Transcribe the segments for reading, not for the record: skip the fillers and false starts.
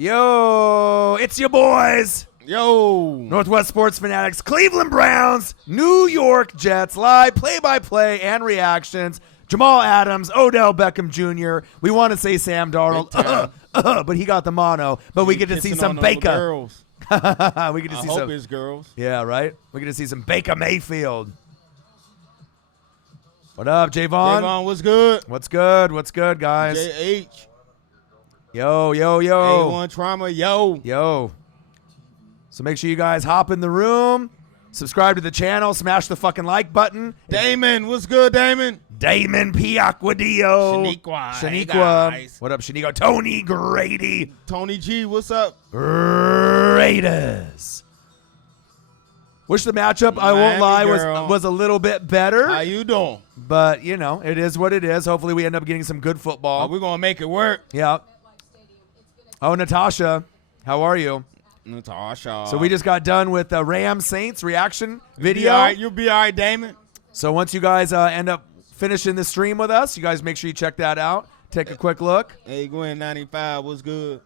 Yo, it's your boys. Yo. Northwest Sports Fanatics, Cleveland Browns, New York Jets, live play-by-play and reactions. Jamal Adams, Odell Beckham Jr. We want to say Sam Darnold, but he got the mono. But we get to see some Baker. We get to see hope some. it's girls. Yeah, right. We get to see some Baker Mayfield. What up, Javon? Javon, what's good? What's good? What's good, guys? JH. Yo. A1 Trauma, Yo. So make sure you guys hop in the room, subscribe to the channel, smash the fucking like button. Damon, what's good, Damon? Damon Piacquadio. Shaniqua. Hey, What up, Shaniqua? Tony Grady. Tony G, what's up? Raiders. Wish the matchup, I won't lie, was a little bit better. How you doing? But, you know, it is what it is. Hopefully we end up getting some good football. We're going to make it work. Yeah. Oh, Natasha, how are you? Natasha. So we just got done with the Rams Saints reaction video. You'll be all right, Damon. So once you guys end up finishing the stream with us, you guys make sure you check that out. Take a quick look. Hey, Gwen 95, what's good?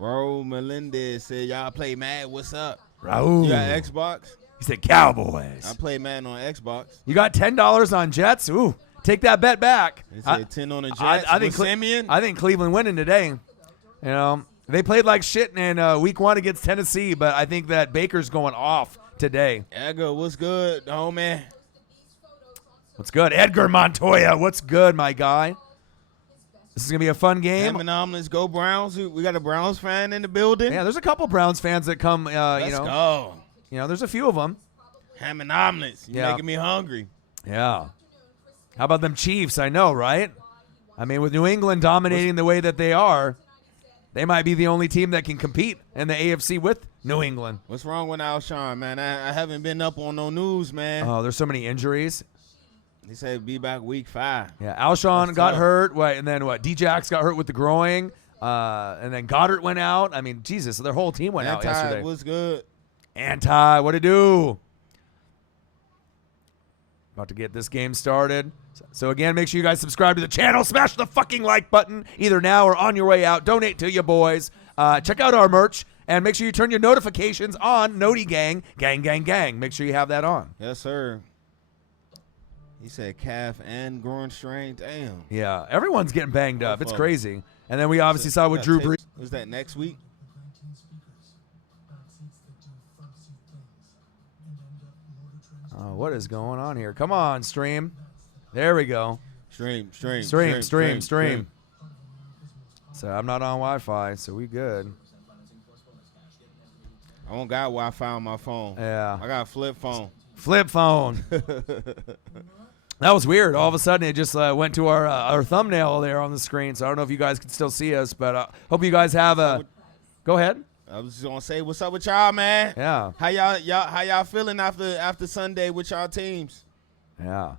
Raul Melendez said, y'all play Mad, what's up? Raul. You got Xbox? He said Cowboys. I play Mad on Xbox. You got $10 on Jets? Ooh, take that bet back. He said 10 on the Jets I think Simeon. I think Cleveland winning today. You know, they played like shit in week 1 against Tennessee, but I think that Baker's going off today. Edgar, what's good, homie? What's good? Edgar Montoya, what's good, my guy? This is going to be a fun game. Let's go Browns. We got a Browns fan in the building. Yeah, there's a couple Browns fans that come, Let's go. You know, there's a few of them. Ham and omelets. You're making me hungry. Yeah. How about them Chiefs? I know, right? I mean, with New England dominating the way that they are, they might be the only team that can compete in the AFC with New England. What's wrong with Alshon, man? I haven't been up on no news, man. Oh, there's so many injuries. He said be back week 5. Yeah, Alshon got hurt. And then D-Jax got hurt with the groin. And then Goddard went out. I mean, Jesus, their whole team went out yesterday. What's good? What it do? About to get this game started. So again, make sure you guys subscribe to the channel. Smash the fucking like button either now or on your way out. Donate to your boys. Check out our merch. And make sure you turn your notifications on. Noti Gang. Gang. Make sure you have that on. Yes, sir. He said calf and groin strain. Damn. Yeah, everyone's getting banged up. It's crazy. And then we obviously saw with Drew Brees. Was that next week? Oh, what is going on here? Come on, stream. There we go. Stream. So I'm not on Wi-Fi, so we good. I don't got Wi-Fi on my phone. Yeah. I got a flip phone. Flip phone. That was weird. All of a sudden, it just went to our thumbnail there on the screen. So I don't know if you guys can still see us, but hope you guys have a. Go ahead. I was just gonna say, what's up with y'all, man? Yeah. How y'all feeling after Sunday with y'all teams? Yeah.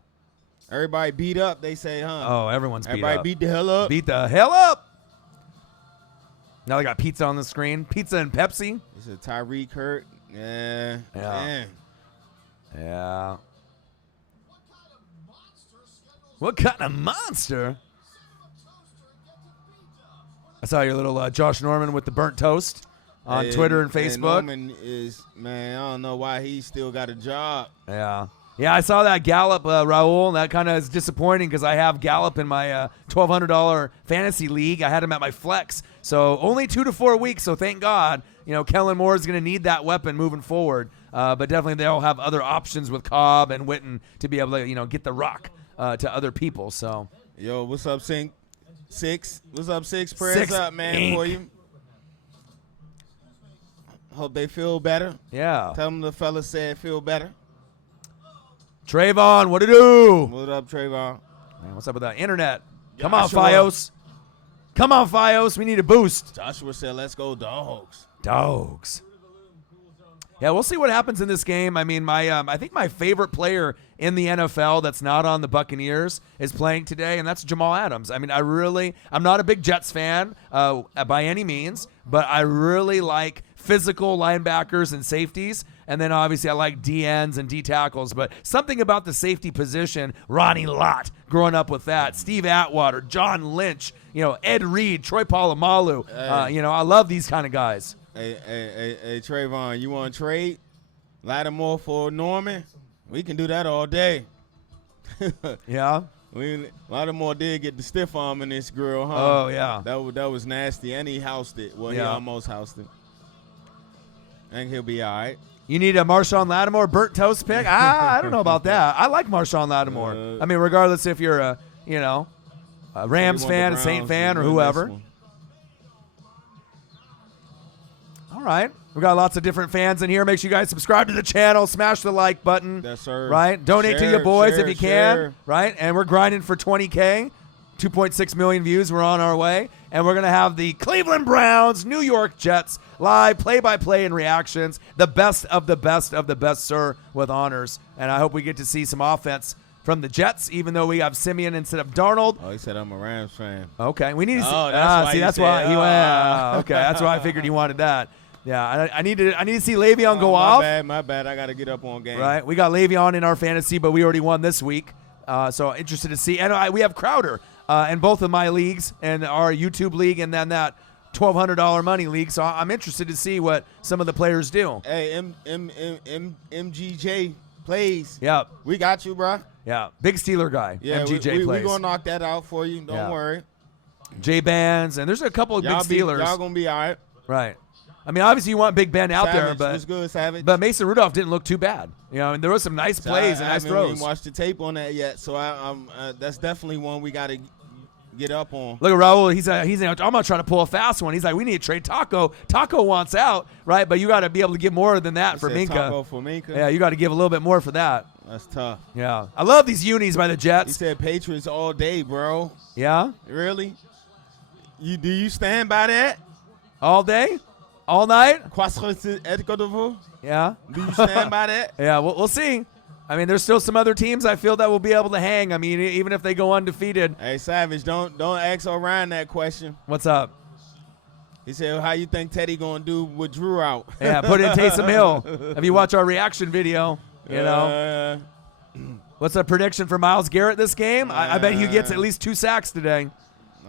Everybody beat up, they say, huh? Oh, everyone's beat up. Everybody beat the hell up. Beat the hell up. Now they got pizza on the screen. Pizza and Pepsi. This is Tyreek hurt. Yeah. Yeah. What kind of monster? I saw your little Josh Norman with the burnt toast on Twitter and Facebook. Norman is, man, I don't know why he still got a job. Yeah. Yeah, I saw that Gallup, Raul. That kind of is disappointing because I have Gallup in my $1,200 fantasy league. I had him at my flex. So only 2 to 4 weeks, so thank God. You know, Kellen Moore is going to need that weapon moving forward. But definitely they'll have other options with Cobb and Witten to be able to, get the rock to other people. So, yo, what's up, Six? What's up, Six? Prayers up, man, Inc. for you. Hope they feel better. Yeah. Tell them the fella said feel better. Trayvon, what it do? What up, Trayvon? Man, what's up with that internet? Come on, Fios. Come on, Fios. We need a boost. Joshua said, let's go, dogs. Dogs. Yeah, we'll see what happens in this game. I mean, I think my favorite player in the NFL that's not on the Buccaneers is playing today, and that's Jamal Adams. I mean, I'm not a big Jets fan by any means, but I really like physical linebackers and safeties. And then obviously I like D-ends and D-tackles. But something about the safety position, Ronnie Lott, growing up with that, Steve Atwater, John Lynch, Ed Reed, Troy Polamalu. I love these kind of guys. Hey, Trayvon, you want to trade Lattimore for Norman? We can do that all day. Yeah. Lattimore did get the stiff arm in this grill, huh? Oh, yeah. That was nasty, and he housed it. Well, he almost housed it. I think he'll be all right. You need a Marshawn Lattimore burnt toast pick? I don't know about that. I like Marshawn Lattimore. I mean, regardless if you're a Rams fan, a Saint fan, or whoever. All right. We got lots of different fans in here. Make sure you guys subscribe to the channel. Smash the like button. Yes, sir. Right? Donate to your boys if you can. Share. Right? And we're grinding for 20K. 2.6 million views. We're on our way. And we're going to have the Cleveland Browns, New York Jets, live play-by-play and reactions. The best of the best of the best, sir, with honors. And I hope we get to see some offense from the Jets, even though we have Simeon instead of Darnold. Oh, he said I'm a Rams fan. Okay. We need to see. That's why he went. Okay. That's why I figured he wanted that. Yeah, I need to see Le'Veon go off. My bad. I got to get up on game. Right, we got Le'Veon in our fantasy, but we already won this week. So interested to see. And we have Crowder in both of my leagues, and our YouTube league, and then that $1,200 money league. So I'm interested to see what some of the players do. Hey, MGJ plays. Yeah, we got you, bro. Yeah, big Steeler guy. Yeah, MGJ plays. We're gonna knock that out for you. Don't worry. J Bands, and there's a couple of big Steelers. Y'all gonna be all right. Right. I mean, obviously you want Big Ben out Savage, there, but was good, Savage. But Mason Rudolph didn't look too bad. And there was some nice plays and nice throws. I haven't even watched the tape on that yet, so that's definitely one we got to get up on. Look at Raul. He's I'm not trying to pull a fast one. He's like, we need to trade Taco. Taco wants out, right? But you got to be able to give more than that for Minkah. Taco for Minkah. Yeah, you got to give a little bit more for that. That's tough. Yeah, I love these unis by the Jets. He said Patriots all day, bro. Yeah, really? Do you stand by that? All day? All night? Yeah. Do you stand by that? Yeah, we'll see. I mean, there's still some other teams I feel that will be able to hang. I mean, even if they go undefeated. Hey, Savage, don't ask Orion that question. What's up? He said, how you think Teddy going to do with Drew out? Yeah, put in Taysom Hill. If you watch our reaction video, What's the prediction for Myles Garrett this game? I bet he gets at least 2 sacks today.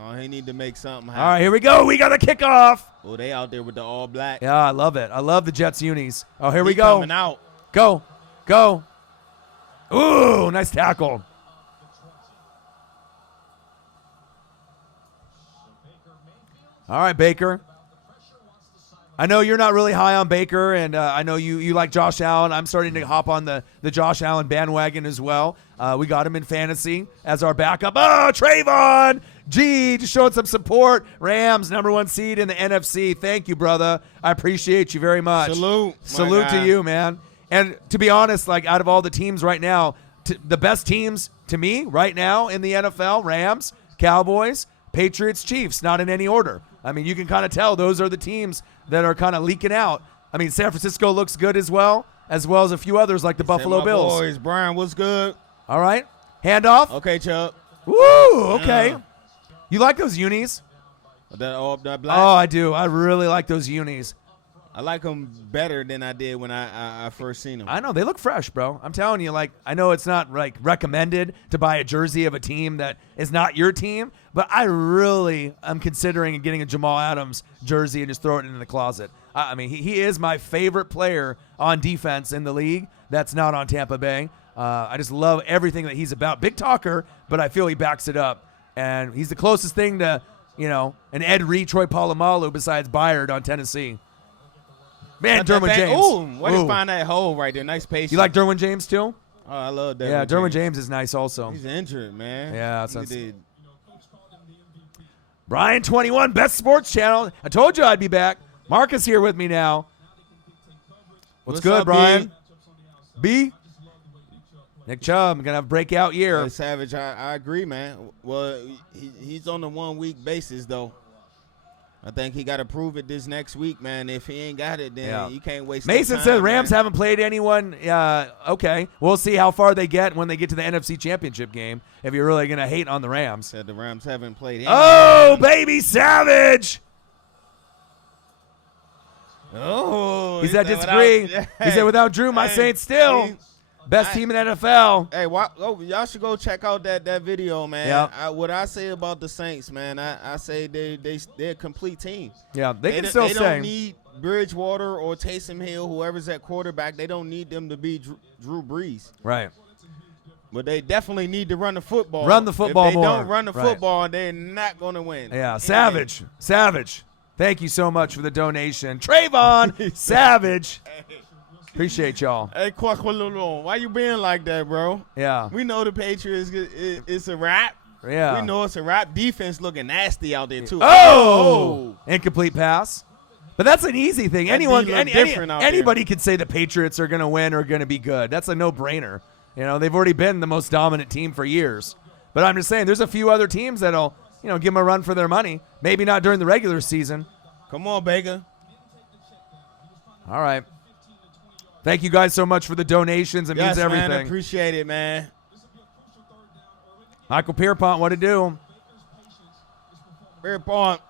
Oh, he need to make something happen. All right, here we go. We got a kickoff. Oh, they out there with the all black. Yeah, I love it. I love the Jets unis. Oh, here we go. Coming out. Go. Ooh, nice tackle. All right, Baker. I know you're not really high on Baker, and I know you like Josh Allen. I'm starting to hop on the Josh Allen bandwagon as well. We got him in fantasy as our backup. Oh, Trayvon! Just showing some support. Rams, #1 seed in the NFC. Thank you, brother. I appreciate you very much. Salute to you, man. And to be honest, like out of all the teams right now, the best teams to me right now in the NFL, Rams, Cowboys, Patriots, Chiefs, not in any order. I mean, you can kind of tell those are the teams that are kind of leaking out. I mean, San Francisco looks good as well as a few others like the Buffalo Bills. Boys, Brian, what's good? All right. Handoff. Okay, Chuck. Woo, okay. You like those unis? That black? Oh, I do. I really like those unis. I like them better than I did when I first seen them. I know. They look fresh, bro. I'm telling you, like, I know it's not, like, recommended to buy a jersey of a team that is not your team, but I really am considering getting a Jamal Adams jersey and just throw it in the closet. I mean, he is my favorite player on defense in the league that's not on Tampa Bay. I just love everything that he's about. Big talker, but I feel he backs it up. And he's the closest thing to, an Ed Reed, Troy Polamalu besides Byard on Tennessee. Man, Derwin James. Ooh, where to find that hole right there? Nice patience. You like Derwin James too? Oh, I love that. Yeah, Derwin James is nice also. He's injured, man. Yeah, that's Brian 21, Best Sports Channel. I told you I'd be back. Mark is here with me now. What's good, up, Brian? B? Nick Chubb, going to have a breakout year. Hey, Savage, I agree, man. Well, he's on a 1-week basis, though. I think he got to prove it this next week, man. If he ain't got it, then you can't waste Mason time, said Rams man. haven't played anyone. Okay. We'll see how far they get when they get to the NFC Championship game, if you're really going to hate on the Rams. Said the Rams haven't played anyone. Oh, baby Savage. Oh. He said disagree. He said without Drew, my Saints still. Best team in the NFL. Hey, y'all should go check out that video, man. Yep. What I say about the Saints, man, I say they're a complete team. Yeah, they They don't need Bridgewater or Taysom Hill, whoever's at quarterback. They don't need them to be Drew Brees. Right. But they definitely need to run the football. Run the football if they more. don't run the football, they're not going to win. Yeah, Savage. Thank you so much for the donation. Trayvon Savage. Appreciate y'all. Hey, why you being like that, bro? Yeah. We know the Patriots, it's a wrap. Yeah. We know it's a wrap. Defense looking nasty out there, too. Oh! Incomplete pass. But that's an easy thing. That Anybody could say the Patriots are going to win or going to be good. That's a no-brainer. You know, they've already been the most dominant team for years. But I'm just saying, there's a few other teams that'll, give them a run for their money. Maybe not during the regular season. Come on, Baker. All right. Thank you guys so much for the donations. It means everything. Man, appreciate it, man. Michael Pierpont, what to do? Pierpont.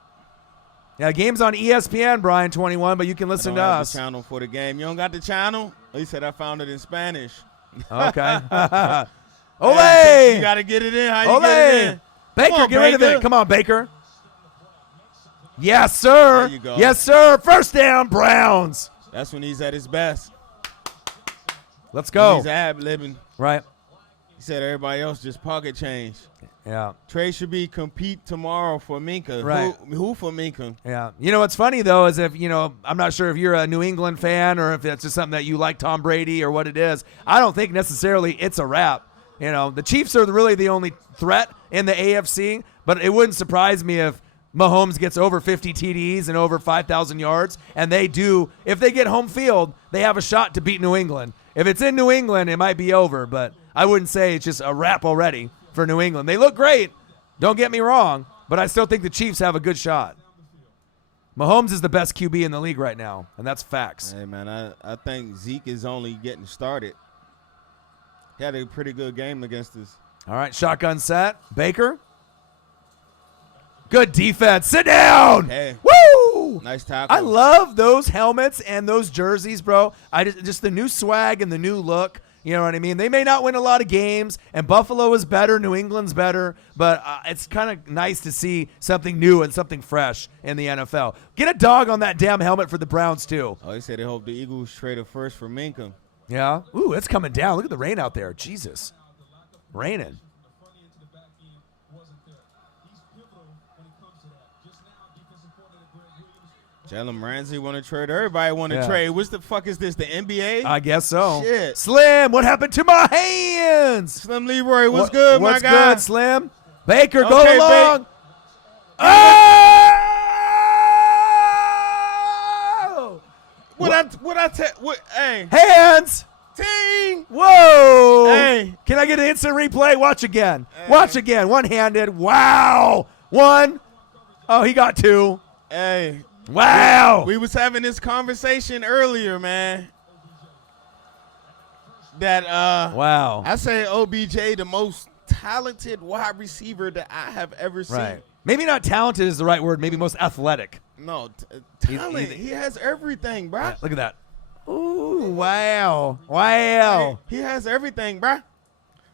Yeah, game's on ESPN, Brian 21, but you can listen to us. The channel for the game. You don't got the channel? He said I found it in Spanish. Okay. Ole! You got to get it in. How you get it in? Baker, get rid of it. Come on, Baker. Yes, sir. There you go. Yes, sir. First down, Browns. That's when he's at his best. Let's go. He's ad-libbing. Right. He said everybody else just pocket change. Yeah. Trey should be compete tomorrow for Minka. Right. Who for Minka? Yeah. You know what's funny, though, is if, I'm not sure if you're a New England fan or if it's just something that you like Tom Brady or what it is. I don't think necessarily it's a wrap. The Chiefs are really the only threat in the AFC, but it wouldn't surprise me if Mahomes gets over 50 TDs and over 5,000 yards, and they do. If they get home field, they have a shot to beat New England. If it's in New England, it might be over, but I wouldn't say it's just a wrap already for New England. They look great, don't get me wrong, but I still think the Chiefs have a good shot. Mahomes is the best QB in the league right now, and that's facts. Hey, man, I think Zeke is only getting started. He had a pretty good game against us. All right, shotgun set. Baker. Good defense. Sit down. Hey. Woo! Nice tackle. I love those helmets and those jerseys, bro. I just the new swag and the new look. You know what I mean? They may not win a lot of games, and Buffalo is better, New England's better, but it's kind of nice to see something new and something fresh in the NFL. Get a dog on that damn helmet for the Browns, too. Oh, he said they hope the Eagles trade a first for Minka. Yeah? Ooh, it's coming down. Look at the rain out there. Jesus. Raining. Jalen Ramsey want to trade. Everybody want to trade. What the fuck is this, the NBA? I guess so. Shit. Slim, what happened to my hands? Slim Leroy, what's good, my guy? What's good, Slim? Baker, go along. Oh! Hey. Hands. Team. Whoa. Hey. Can I get an instant replay? Watch again. Hey. Watch again. One-handed. Wow. One. Oh, he got two. Hey. Wow. We was having this conversation earlier, man. That wow. I say OBJ the most talented wide receiver that I have ever seen. Right. Maybe not talented is the right word. Maybe most athletic. No, talent. He has everything, bro. Yeah, look at that. Ooh, wow. Wow. He has everything, bro.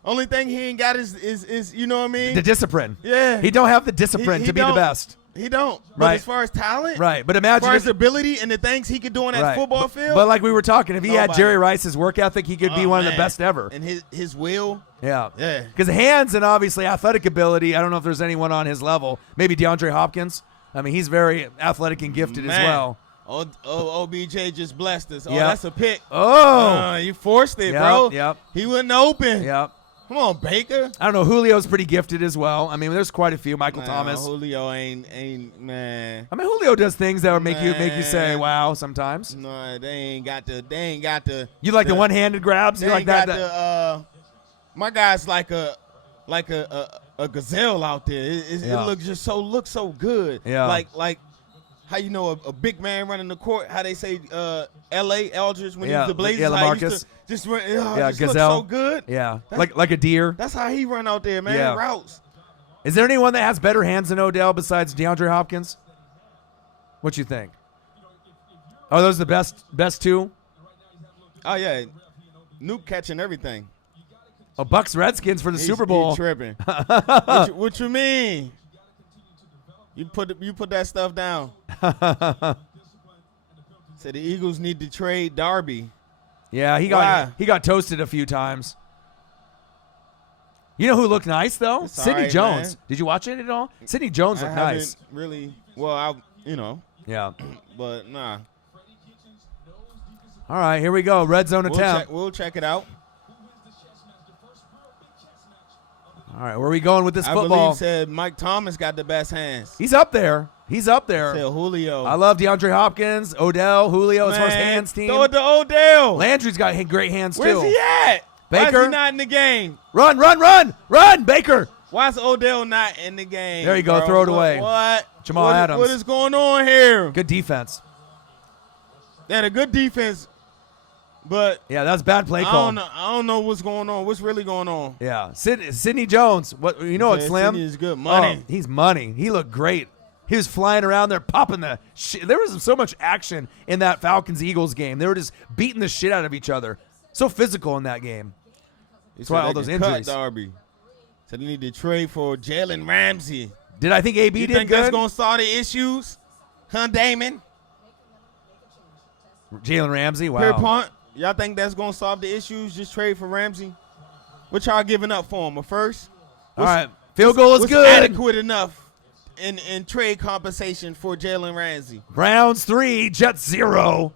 Only thing he ain't got is you know what I mean? The discipline. Yeah. He don't have the discipline to be the best. He don't. But right. As far as talent, right. But imagine as far as ability and the things he could do on that football field. But like we were talking, if he had Jerry Rice's work ethic, he could be one of the best ever. And his will. Yeah. Yeah. Because hands and obviously athletic ability, I don't know if there's anyone on his level. Maybe DeAndre Hopkins. I mean, he's very athletic and gifted as well. OBJ just blessed us. Oh, yep. That's a pick. Oh. You forced it, bro. Yep. He wasn't open. Yep. Come on, Baker. I don't know. Julio's pretty gifted as well. I mean, there's quite a few. Michael Thomas. Julio ain't man. I mean, Julio does things that would make you say wow sometimes. No, they ain't got the. You like the one-handed grabs? You like that? My guy's like a gazelle out there. It looks so good. Yeah. Like how you know a big man running the court? How they say L.A. Eldridge when he was the Blazers. Yeah, LaMarcus. Just run. Just gazelle. Looks so good. Yeah, like a deer. That's how he run out there, man. Yeah. Routes. Is there anyone that has better hands than Odell besides DeAndre Hopkins? What you think? Are those the best two? Oh yeah. Nuke catching everything. Oh, Bucks Redskins for the Super Bowl. He tripping. what you mean? You put that stuff down. Said the Eagles need to trade Darby. Yeah, he got toasted a few times. You know who looked nice though? It's Sidney right, Jones. man. Did you watch it at all? Sidney Jones looked nice. Really? Well, Yeah. but nah. All right, here we go. Red zone attempt. We'll check it out. All right, where are we going with this I football? believe said Mike Thomas got the best hands. He's up there. He's up there. Said Julio. I love DeAndre Hopkins, Odell, Julio as far as Man, hands team. Throw it to Odell. Landry's got great hands Where's too. he at? Why Baker? is he not in the game? Run, Baker. Why is Odell not in the game? There you go. Bro? Throw it away. What? Jamal Adams. What is going on here? Good defense. They had a good defense, but Yeah, that's bad play call. I don't know what's going on. What's really going on? Yeah, Sidney Jones. What you know? It's Slim. Sidney is good money. Oh, he's money. He looked great. He was flying around there, popping the shit. There was so much action in that Falcons-Eagles game. They were just beating the shit out of each other. So physical in that game. That's why all those injuries. Cut Darby. So they need to trade for Jalen Ramsey. Did I think AB You did think good? that's going to solve the issues? Huh, Damon? Jalen Ramsey, wow. Pierpont, y'all think that's going to solve the issues? Just trade for Ramsey? What y'all giving up for him? A first? All right, field goal is what's good. adequate enough in trade compensation for Jalen Ramsey? Browns 3, Jets 0.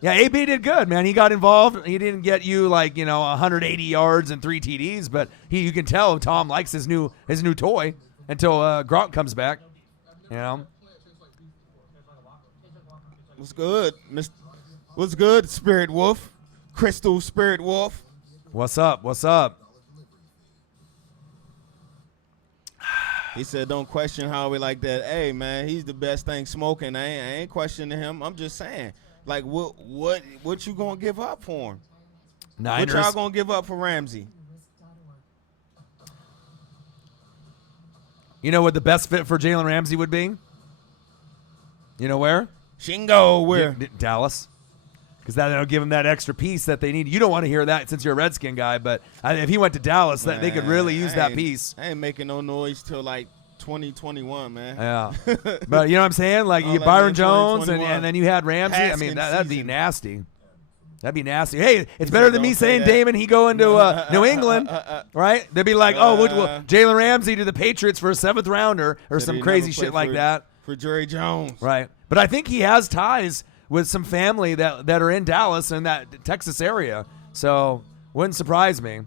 Yeah, AB did good, man. He got involved. He didn't get you 180 yards and 3 TDs, but you can tell Tom likes his new toy until Gronk comes back. You know. What's good, What's good, Spirit Wolf? Crystal Spirit Wolf. What's up? What's up? He said, "Don't question Howie like that." Hey, man, he's the best thing smoking. I ain't questioning him. I'm just saying, what you gonna give up for him? Niners. What y'all gonna give up for Ramsey? You know what the best fit for Jalen Ramsey would be? You know where? Shingo, where? Dallas. Because that'll give him that extra piece that they need. You don't want to hear that since you're a Redskin guy, but if he went to Dallas, they could really use that piece. I ain't making no noise till 2021, man. Yeah. But you know what I'm saying? You Byron Jones and then you had Ramsey. Haskins I mean, that'd be season. nasty. That'd be nasty. Hey, it's better than me saying Damon he go into New England, right? They'd be like, Jalen Ramsey to the Patriots for a 7th rounder or some crazy shit like that. For Jerry Jones. Right. But I think he has ties with some family that are in Dallas and that Texas area. So wouldn't surprise me.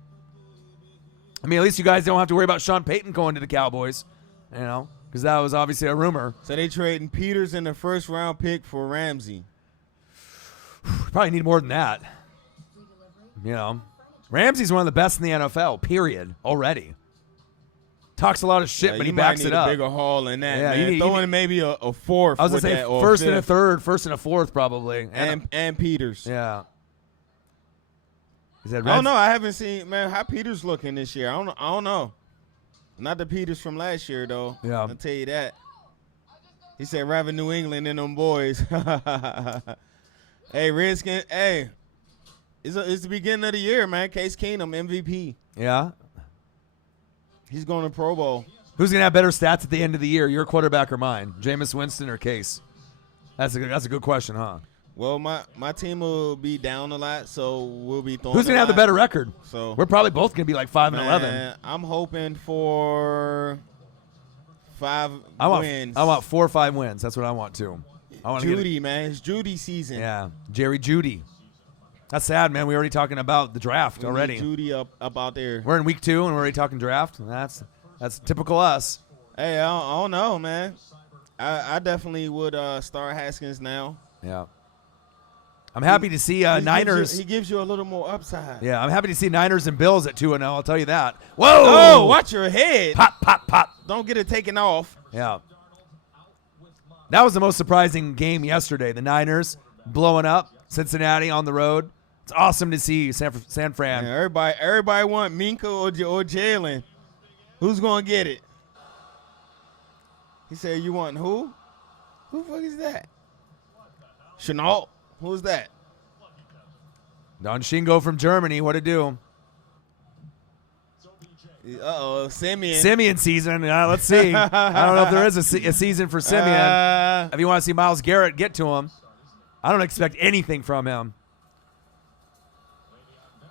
I mean, at least you guys don't have to worry about Sean Payton going to the Cowboys, because that was obviously a rumor. So they trading Peters in the 1st round pick for Ramsey. Probably need more than that. Ramsey's one of the best in the NFL, period, already. Talks a lot of shit, but he backs it up. You might need a bigger haul than that, Yeah, man. Throw in maybe a 4th. I was going to say first and a 4th probably. And Peters. Yeah. I don't know. I haven't seen, man, how Peters looking this year. I don't know. Not the Peters from last year, though. Yeah. I'll tell you that. He said rather New England than them boys. Hey, Redskin, hey. It's the beginning of the year, man. Case Keenum, MVP. Yeah. He's going to Pro Bowl. Who's going to have better stats at the end of the year, your quarterback or mine? Jameis Winston or Case? That's a good question, huh? Well, my team will be down a lot, so we'll be throwing. Who's going to have the better record? So we're probably both going to be 5-11. I'm hoping for 5 wins. I want 4 or 5 wins. That's what I want too. Judy, man. It's Judy season. Yeah, Jerry Judy. That's sad, man. We're already talking about the draft already. Judy up out there. We're in week 2 and we're already talking draft. That's typical us. Hey, I don't know, man. I definitely would start Haskins now. Yeah. I'm happy to see Niners. He gives you a little more upside. Yeah, I'm happy to see Niners and Bills at 2-0. I'll tell you that. Whoa! Oh, watch your head. Pop, pop, pop. Don't get it taken off. Yeah. That was the most surprising game yesterday. The Niners blowing up Cincinnati on the road. It's awesome to see San Fran. Yeah, everybody want Minka or Jalen. Who's going to get it? He said, you want who? Who the fuck is that? Chenault? Who's that? Don Shingo from Germany. What to do? Uh-oh, Simeon. Simeon season. Let's see. I don't know if there is a season for Simeon. If you want to see Myles Garrett get to him, I don't expect anything from him.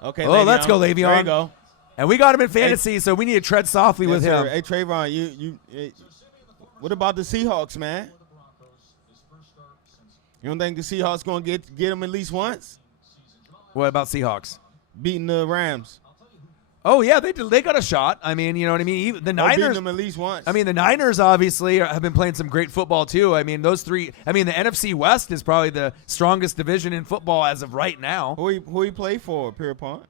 Okay. Oh, let's go, Le'Veon. There you go. And we got him in fantasy, so we need to tread softly with him. Hey, Trayvon, what about the Seahawks, man? You don't think the Seahawks going to get him at least once? What about Seahawks? Beating the Rams. Oh, yeah, they got a shot. I mean, you know what I mean? Even the Niners. Beating them at least once. I mean, the Niners obviously have been playing some great football, too. I mean, those three. I mean, the NFC West is probably the strongest division in football as of right now. Who he play for, Pierpont?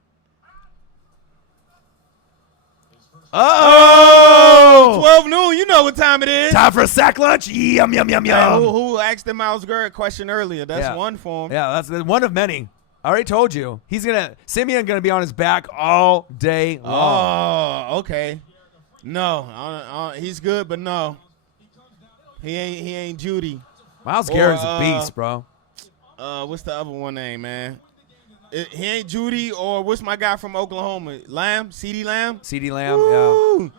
Oh! 12 noon. You know what time it is. Time for a sack lunch? Yum, yum, yum, yum. Who asked the Myles Garrett question earlier? That's one for him. Yeah, that's one of many. I already told you. Simeon going to be on his back all day long. Oh, okay. No, he's good, but no. He ain't Judy. Myles Garrett's a beast, bro. What's the other one name, man? He ain't Judy, or what's my guy from Oklahoma? Lamb? CeeDee Lamb? CeeDee Lamb, Woo!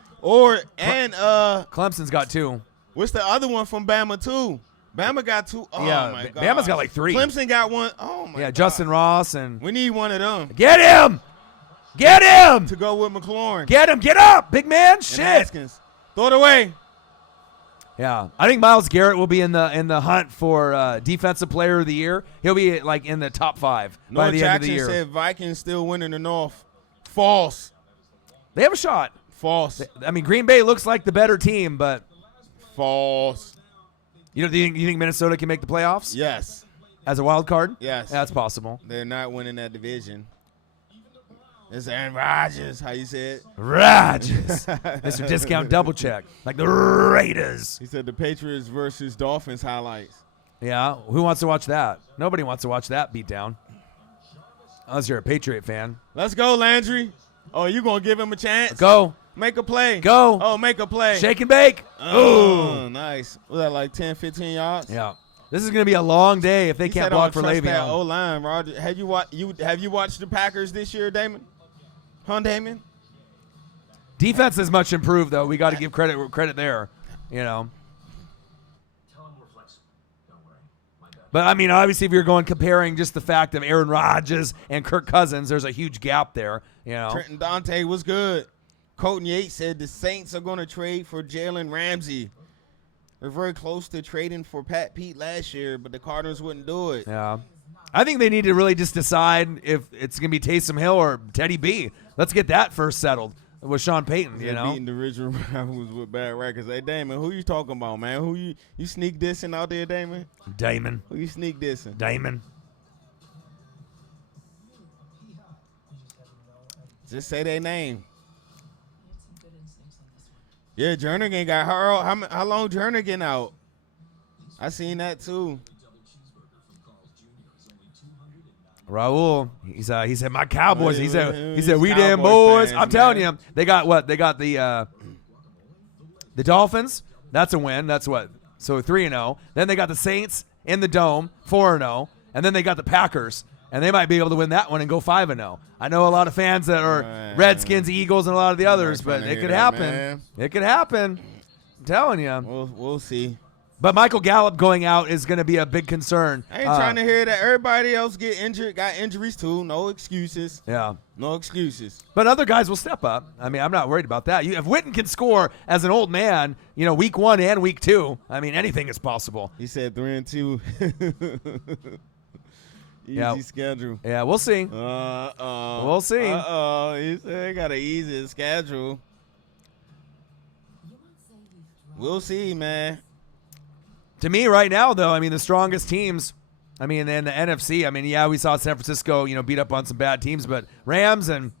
yeah. Clemson's got 2. What's the other one from Bama too? Bama got 2. Oh yeah, my God. Bama's got like 3. Clemson got 1. Oh my God. Yeah, Justin Ross and we need one of them. Get him! Get him! To go with McLaurin. Get him! Get up, big man! And Shit! Haskins. Throw it away. Yeah, I think Myles Garrett will be in the hunt for Defensive Player of the Year. He'll be like in the top 5 by the end of the year. Jackson said Vikings still winning the North. False. They have a shot. False. I mean, Green Bay looks like the better team, but false. You think Minnesota can make the playoffs? Yes. As a wild card? Yes. That's possible. They're not winning that division. It's Aaron Rodgers, how you said? Rodgers. Mr. Discount Double Check. Like the Raiders. He said the Patriots versus Dolphins highlights. Yeah. Who wants to watch that? Nobody wants to watch that beatdown. Unless you're a Patriot fan. Let's go, Landry. Oh, you going to give him a chance? Go. Make a play. Go. Oh, make a play. Shake and bake. Oh, nice. Was that like 10, 15 yards? Yeah. This is going to be a long day if they can't block for Le'Veon. That O-line, Roger. Have you watched the Packers this year, Damon? Huh, Damon? Defense is much improved, though. We got to give credit there, you know. But, I mean, obviously, if you're comparing just the fact of Aaron Rodgers and Kirk Cousins, there's a huge gap there, you know. Trenton Dante was good. Colton Yates said the Saints are going to trade for Jalen Ramsey. They're very close to trading for Pat Pete last year, but the Cardinals wouldn't do it. Yeah. I think they need to really just decide if it's going to be Taysom Hill or Teddy B. Let's get that first settled with Sean Payton, you know. Beating the original rivals with bad records. Hey, Damon, who you talking about, man? Who you sneak dissing out there, Damon? Damon. Who you sneak dissing? Damon. Just say their name. Yeah, Jernigan got her. How long Jernigan out? I seen that too. Raul, he said my Cowboys. He said we Cowboy damn boys. fans, I'm telling man. you, they got what? They got the Dolphins. That's a win. That's what. So 3-0. Then they got the Saints in the Dome, 4-0, and then they got the Packers, and they might be able to win that one and go 5-0. I know a lot of fans that are Redskins, Eagles, and a lot of the others, but it could happen. Man. It could happen. I'm telling you. We'll see. But Michael Gallup going out is going to be a big concern. I ain't trying to hear that everybody else get injured, got injuries too. No excuses. Yeah. No excuses. But other guys will step up. I mean, I'm not worried about that. If Witten can score as an old man, you know, week 1 and week 2, I mean, anything is possible. He said 3-2. Easy schedule. Yeah, we'll see. We'll see. He said they got an easy schedule. We'll see, man. To me, right now, though, I mean, the strongest teams, I mean, in the NFC, I mean, yeah, we saw San Francisco, you know, beat up on some bad teams, but Rams and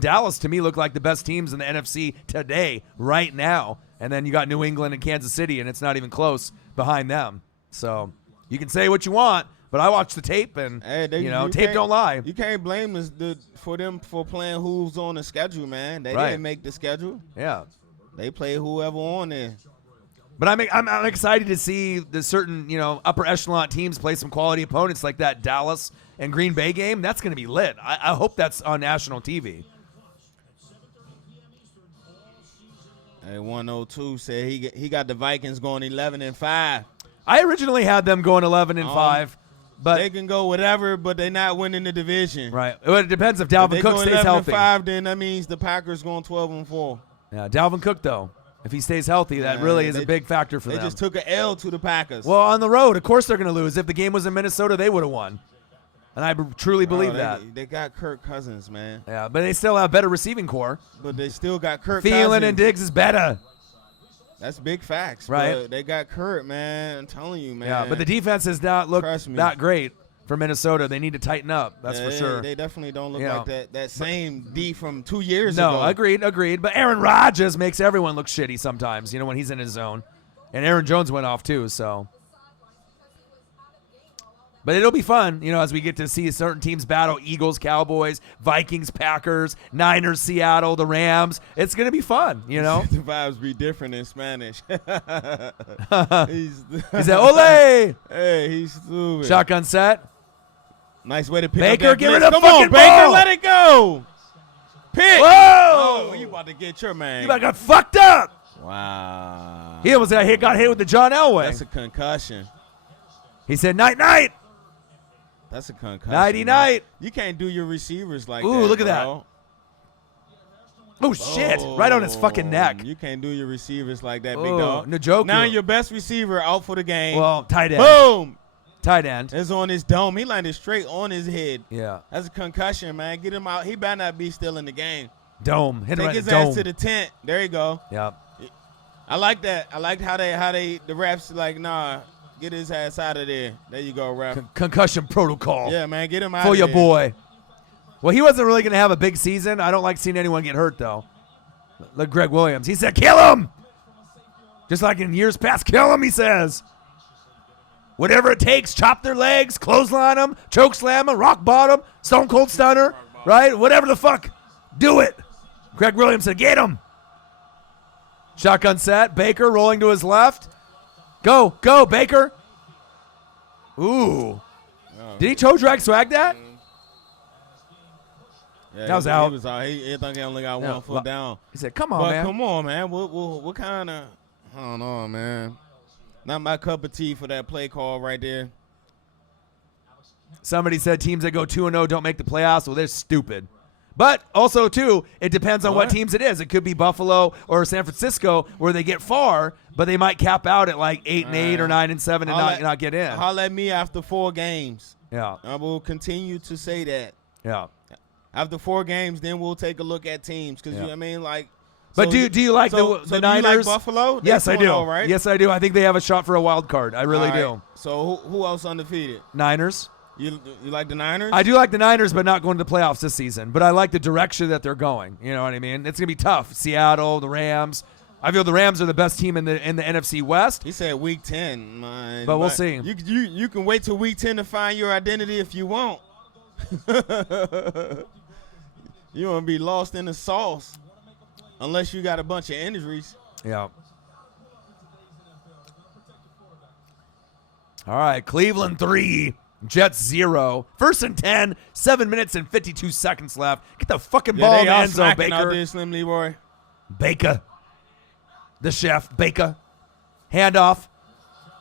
Dallas, to me, look like the best teams in the NFC today, right now. And then you got New England and Kansas City, and it's not even close behind them. So you can say what you want, but I watched the tape, and, tape don't lie. You can't blame us for them for playing who's on the schedule, man. They didn't make the schedule. Yeah. They play whoever on there. But I'm excited to see the certain, upper echelon teams play some quality opponents like that Dallas and Green Bay game. That's going to be lit. I hope that's on national TV. Hey, 102 said he got the Vikings going 11-5. I originally had them going 11-5, but they can go whatever, but they're not winning the division. Right. Well, it depends if Dalvin Cook stays healthy. 11-5, then that means the Packers going 12-4. Yeah, Dalvin Cook though, if he stays healthy, that really is a big factor for them. They just took an L to the Packers. Well, on the road, of course they're going to lose. If the game was in Minnesota, they would have won. And I truly believe that. They got Kirk Cousins, man. Yeah, but they still have better receiving core. But they still got Kirk Cousins. Thielen and Diggs is better. That's big facts. Right. But they got Kirk, man. I'm telling you, man. Yeah, but the defense has not looked that great for Minnesota. They need to tighten up. That's for sure. They definitely don't look like that same D from 2 years ago. No, agreed. But Aaron Rodgers makes everyone look shitty sometimes, when he's in his zone. And Aaron Jones went off too, so. But it'll be fun, as we get to see certain teams battle: Eagles, Cowboys, Vikings, Packers, Niners, Seattle, the Rams. It's going to be fun, The vibes be different in Spanish. He said, ole! Hey, he's stupid. Shotgun set. Nice way to pick Baker, up that give it blitz. a Come on, fucking Baker, ball. let it go. Pick. Whoa! Oh, you about to get your man. You about got fucked up. Wow. He almost got hit with the John Elway. That's a concussion. He said, night. That's a concussion. Nighty-night. You can't do your receivers like that. Ooh, look at bro. that. Oh, shit. Right on his fucking neck. You can't do your receivers like that, big Oh, dog. Njoku. Now your best receiver out for the game. Well, tight end. Boom. Tight end. It's on his dome. He landed straight on his head. Yeah. That's a concussion, man. Get him out. He better not be still in the game. Dome. Hit him Take right in his the dome. ass to the tent. There you go. Yeah. I like that. I like how the refs like, nah, get his ass out of there. There you go, ref. Concussion protocol. Yeah, man, get him out for of your there. boy. Well, he wasn't really going to have a big season. I don't like seeing anyone get hurt, though. Like Greg Williams. He said, kill him. Just like in years past, kill him, he says. Whatever it takes, chop their legs, clothesline them, choke slam them, rock bottom, stone cold stunner, right? Whatever the fuck. Do it. Greg Williams said, get him. Shotgun set. Baker rolling to his left. Go, Baker. Ooh. Did he toe drag swag that? Yeah, that was out. He was out. He thought he only got 1 foot down. He said, come on, man. Come on, man. What kind of, I don't know, man. Not my cup of tea for that play call right there. Somebody said teams that go 2-0 don't make the playoffs. Well, they're stupid. But also, too, it depends on what teams it is. It could be Buffalo or San Francisco where they get far, but they might cap out at like 8-8 or 9-7 and not get in. Holler at me after 4 games. Yeah. I will continue to say that. Yeah. After 4 games, then we'll take a look at teams. Because, you know what I mean? Like, but do you like the do Niners? You like Buffalo? Yes, I do. Right? Yes, I do. I think they have a shot for a wild card. I really do. So who else undefeated? Niners. You like the Niners? I do like the Niners, but not going to the playoffs this season. But I like the direction that they're going. You know what I mean? It's going to be tough. Seattle, the Rams. I feel the Rams are the best team in the NFC West. He said week 10. Man. But we'll see. You can wait till week 10 to find your identity if you want. You want to be lost in the sauce unless you got a bunch of injuries. Yeah. All right, Cleveland 3, Jets 0. 1st and 10, 7 minutes and 52 seconds left. Get the fucking ball in the end zone, Baker. Out there, Slim Leroy. Baker. The chef, Baker. Handoff.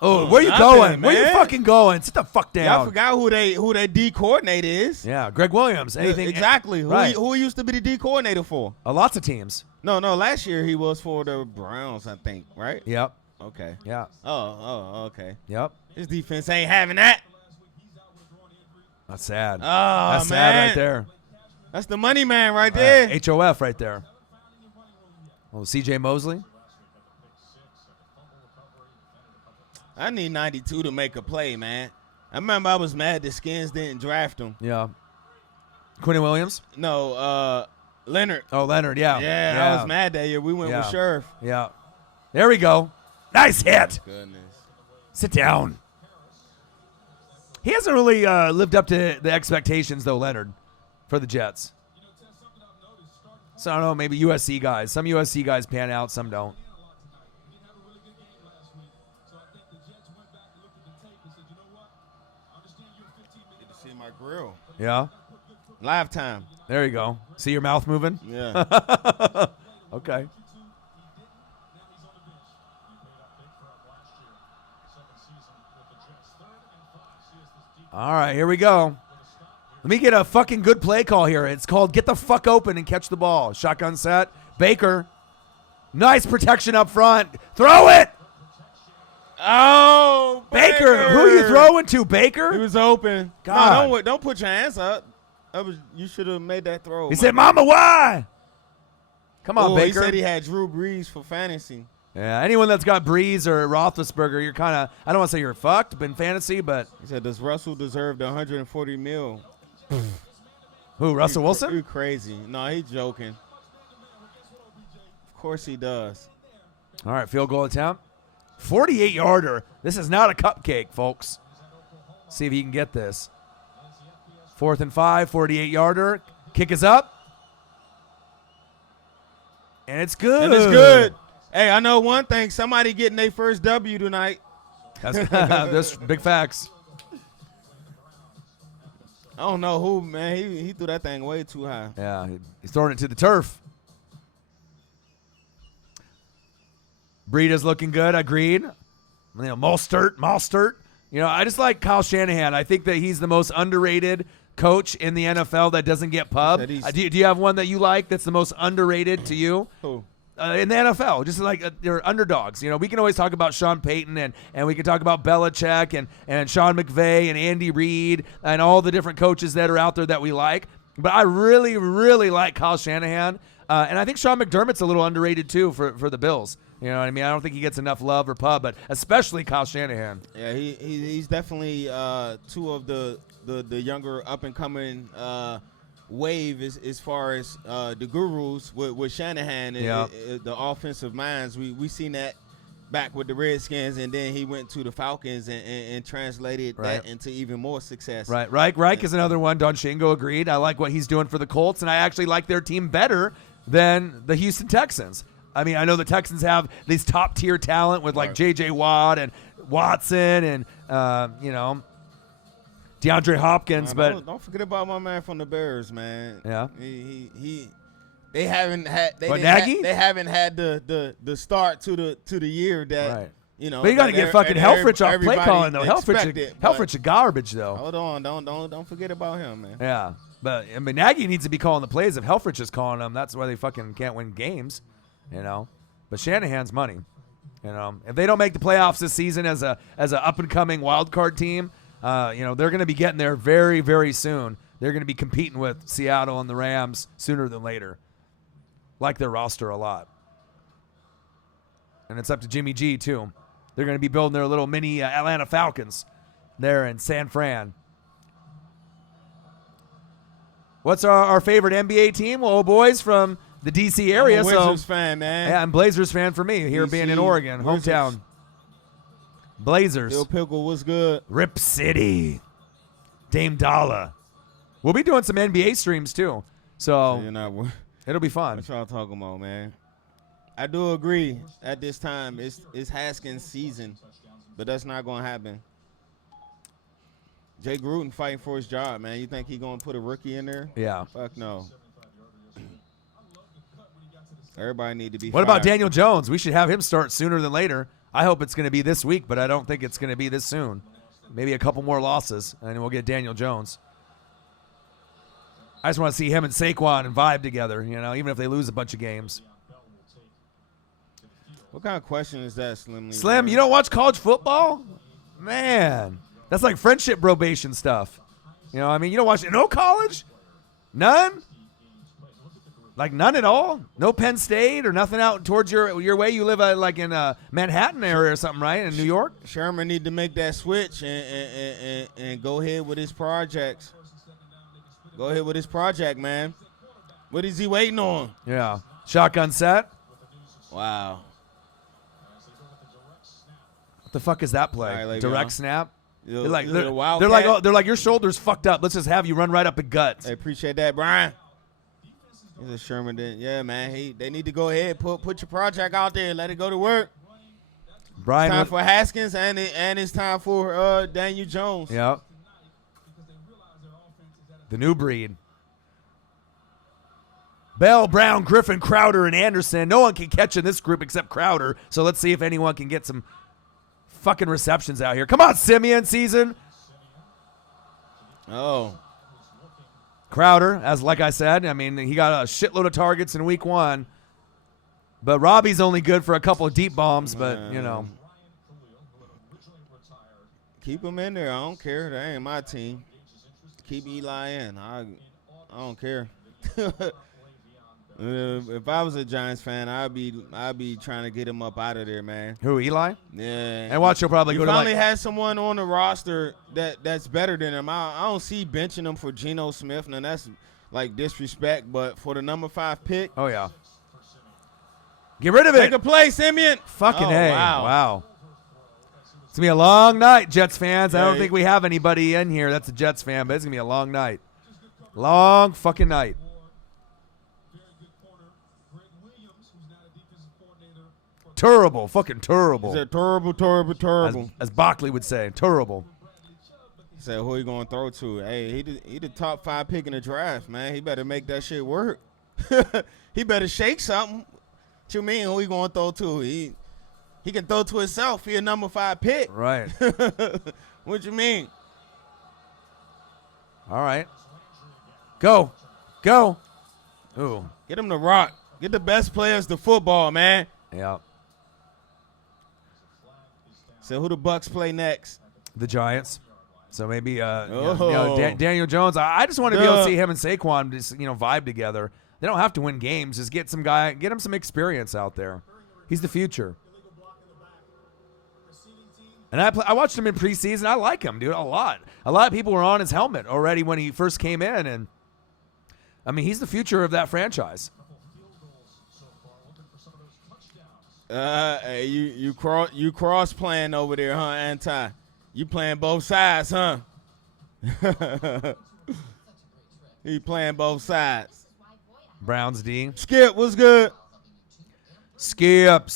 Oh, where you going? Where you fucking going? Sit the fuck down. Yeah, I forgot who their D coordinator is. Yeah, Greg Williams. Anything exactly. Right. Who used to be the D coordinator for? Lots of teams. No. Last year he was for the Browns, I think. Right? Yep. Okay. Yeah. Oh, okay. Yep. His defense ain't having that. That's sad. Oh, That's man. sad right there. That's the money man right there. HOF right there. Oh, CJ Mosley. I need 92 to make a play, man. I remember I was mad the Skins didn't draft him. Yeah. Quentin Williams? No, Leonard. Oh, Leonard, yeah. Yeah, I was mad that year. We went with Sheriff. Yeah. There we go. Nice hit. Goodness. Sit down. He hasn't really lived up to the expectations, though, Leonard, for the Jets. So, I don't know, maybe USC guys. Some USC guys pan out, some don't. in my grill. Yeah. Live time. There you go. See your mouth moving? Yeah. Okay. All right, here we go. Let me get a fucking good play call here. It's called get the fuck open and catch the ball. Shotgun set. Baker. Nice protection up front. Throw it. Oh, Baker. Who are you throwing to, Baker? He was open. God. No, don't put your hands up. You should have made that throw. He said, Mama, why? Come on, Baker. He said he had Drew Brees for fantasy. Yeah, anyone that's got Breeze or Roethlisberger, you're kind of, I don't want to say you're fucked in fantasy, but. He said, does Russell deserve the $140 million? Who, Russell Wilson? You crazy. No, he's joking. Of course he does. All right, field goal attempt. 48-yarder. This is not a cupcake, folks. See if he can get this. 4th and 5, 48-yarder. Kick is up. And it's good. And it's good. Hey, I know one thing. Somebody getting their first W tonight. That's big facts. I don't know who, man. He threw that thing way too high. Yeah, he's throwing it to the turf. Breida's looking good. Agreed. Mostert. You know, I just like Kyle Shanahan. I think that he's the most underrated coach in the NFL that doesn't get pub. Do you have one that you like that's the most underrated to you? Who? In the NFL, just like they're underdogs. You know, we can always talk about Sean Payton and we can talk about Belichick and Sean McVay and Andy Reid and all the different coaches that are out there that we like. But I really, really like Kyle Shanahan. And I think Sean McDermott's a little underrated too for the Bills. You know what I mean? I don't think he gets enough love or pub, but especially Kyle Shanahan. Yeah, he's definitely two of the younger up-and-coming wave as far as the gurus with Shanahan and the offensive minds. We seen that back with the Redskins, and then he went to the Falcons and translated that into even more success. Right. Reich is another one. Don Shingo agreed. I like what he's doing for the Colts, and I actually like their team better than the Houston Texans. I mean, I know the Texans have these top-tier talent with like J.J. Watt and Watson and, DeAndre Hopkins. But don't forget about my man from the Bears, man. Yeah. They haven't had Nagy? They haven't had the start to the year that you know. But you got to get fucking Helfrich off play calling though. Helfrich is garbage though. Hold on, don't forget about him, man. Yeah, but I mean Nagy needs to be calling the plays. If Helfrich is calling them, that's why they fucking can't win games, you know. But Shanahan's money, you know. If they don't make the playoffs this season as a up and coming wild card team, they're going to be getting there very, very soon. They're going to be competing with Seattle and the Rams sooner than later. Like their roster a lot. And it's up to Jimmy G, too. They're going to be building their little mini Atlanta Falcons there in San Fran. What's our favorite NBA team? Well, boys from the D.C. area. I'm a Blazers fan, man. Yeah, I'm Blazers fan for me here DC, being in Oregon, hometown. Blazers. Bill Pickle was good. Rip City. Dame Dollar. We'll be doing some NBA streams, too. So it'll be fun. What y'all talking about, man? I do agree at this time it's Haskins' season, but that's not going to happen. Jay Gruden fighting for his job, man. You think he going to put a rookie in there? Yeah. Fuck no. Everybody need to be What about Daniel Jones? We should have him start sooner than later. I hope it's going to be this week, but I don't think it's going to be this soon. Maybe a couple more losses, and we'll get Daniel Jones. I just want to see him and Saquon and vibe together, you know, even if they lose a bunch of games. What kind of question is that, Slim? Slim, you don't watch college football? Man, that's like friendship probation stuff. You know, I mean, you don't watch no college? None? Like none at all? No Penn State or nothing out towards your way? You live like in Manhattan area or something, right? In New York? Sherman need to make that switch and go ahead with his projects. Go ahead with his project, man. What is he waiting on? Yeah. Shotgun set. Wow. What the fuck is that play? Right, direct snap? They're like your shoulder's fucked up. Let's just have you run right up the guts. I appreciate that, Brian. He's a Sherman. Yeah, man. They need to go ahead, put your project out there, let it go to work. Brian, it's time for Haskins and it's time for Daniel Jones. Yeah. The new breed. Bell, Brown, Griffin, Crowder, and Anderson. No one can catch in this group except Crowder. So let's see if anyone can get some fucking receptions out here. Come on, Simeon season. Oh. Crowder, as like I said, I mean, he got a shitload of targets in week 1. But Robbie's only good for a couple of deep bombs, but, you know. Keep him in there. I don't care. That ain't my team. Keep Eli in. I don't care. If I was a Giants fan, I'd be trying to get him up out of there, man. Who, Eli? Yeah. And watch, he'll probably you go to finally had someone on the roster that's better than him. I don't see benching him for Geno Smith. Now, that's like disrespect, but for the number 5 pick. Oh, yeah. Get rid of it. Take a play, Simeon. Fucking A. Wow. It's going to be a long night, Jets fans. I don't think we have anybody in here that's a Jets fan, but it's going to be a long night. Long fucking night. Terrible. Fucking terrible. He said terrible. As Bockley would say, terrible. He said, who he going to throw to? Hey, he the top 5 pick in the draft, man. He better make that shit work. He better shake something. What you mean, who he going to throw to? He can throw to himself. He a number 5 pick. Right. What you mean? All right. Go. Ooh. Get him to rock. Get the best players to football, man. Yeah. So who the Bucks play next? The Giants. So maybe Daniel Jones. I just want to be able to see him and Saquon just vibe together. They don't have to win games. Just get him some experience out there. He's the future. And I watched him in preseason. I like him, dude, a lot. A lot of people were on his helmet already when he first came in, and I mean, he's the future of that franchise. Hey, you cross playing over there, huh, Anti? You playing both sides, huh? He playing both sides. Browns D. Skip, what's good? Skip.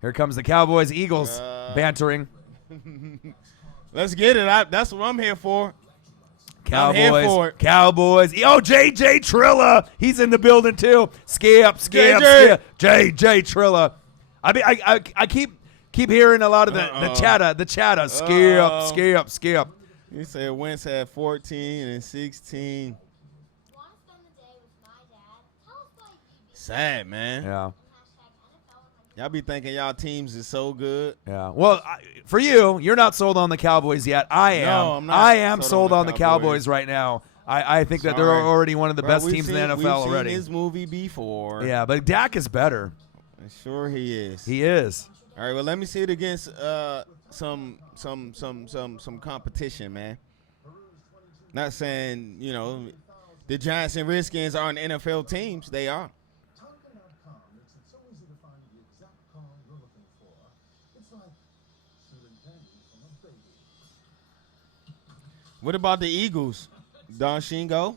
Here comes the Cowboys, Eagles bantering. Let's get it. That's what I'm here for. Cowboys. I'm here for it. Cowboys. Oh, JJ Trilla. He's in the building too. Skip. JJ Trilla. I keep hearing a lot of the chatter. Skip. You said Wentz had 14 and 16. Sad, man. Yeah. Y'all be thinking y'all teams is so good. Yeah. Well, for you're not sold on the Cowboys yet. I am. No, I'm not. I am sold on the Cowboys right now. I think that they're already one of the best teams in the NFL already. We've seen his movie before. Yeah, but Dak is better. Sure he is. He is. All right, well, let me see it against some competition, man. Not saying, the Giants and Redskins aren't NFL teams. They are. What about the Eagles? Don Shingo?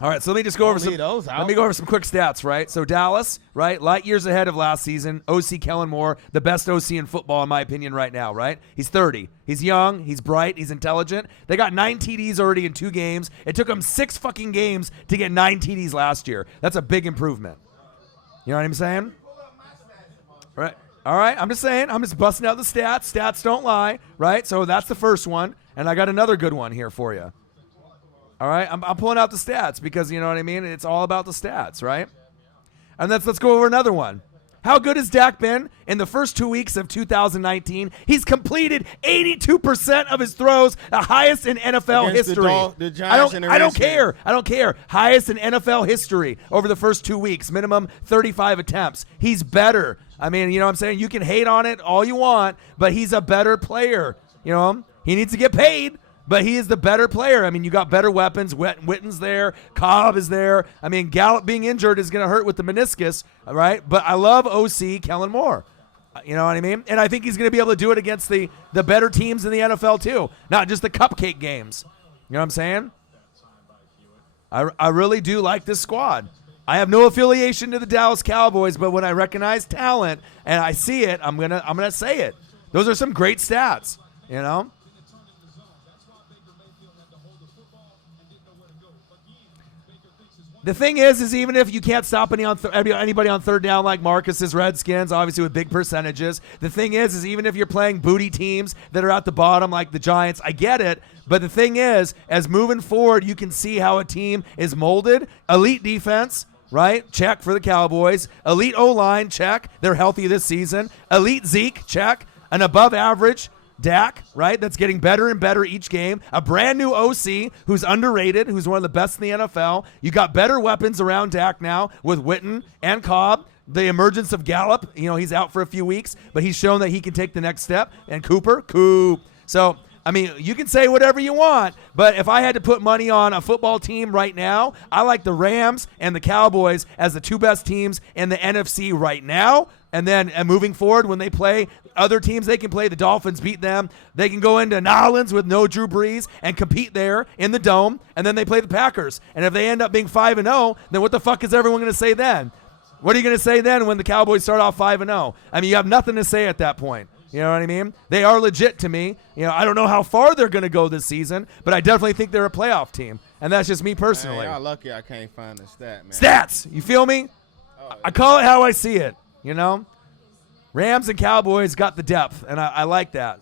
All right, so let me just go over some. Let me go over some quick stats, right? So Dallas, right, light years ahead of last season. OC Kellen Moore, the best OC in football, in my opinion, right now, right? He's 30. He's young. He's bright. He's intelligent. They got 9 TDs already in 2 games. It took them 6 fucking games to get 9 TDs last year. That's a big improvement. You know what I'm saying? Right. All right, I'm just saying. I'm just busting out the stats. Stats don't lie, right? So that's the first one, and I got another good one here for you. All right, I'm pulling out the stats because you know what I mean. It's all about the stats, right? And let's go over another one. How good has Dak been in the first 2 weeks of 2019? He's completed 82% of his throws, the highest in NFL history. The Giants I don't care. I don't care. Highest in NFL history over the first 2 weeks. Minimum 35 attempts. He's better. I mean, you know what I'm saying? You can hate on it all you want, but he's a better player. You know, he needs to get paid, but he is the better player. I mean, you got better weapons. Witten's there. Cobb is there. I mean, Gallup being injured is going to hurt with the meniscus, right? But I love OC Kellen Moore. You know what I mean? And I think he's going to be able to do it against the better teams in the NFL too, not just the cupcake games. You know what I'm saying? I really do like this squad. I have no affiliation to the Dallas Cowboys, but when I recognize talent and I see it, I'm gonna say it. Those are some great stats, you know? The thing is even if you can't stop anybody on third down like Marcus's Redskins, obviously with big percentages, the thing is even if you're playing booty teams that are at the bottom like the Giants, I get it. But the thing is, as moving forward, you can see how a team is molded. Elite defense, right? Check for the Cowboys. Elite O-line, check. They're healthy this season. Elite Zeke, check. An above average Dak, right? That's getting better and better each game. A brand new OC who's underrated, who's one of the best in the NFL. You got better weapons around Dak now with Witten and Cobb. The emergence of Gallup, he's out for a few weeks, but he's shown that he can take the next step. And Cooper. So, I mean, you can say whatever you want, but if I had to put money on a football team right now, I like the Rams and the Cowboys as the two best teams in the NFC right now. And then moving forward, when they play other teams, they can play the Dolphins, beat them. They can go into Nolans with no Drew Brees and compete there in the Dome, and then they play the Packers. And if they end up being 5-0, then what the fuck is everyone going to say then? What are you going to say then when the Cowboys start off 5-0? I mean, you have nothing to say at that point. You know what I mean? They are legit to me. I don't know how far they're going to go this season, but I definitely think they're a playoff team, and that's just me personally. Man, y'all lucky I can't find the stat, man. Stats! You feel me? I call it how I see it. Rams and Cowboys got the depth, and I like that.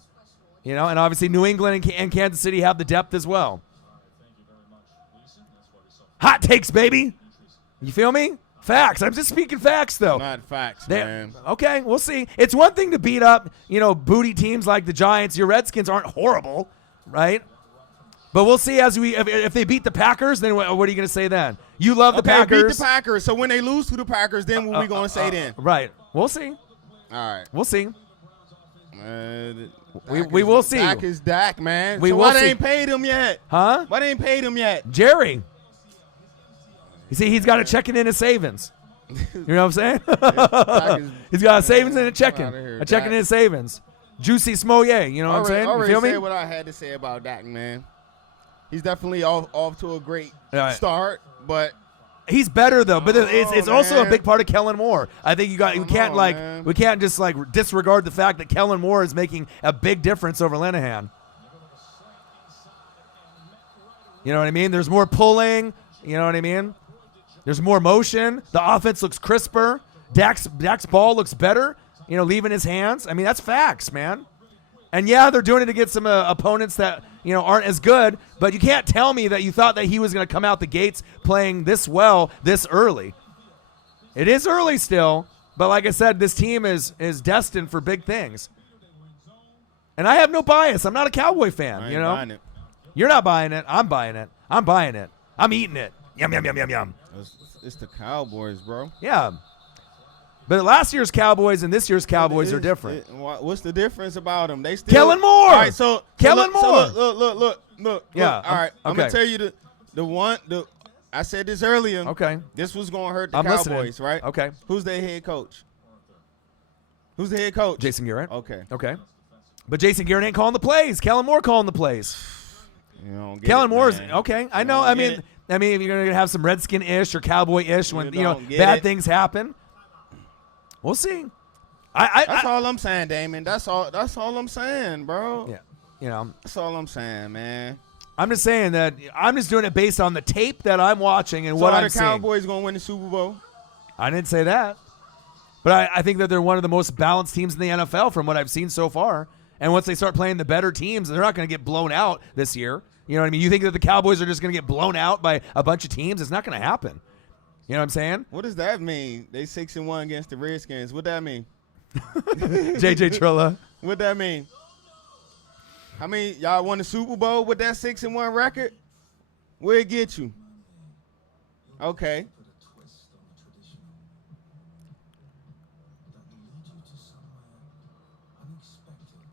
And obviously New England and Kansas City have the depth as well. Hot takes, baby. You feel me? Facts. I'm just speaking facts, though. Not facts, man. Okay, we'll see. It's one thing to beat up, booty teams like the Giants. Your Redskins aren't horrible, right? But we'll see if they beat the Packers, then what are you going to say then? You love the Packers. Beat the Packers. So when they lose to the Packers, then what are we going to say then? Right. We'll see. All right. We'll see. We will see. Dak is Dak, man. Why they ain't paid him yet? Huh? Why they ain't paid him yet? Jerry. You see, he's got a checking in his savings. You know what I'm saying? He's got a savings and a checking. A checking in his savings. Juicy Smollett. You know what I'm saying? I You feel me? said what I had to say about Dak, man. He's definitely off to a great start, but he's better though. But it's also a big part of Kellen Moore. I think we can't just disregard the fact that Kellen Moore is making a big difference over Linehan. You know what I mean? There's more pulling. You know what I mean? There's more motion. The offense looks crisper. Dak's ball looks better. Leaving his hands. I mean, that's facts, man. And yeah, they're doing it against some opponents that aren't as good. But you can't tell me that you thought that he was going to come out the gates playing this well this early. It is early still, but like I said, this team is destined for big things. And I have no bias. I'm not a Cowboy fan. I ain't buying it. You're not buying it. I'm buying it. I'm buying it. I'm eating it. Yum, yum, yum, yum, yum. It's the Cowboys, bro. Yeah. But last year's Cowboys and this year's Cowboys are different. What's the difference about them? They still Kellen Moore. All right, so Kellen Moore. Look. Yeah. All right. I'm gonna tell you I said this earlier. Okay. This was gonna hurt the I'm Cowboys, listening. right? Okay. Who's their head coach? Who's the head coach? Jason Garrett. Okay. But Jason Garrett ain't calling the plays. Kellen Moore calling the plays. Kellen Moore's okay. I know. I mean, if you're gonna have some Redskin-ish or Cowboy-ish when bad things happen, we'll see. That's all I'm saying, Damon. That's all I'm saying, bro. Yeah. That's all I'm saying, man. I'm just saying that I'm just doing it based on the tape that I'm watching and what I'm seeing. So are the Cowboys gonna win the Super Bowl? I didn't say that, but I think that they're one of the most balanced teams in the NFL from what I've seen so far. And once they start playing the better teams, they're not going to get blown out this year. You know what I mean? You think that the Cowboys are just going to get blown out by a bunch of teams? It's not going to happen. You know what I'm saying? What does that mean? They 6-1 against the Redskins. What that mean? JJ Trilla. What that mean? I mean, y'all won the Super Bowl with that 6-1 record? Where it get you? Okay.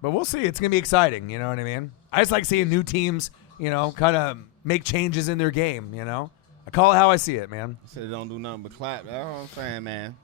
But we'll see. It's going to be exciting. You know what I mean? I just like seeing new teams, kind of make changes in their game, I call it how I see it, man. I said don't do nothing but clap. That's all I'm saying, man.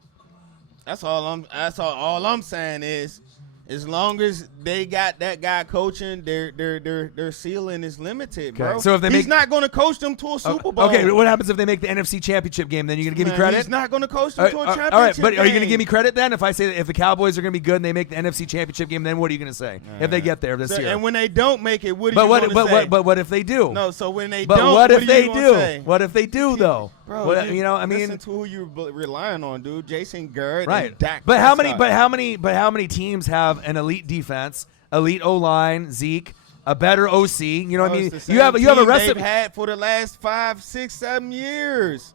All I'm saying is As long as they got that guy coaching, their ceiling is limited, bro. Okay. So if he's not going to coach them to a Super Bowl. Okay, what happens if they make the NFC Championship game? Then you're going to give me credit? He's not going to coach them to a championship all right, but game. are you going to give me credit then? If I say that if the Cowboys are going to be good and they make the NFC Championship game, then what are you going to say if they get there this year? And when they don't make it, what are you going to say? But what if they do? No, so when they but don't, what if are they you do? say? What if they do though? Bro, what, I mean, listen to who you're relying on, dude. Jason Garrett, right? And Dak but how Prescott. many teams have an elite defense, elite O-line, Zeke, a better OC? You know what I mean? You have a recipe they've had for the last 5, 6, 7 years.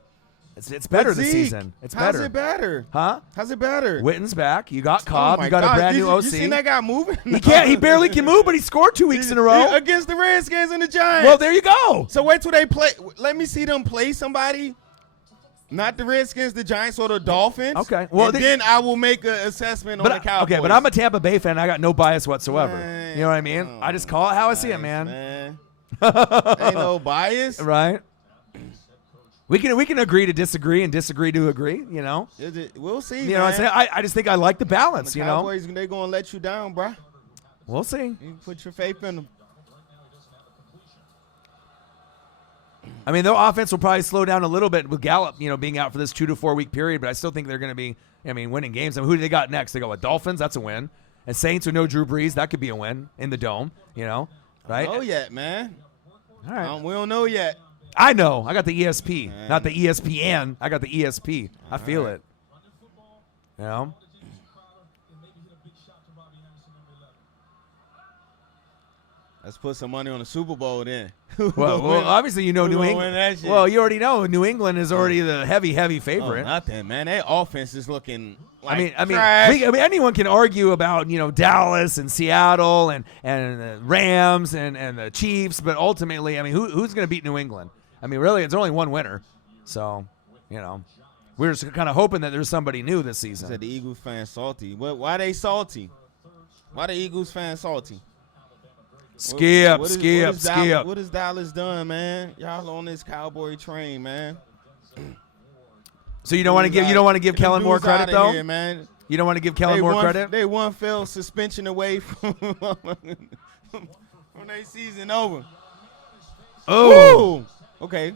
It's better this season. It's better. How's it better? Huh? How's it better? Witten's back. You got Cobb. Oh you got God. a brand new OC. You seen that guy moving? He can't. He barely can move, but he scored 2 weeks in a row against the Redskins and the Giants. Well, there you go. So wait till they play. Let me see them play somebody. Not the Redskins, the Giants, or the Dolphins. Okay. Well, then I will make an assessment on the Cowboys. Okay, but I'm a Tampa Bay fan. I got no bias whatsoever. Man, you know what I mean? I just call it how I see it, man. Ain't no bias, right? We can agree to disagree and disagree to agree. You know. We'll see. You know what I'm saying? I just think I like the balance. The you know. Cowboys, they gonna let you down, bro. We'll see. You put your faith in them. I mean, their offense will probably slow down a little bit with Gallup, being out for this 2 to 4 week period. But I still think they're going to be, winning games. I mean, who do they got next? They go with Dolphins. That's a win. And Saints with no Drew Brees. That could be a win in the dome. Right? Oh yet, man. All right. We don't know yet. I know. I got the ESP, not the ESPN. I got the ESP. I feel it. Let's put some money on the Super Bowl then. well, obviously New England. Well, you already know New England is already the heavy favorite. Oh, nothing, man. Their offense is looking like I mean, anyone can argue about Dallas and Seattle and the Rams and the Chiefs, but ultimately, I mean, who's going to beat New England? I mean, really, it's only one winner. So, we're just kind of hoping that there's somebody new this season. Said the Eagles fans salty. Why they salty? Why the Eagles fans salty? Skip. What has Dallas done, man? Y'all on this Cowboy train, man. So you don't want to give Kellen more credit though, here, man. You don't want to give Kellen more credit. They one fell suspension away from their season over. Oh, woo! Okay.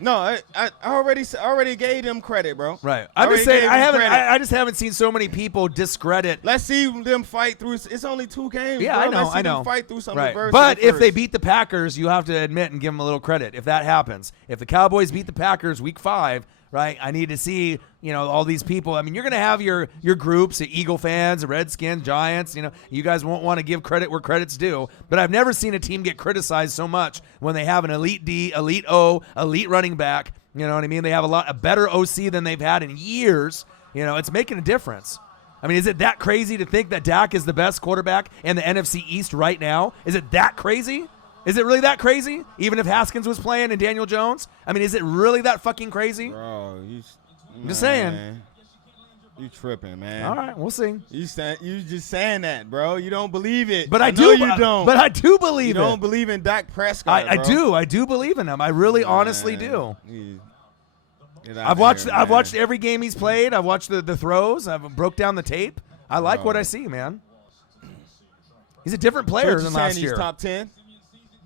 No, I already gave them credit, bro. Right. I'm just saying I just haven't seen so many people discredit. Let's see them fight through. It's only 2 games. Yeah, bro. I know. Let's see them fight through some adversity. But if they beat the Packers, you have to admit and give them a little credit. If that happens, if the Cowboys beat the Packers week 5, right? I need to see all these people. I mean, you're gonna have your groups, the Eagle fans, the Redskins, Giants. You guys won't want to give credit where credit's due. But I've never seen a team get criticized so much when they have an elite D, elite O, elite running back. You know what I mean? They have a better OC than they've had in years. It's making a difference. I mean, is it that crazy to think that Dak is the best quarterback in the NFC East right now? Is it that crazy? Is it really that crazy? Even if Haskins was playing and Daniel Jones? I mean, is it really that fucking crazy? Bro, I'm just saying. You tripping, man. All right, we'll see. You just saying that, bro. You don't believe it. But I do. You don't. But I do believe it. You don't believe in Dak Prescott, I do. I do believe in him. I really honestly do. I've watched every game he's played. I've watched the throws. I've broke down the tape. I like what I see, man. He's a different player than last year. He's top 10?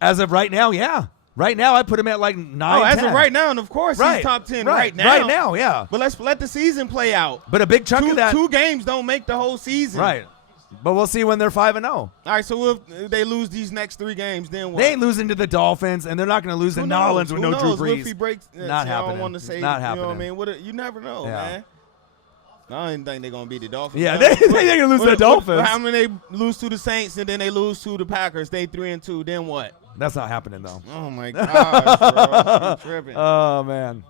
As of right now, yeah. Right now, I put him at like 9, as 10. of right now, and of course, he's top 10 right now. Right now, yeah. But let's let the season play out. But a big chunk of that. 2 games don't make the whole season. Right. But we'll see when they're 5-0. All right, so if they lose these next 3 games, then what? They ain't losing to the Dolphins, and they're not going to lose to Nolans with no Drew Brees. If he breaks, not happening. I don't want to say, not happening. You know what I mean? You never know, man. I don't even think they're going to beat the Dolphins. Yeah, they're going to lose to the Dolphins. How many they lose to the Saints, and then they lose to the Packers? They 3-2. Then what? That's not happening, though. Oh, my gosh, bro. I'm tripping. Oh, man.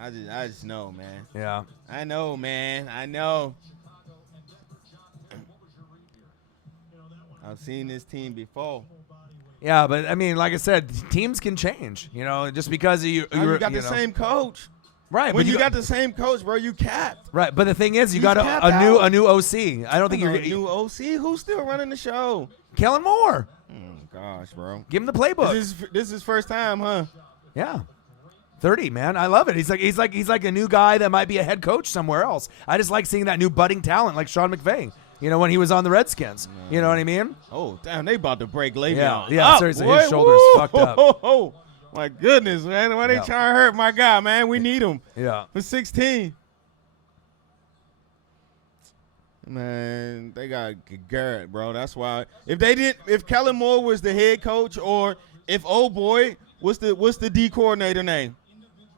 I just know, man. Yeah. I know, man. I know. I've seen this team before. Yeah, but, I mean, like I said, teams can change, just because you got the same coach. Right. When you got the same coach, bro, you capped. Right, but the thing is, you got a new OC. I don't think you're new OC. Who's still running the show? Kellen Moore. Oh gosh, bro. Give him the playbook. This is first time, huh? Yeah. 30, man. I love it. He's like a new guy that might be a head coach somewhere else. I just like seeing that new budding talent like Sean McVay. When he was on the Redskins. You know what I mean? Oh, damn, they about to break Le'Veon. Yeah, seriously, his shoulder's fucked up. Oh, my goodness, man. Why they trying to hurt my guy, man? We need him. Yeah. For 16. Man, they got Garrett, bro. That's why. If Kellen Moore was the head coach, or if old boy, what's the D coordinator name?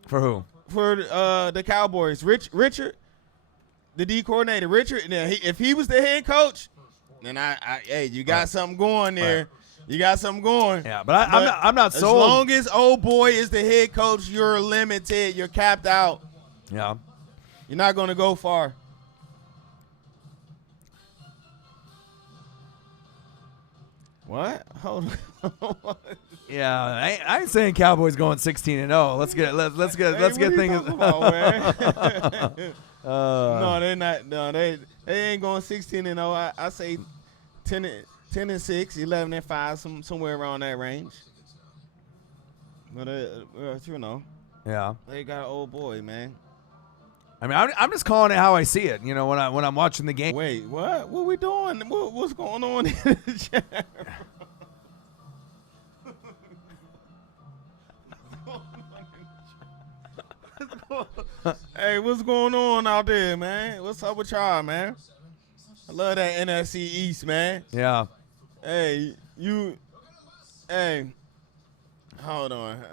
For who? For the Cowboys. Richard, the D coordinator. Richard, if he was the head coach, then hey, you got something going there. Right. You got something going. Yeah, but I'm not sold. As long as old boy is the head coach, you're limited. You're capped out. Yeah. You're not going to go far. What? Hold on. Yeah, I ain't saying Cowboys going 16-0. Let's get things. No, they're not. No, they ain't going 16-0. I say 10-6, 11-5, somewhere around that range. But Yeah. They got an old boy, man. I mean, I'm just calling it how I see it. When I'm watching the game. Wait, what? What we doing? What's going on in the chat? Hey, what's going on out there, man? What's up with y'all, man? I love that NFC East, man. Yeah. Hey, hold on.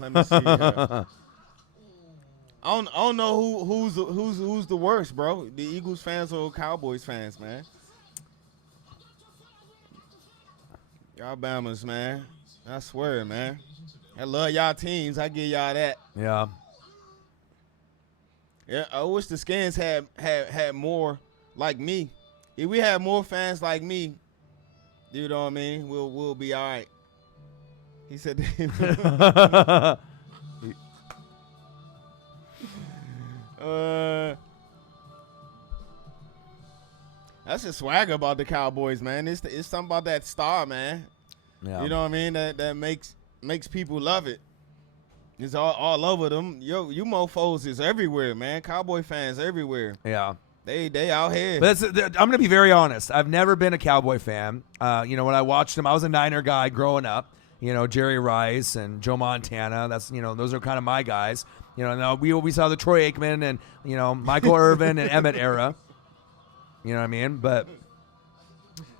Let me see here. I don't know who's the worst, bro. The Eagles fans or Cowboys fans, man. Y'all Bammers, man. I swear, man. I love y'all teams. I give y'all that. Yeah. Yeah, I wish the Skins had more like me. If we had more fans like me, you know what I mean? We'll be all right. He said. That's the swagger about the Cowboys, man. It's something about that star, man. Yeah. You know what I mean? That makes people love it. It's all over them. Yo, you mofos is everywhere, man. Cowboy fans everywhere. Yeah. They out here. But I'm going to be very honest. I've never been a Cowboy fan. When I watched them, I was a Niner guy growing up. Jerry Rice and Joe Montana. That's those are kind of my guys. Now we saw the Troy Aikman and Michael Irvin and Emmett era. You know what I mean? But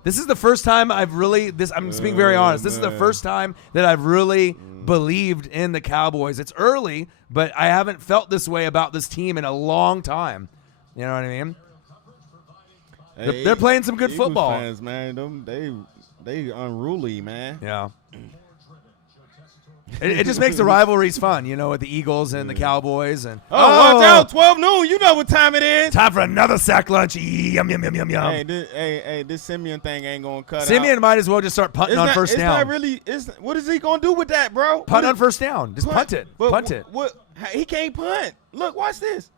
this is the first time I've really I'm being very honest. This is the first time that I've really believed in the Cowboys. It's early, but I haven't felt this way about this team in a long time. You know what I mean? Hey, they're playing some good Eagles football. Fans, man, they unruly, man. Yeah. It just makes the rivalries fun, with the Eagles and the Cowboys. And watch out, 12 noon. You know what time it is. Time for another sack lunch. Yum, yum, yum, yum, yum. Hey, this Simeon thing ain't going to cut out. Simeon might as well just start punting on first down. What is he going to do with that, bro? Punt on first down. Just punt it. Punt it. He can't punt. Look, watch this.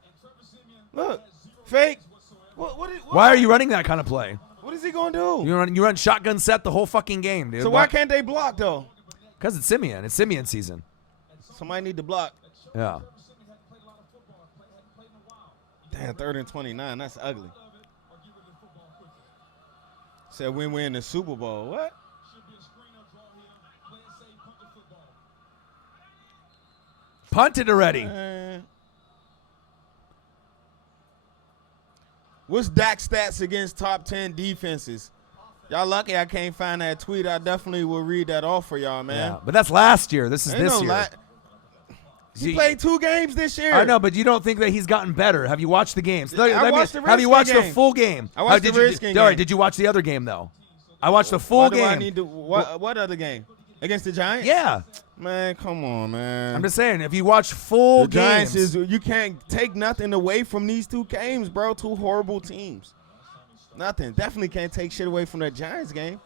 Look, fake. Why are you running that kind of play? What is he going to do? You run shotgun set the whole fucking game, dude. So why can't they block, though? Because it's Simeon. It's Simeon season. Somebody need to block. Yeah. Damn, 3rd and 29. That's ugly. Said when we're in the Super Bowl. What? Punted already. What's Dak's stats against top 10 defenses? Y'all lucky I can't find that tweet. I definitely will read that off for y'all, man. Yeah, but that's last year. This is this year. He played 2 games this year. I know, but you don't think that he's gotten better. Have you watched the games? I watched the Have you watched game. the full game? I watched the Redskins game. All right, did you watch the other game, though? I watched the full game. What other game? Against the Giants? Yeah. Man, come on, man. I'm just saying, if you watch full games. Giants, you can't take nothing away from these 2 games, bro. 2 horrible teams. Nothing. Definitely can't take shit away from that Giants game.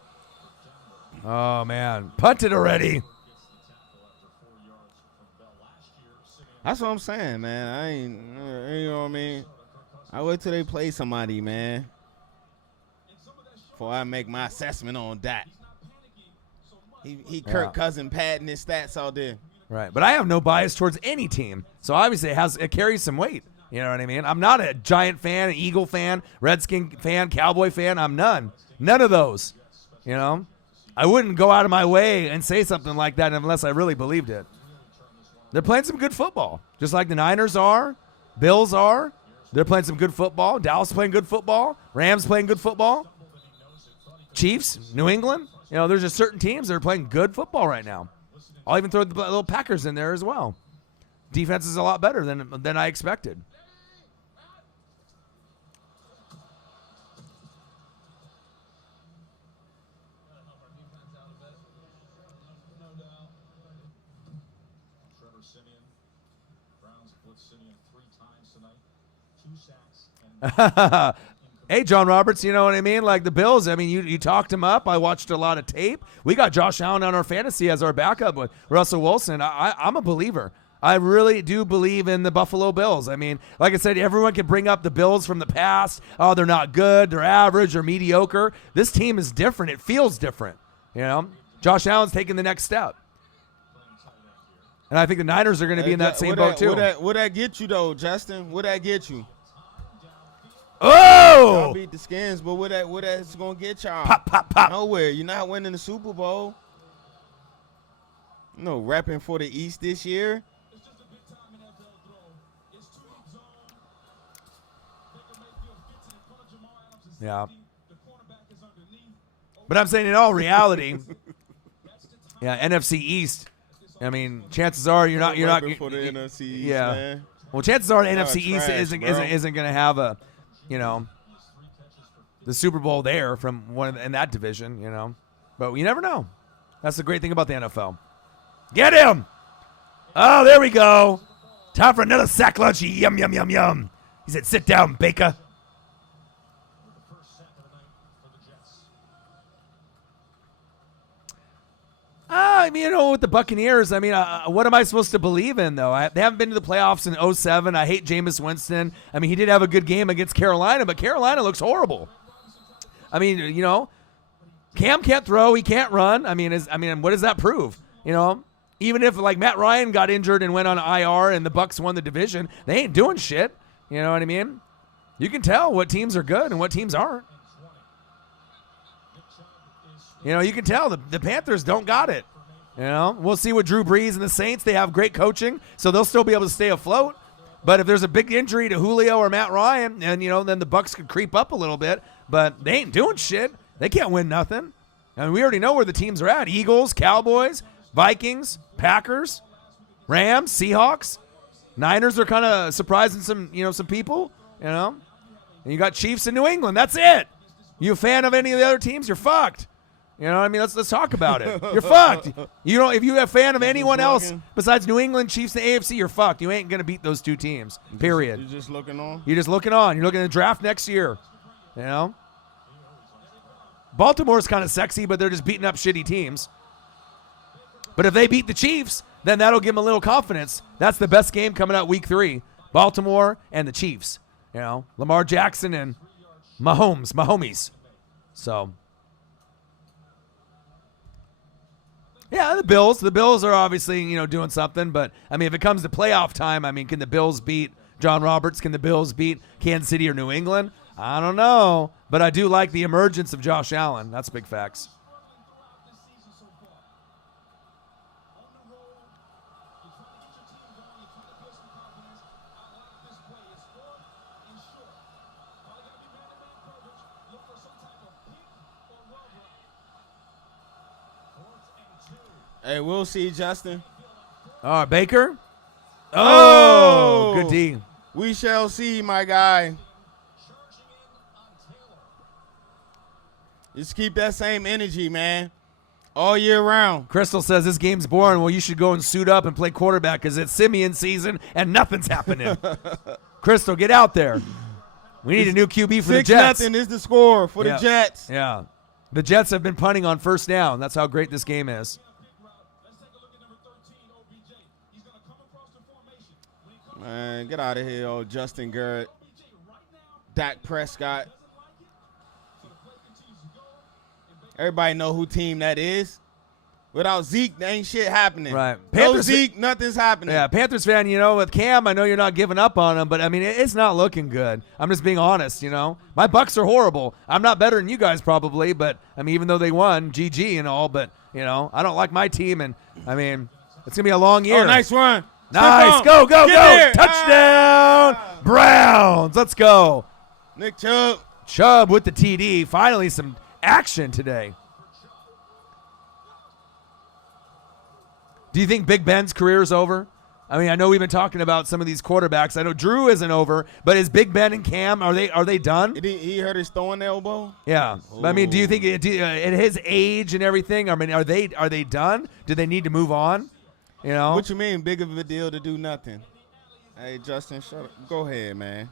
Oh, man. Punted already. That's what I'm saying, man. I ain't, you know what I mean? I wait till they play somebody, man, before I make my assessment on that. He Kirk Cousin padding his stats out there. Right. But I have no bias towards any team. So obviously it carries some weight. You know what I mean? I'm not a Giant fan, an Eagle fan, Redskin fan, Cowboy fan. I'm none. None of those. You know? I wouldn't go out of my way and say something like that unless I really believed it. They're playing some good football. Just like the Niners are. Bills are. They're playing some good football. Dallas playing good football. Rams playing good football. Chiefs, New England. You know, there's just certain teams that are playing good football right now. I'll even throw the little Packers in there as well. Defense is a lot better than I expected. Hey, John Roberts, you know what I mean? Like the Bills, I mean, you talked him up. I watched a lot of tape. We got Josh Allen on our fantasy as our backup with Russell Wilson. I'm a believer. I really do believe in the Buffalo Bills. I mean, like I said, everyone can bring up the Bills from the past. Oh, they're not good. They're average. They're mediocre. This team is different. It feels different. You know, Josh Allen's taking the next step. And I think the Niners are going to be in that same boat too. Would that get you, though, Justin? Would that get you? Oh! Y'all beat the Skins, but what that's going to get y'all? Pop, pop, pop. Nowhere. You're not winning the Super Bowl. No, rapping for the East this year. Yeah. But I'm saying in all reality, yeah, NFC East. I mean, chances are you're not for the NFC East, yeah. Man. Well, chances are the NFC East trash, isn't going to have a, you know, the Super Bowl there from one in that division, you know. But you never know. That's the great thing about the NFL. Get him! Oh, there we go. Time for another sack lunch. Yum, yum, yum, yum. He said, sit down, Baker. I mean, you know, with the Buccaneers, I mean, what am I supposed to believe in, though? They haven't been to the playoffs in 2007. I hate Jameis Winston. I mean, he did have a good game against Carolina, but Carolina looks horrible. I mean, you know, Cam can't throw. He can't run. I mean, what does that prove? You know, even if, like, Matt Ryan got injured and went on IR and the Bucs won the division, they ain't doing shit. You know what I mean? You can tell what teams are good and what teams aren't. You know, you can tell the Panthers don't got it. You know, we'll see with Drew Brees and the Saints. They have great coaching, so they'll still be able to stay afloat. But if there's a big injury to Julio or Matt Ryan, and, you know, then the Bucs could creep up a little bit. But they ain't doing shit. They can't win nothing. I mean, we already know where the teams are at. Eagles, Cowboys, Vikings, Packers, Rams, Seahawks. Niners are kind of surprising some people, you know. And you got Chiefs in New England. That's it. You a fan of any of the other teams, you're fucked. You know what I mean? Let's talk about it. You're fucked. You know, if you're a fan of anyone else besides New England, Chiefs, and the AFC, you're fucked. You ain't gonna beat those two teams. Period. You're just looking on. You're just looking on. You're looking at the draft next year. You know? Baltimore's kind of sexy, but they're just beating up shitty teams. But if they beat the Chiefs, then that'll give them a little confidence. That's the best game coming out week 3. Baltimore and the Chiefs. You know, Lamar Jackson and Mahomes. So, yeah, the Bills. The Bills are obviously, you know, doing something. But, I mean, if it comes to playoff time, I mean, can the Bills beat John Roberts? Can the Bills beat Kansas City or New England? I don't know. But I do like the emergence of Josh Allen. That's big facts. Hey, we'll see, Justin. All right, Baker. Oh, good D. We shall see, my guy. Just keep that same energy, man, all year round. Crystal says this game's boring. Well, you should go and suit up and play quarterback because it's Simeon season and nothing's happening. Crystal, get out there. We need a new QB for the Jets. 6-0 is the score for the Jets. Yeah. The Jets have been punting on first down. That's how great this game is. Man, get out of here, old Justin Garrett. Dak Prescott. Everybody know who team that is. Without Zeke, there ain't shit happening. Right. No Panthers, Zeke, nothing's happening. Yeah, Panthers fan, with Cam, I know you're not giving up on him, but, I mean, it's not looking good. I'm just being honest, My Bucks are horrible. I'm not better than you guys probably, but, I mean, even though they won, GG and all, but, I don't like my team, and, I mean, it's going to be a long year. Oh, nice run. Nice. Go. Get there. Touchdown. Browns. Let's go. Nick Chubb. Chubb with the TD. Finally some action today. Do you think Big Ben's career is over? I mean, I know we've been talking about some of these quarterbacks. I know Drew isn't over, but is Big Ben and Cam, are they done? He hurt his throwing elbow? Yeah. But, I mean, do you think at his age and everything, I mean, are they done? Do they need to move on? What you mean, big of a deal to do nothing? Hey, Justin, shut up. Go ahead, man.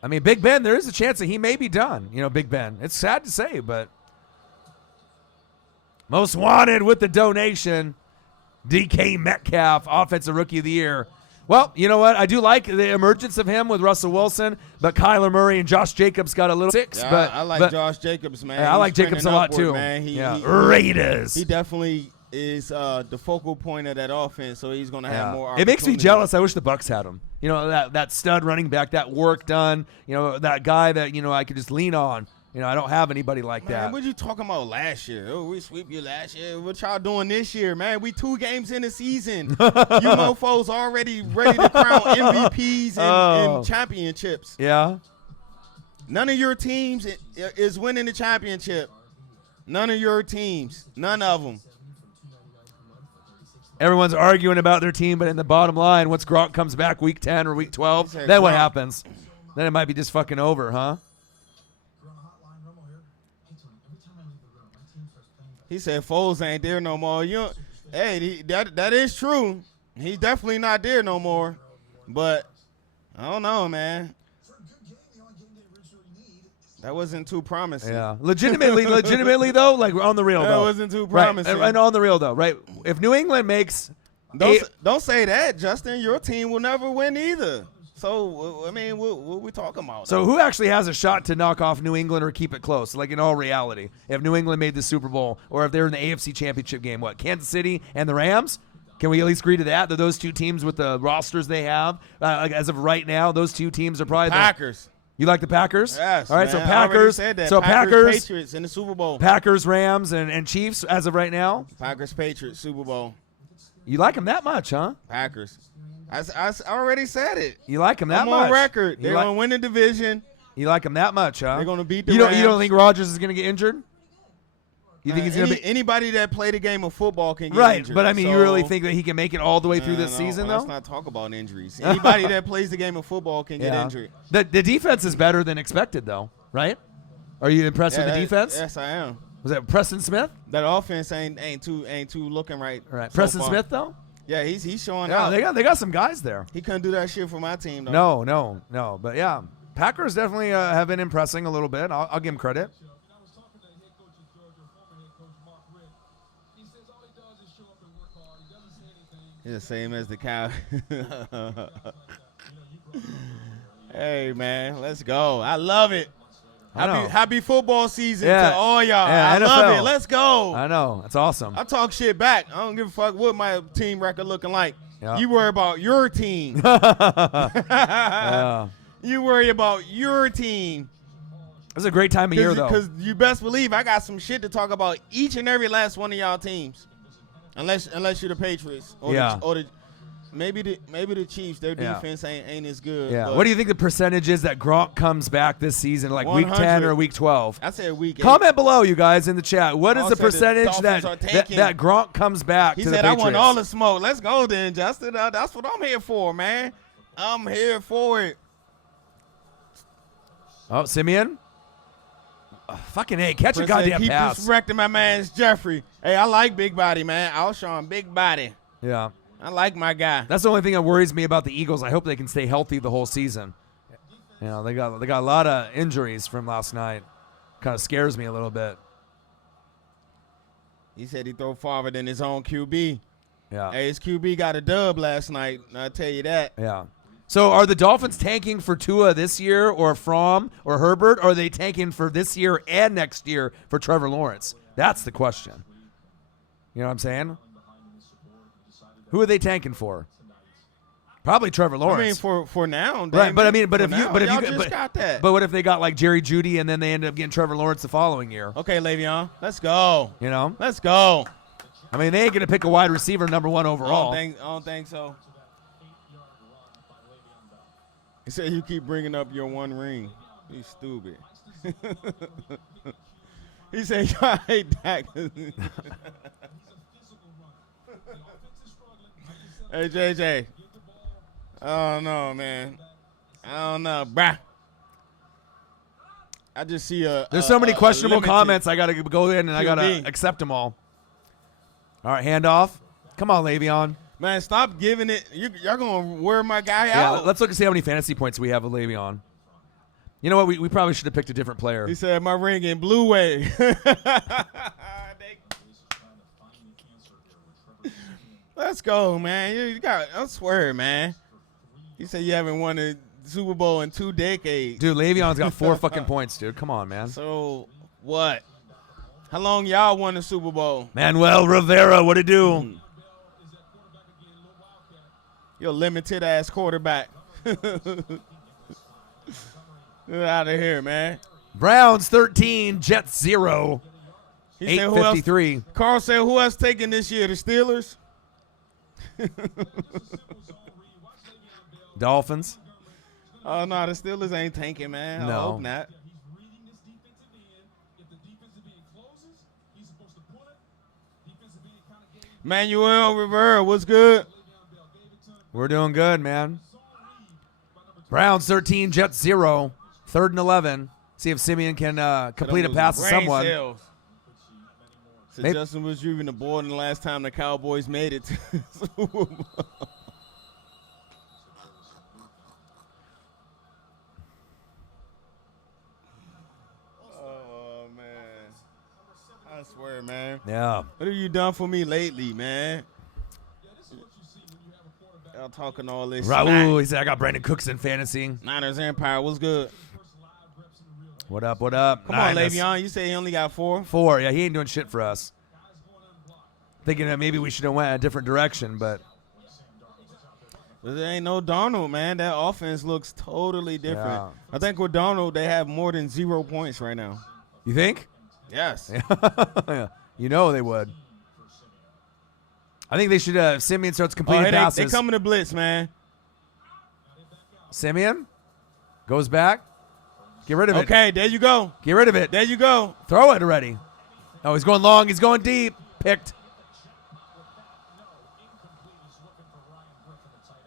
I mean, Big Ben, there is a chance that he may be done. Big Ben. It's sad to say, but most wanted with the donation, DK Metcalf, Offensive Rookie of the Year. Well, you know what? I do like the emergence of him with Russell Wilson, but Kyler Murray and Josh Jacobs got a little six. Yeah, but I like Josh Jacobs, man. I like Jacobs a lot too. Man. Raiders. He definitely is the focal point of that offense, so he's going to have more. It makes me jealous. I wish the Bucs had him. That stud running back, that work done. That guy that I could just lean on. I don't have anybody like that. What you talking about last year? Oh, we sweep you last year. What y'all doing this year, man? We 2 games in the season. You mofos already ready to crown MVPs and championships. Yeah. None of your teams is winning the championship. None of your teams. None of them. Everyone's arguing about their team, but in the bottom line, once Gronk comes back week 10 or week 12, then what happens? Then it might be just fucking over, huh? He said Foles ain't there no more. That is true. He's definitely not there no more. But I don't know, man. That wasn't too promising. Yeah, legitimately though, like on the real though. That wasn't too promising. Right, and on the real though, right? If New England makes, don't say that, Justin. Your team will never win either. So I mean, what we talking about? So who actually has a shot to knock off New England or keep it close? Like in all reality, if New England made the Super Bowl or if they're in the AFC Championship game, what? Kansas City and the Rams? Can we at least agree to that? That those two teams with the rosters they have, as of right now, those two teams are probably Packers. You like the Packers? Yes. All right, man. so Packers. Said that. So Packers, Patriots in the Super Bowl. Packers, Rams, and Chiefs as of right now. Packers, Patriots, Super Bowl. You like them that much, huh? Packers. I already said it. You like them that I'm much? on record. They're going to win the division. You like them that much, huh? They're going to beat the Rams. You don't think Rodgers is going to get injured? You think he's going to be anybody that played a game of football can get right? Injured, but I mean, you really think that he can make it all the way through this season, though? Let's not talk about injuries. Anybody that plays the game of football can get injured. The defense is better than expected, though, right? Are you impressed with the defense? Yes, I am. Was that Preston Smith? That offense ain't too looking right. Right, so Preston far. Smith though. Yeah, he's showing out. Yeah, they got some guys there. He couldn't do that shit for my team, though. No. But yeah, Packers definitely have been impressing a little bit. I'll give him credit. He's the same as the cow. Hey, man, let's go. I love it. Happy football season to all y'all. I love it. Let's go. I know. That's awesome. I talk shit back. I don't give a fuck what my team record looking like. Yeah. You worry about your team. Yeah. You worry about your team. It's a great time of year, though. Because you best believe I got some shit to talk about each and every last one of y'all teams. Unless you're the Patriots. Or maybe the Chiefs. Their defense ain't as good. Yeah. What do you think the percentage is that Gronk comes back this season, like 100. week 10 or week 12? I said week 8. Comment below, you guys, in the chat. What is the percentage that Gronk comes back to the Patriots? He said, I want all the smoke. Let's go then, Justin. That's what I'm here for, man. I'm here for it. Oh, Simeon? Fucking A, catch a goddamn pass. Keep disrespecting my man's Jeffrey. Hey, I like big body, man. Alshon, big body. Yeah. I like my guy. That's the only thing that worries me about the Eagles. I hope they can stay healthy the whole season. You know, they got a lot of injuries from last night. Kind of scares me a little bit. He said he throw farther than his own QB. Yeah. Hey, his QB got a dub last night. I'll tell you that. Yeah. So are the Dolphins tanking for Tua this year or Fromm or Herbert, or are they tanking for this year and next year for Trevor Lawrence? That's the question. You know what I'm saying? Who are they tanking for? Probably Trevor Lawrence. I mean, for now, right? But I mean, but if got that. But what if they got like Jerry Jeudy and then they end up getting Trevor Lawrence the following year? Okay, Le'Veon, let's go. You know, let's go. I mean, they ain't gonna pick a wide receiver number 1 overall. I don't think so. He said you keep bringing up your one ring. You stupid. He said I hate Dak. Hey, JJ. I don't know, man. I don't know, bruh. I just see There's so many questionable limited comments. I got to go in and I got to accept them all. All right, handoff. Come on, Le'Veon. Man, stop giving it. Y'all going to wear my guy Yeah, out. let's look and see how many fantasy points we have with Le'Veon. You know what? We probably should have picked a different player. He said my ring in blue way. Let's go, man. You got. I swear, man. He said you haven't won a Super Bowl in 2 decades. Dude, Le'Veon's got 4 fucking points, dude. Come on, man. So what? How long y'all won the Super Bowl? Manuel Rivera, what'd he do? You're a limited ass quarterback. Get out of here, man. Browns 13, Jets 0. He said, 853. Carl said, who else taking this year? The Steelers? Dolphins. Oh, no, the Steelers ain't tanking, man. No. I hope not. Manuel Rivera, what's good? We're doing good, man. Browns 13, Jets 0. 3rd and 11. See if Simeon can complete a pass to someone. So Justin was even the board the last time the Cowboys made it to the Super Bowl. Oh, man. I swear, man. Yeah. What have you done for me lately, man? Y'all talking all this Raul, he said, I got Brandon Cooks in fantasy. Niners Empire, what's good? What up, what up? Come on, Le'Veon. You say he only got 4? 4, yeah, he ain't doing shit for us. Thinking that maybe we should have went a different direction, but there ain't no Darnold, man. That offense looks totally different. Yeah. I think with Darnold, they have more than 0 points right now. You think? Yes. Yeah. You know they would. I think they should, if Simeon starts completing passes. They coming to blitz, man. Simeon goes back. Get rid of it. Okay, there you go. Get rid of it. There you go. Throw it already. Oh, he's going long. He's going deep. Picked.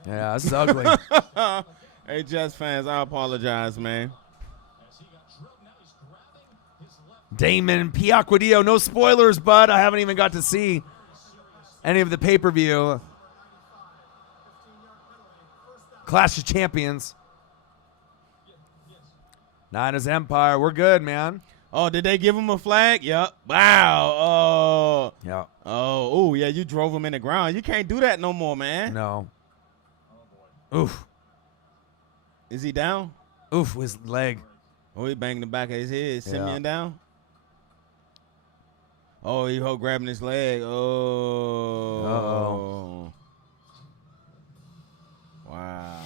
Yeah, this is ugly. Hey, Jets fans, I apologize, man. Damon Piacquadio. No spoilers, bud. I haven't even got to see any of the pay-per-view. Clash of Champions. Niners Empire. We're good, man. Oh, did they give him a flag? Yep. Wow. Oh. Yeah. Oh, yeah, you drove him in the ground. You can't do that no more, man. No. Oof. Is he down? Oof, his leg. Oh, he banged the back of his head. Yeah. Simeon down? Oh, he grabbing his leg. Oh. Uh-oh. Wow.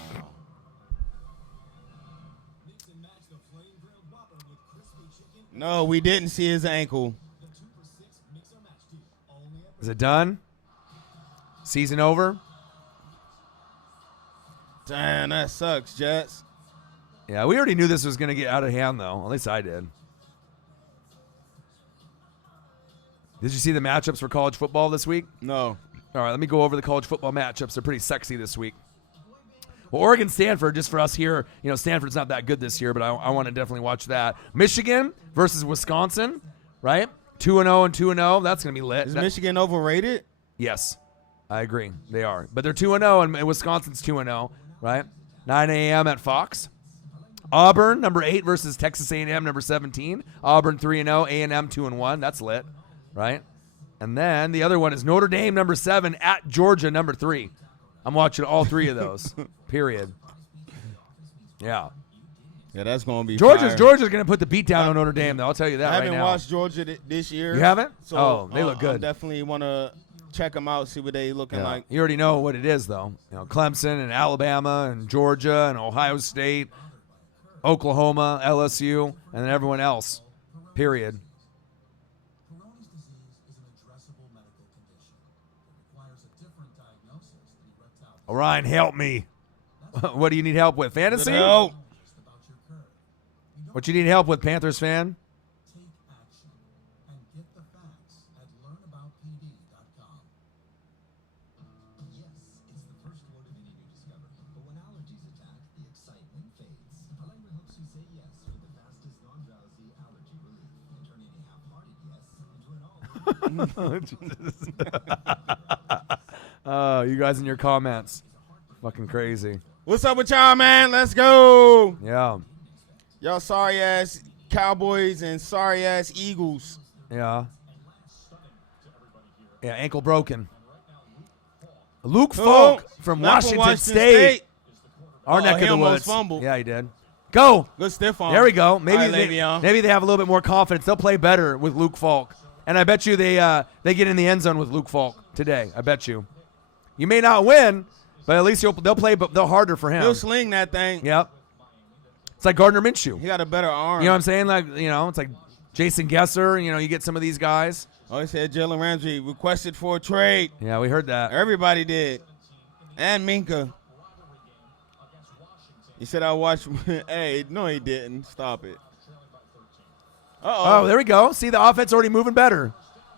No, we didn't see his ankle. Is it done? Season over? Damn, that sucks, Jets. Yeah, we already knew this was going to get out of hand, though. At least I did. Did you see the matchups for college football this week? No. All right, let me go over the college football matchups. They're pretty sexy this week. Well, Oregon, Stanford, just for us here, you know, Stanford's not that good this year, but I want to definitely watch that. Michigan versus Wisconsin, right? 2-0 and 2-0. That's going to be lit. Is Michigan overrated? Yes, I agree. They are. But they're 2-0, and Wisconsin's 2-0, right? 9 a.m. at Fox. Auburn, number 8 versus Texas A&M, number 17. Auburn 3-0, A&M 2-1. That's lit, right? And then the other one is Notre Dame, number 7, at Georgia, number 3. I'm watching all 3 of those, period. Yeah. Yeah, that's going to be Georgia's fire. going to put the beat down on Notre Dame, though. I'll tell you that I right haven't now. watched Georgia this year. You haven't? So they look good. I definitely want to check them out, see what they looking like. You already know what it is, though. Clemson and Alabama and Georgia and Ohio State, Oklahoma, LSU, and then everyone else, period. Peyronie's disease is an addressable medical condition. It requires a different diagnosis than erectile. Orion, help me. What do you need help with? Fantasy? No. Just about your curve. You don't What you need help with, Panthers fan? take action and get the facts at learnaboutpd.com. Yes, it's the first word of any new discovery. But when allergies attack, the excitement fades. Allegra helps you say yes with the fastest non-drowsy allergy relief and turning a half-hearted yes into an all. You guys in your comments. Fucking crazy. What's up with y'all, man? Let's go. Yeah. Y'all sorry-ass Cowboys and sorry-ass Eagles. Yeah. Yeah, ankle broken. Luke Falk from Not Washington State. Our neck he of the almost woods. fumbled. Yeah, he did. Go. Good stiff arm. There we go. All right, Le'Veon. Maybe they have a little bit more confidence. They'll play better with Luke Falk. And I bet you they get in the end zone with Luke Falk today. I bet you. You may not win, but at least they'll play they'll harder for him. He'll sling that thing. Yep. It's like Gardner Minshew. He got a better arm. You know what I'm saying? Like, it's like Jason Gesser. You get some of these guys. Oh, he said Jalen Ramsey requested for a trade. Yeah, we heard that. Everybody did. And Minka. He said I watched. Hey, no, he didn't. Stop it. Oh, there we go. See, the offense already moving better.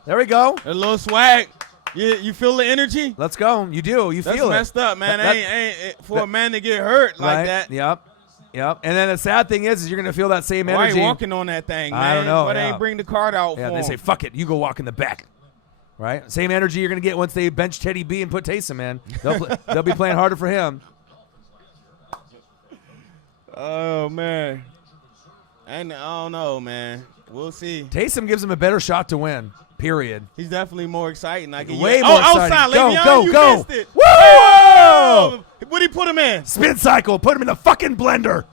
There we go. A little swag. You feel the energy? Let's go. You do. You That's feel it. messed up, man. That- For a man to get hurt like right? that. Yep. And then the sad thing is you're going to feel that same Why energy. you walking on that thing, man? I don't know, Why they yeah. ain't bring the card out Yeah, for they him? say, fuck it. You go walk in the back. Right? Same energy you're going to get once they bench Teddy B and put Taysom in. They'll be playing harder for him. Oh, man. And I don't know, man. We'll see. Taysom gives him a better shot to win, period. He's definitely more exciting. Way more exciting. Outside, Go, Le'Veon, go, you go. missed it. Woo! Oh! What'd he put him in? Spin cycle. Put him in the fucking blender.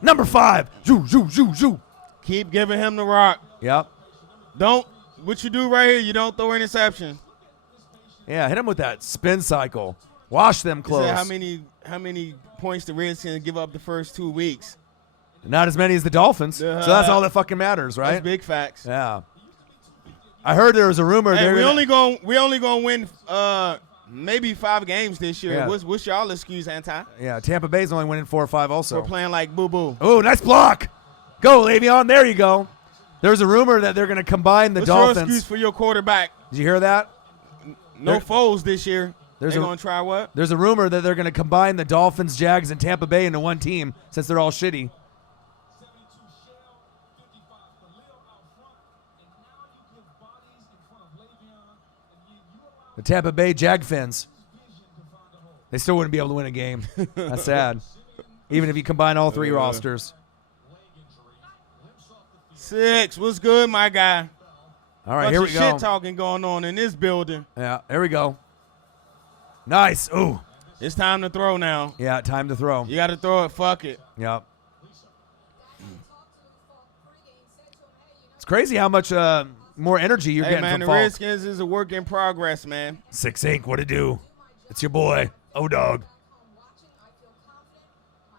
Number 5. Zoo, zoo, zoo, zoo. Keep giving him the rock. Yep. What you do right here, you don't throw interception. Yeah, hit him with that spin cycle. Wash them He clothes. said how many points the Redskins give up the first 2 weeks. Not as many as the Dolphins. So that's all that fucking matters, right? That's big facts. Yeah. I heard there was a rumor. Hey, we gonna- only gonna win maybe 5 games this year. Yeah. What's y'all excuse, Anti? Yeah, Tampa Bay's only winning 4 or 5 also. We're playing like boo-boo. Oh, nice block. Go, Le'Veon. There you go. There's a rumor that they're going to combine the What's your Dolphins. excuse for your quarterback? Did you hear that? No There- foes this year. There's They're a- gonna try what? There's a rumor that they're going to combine the Dolphins, Jags, and Tampa Bay into one team since they're all shitty. The Tampa Bay Jag Fins. They still wouldn't be able to win a game. That's sad. Even if you combine all 3 rosters. 6. What's good, my guy? All right, Bunch here of we go. shit talking going on in this building. Yeah, here we go. Nice. Ooh. It's time to throw now. Yeah, time to throw. You got to throw it. Fuck it. Yep. It's crazy how much more energy you're Hey, getting man, from the Falk. Redskins is a work in progress, man. 6 Inc. What it do? It's your boy, O-Dog.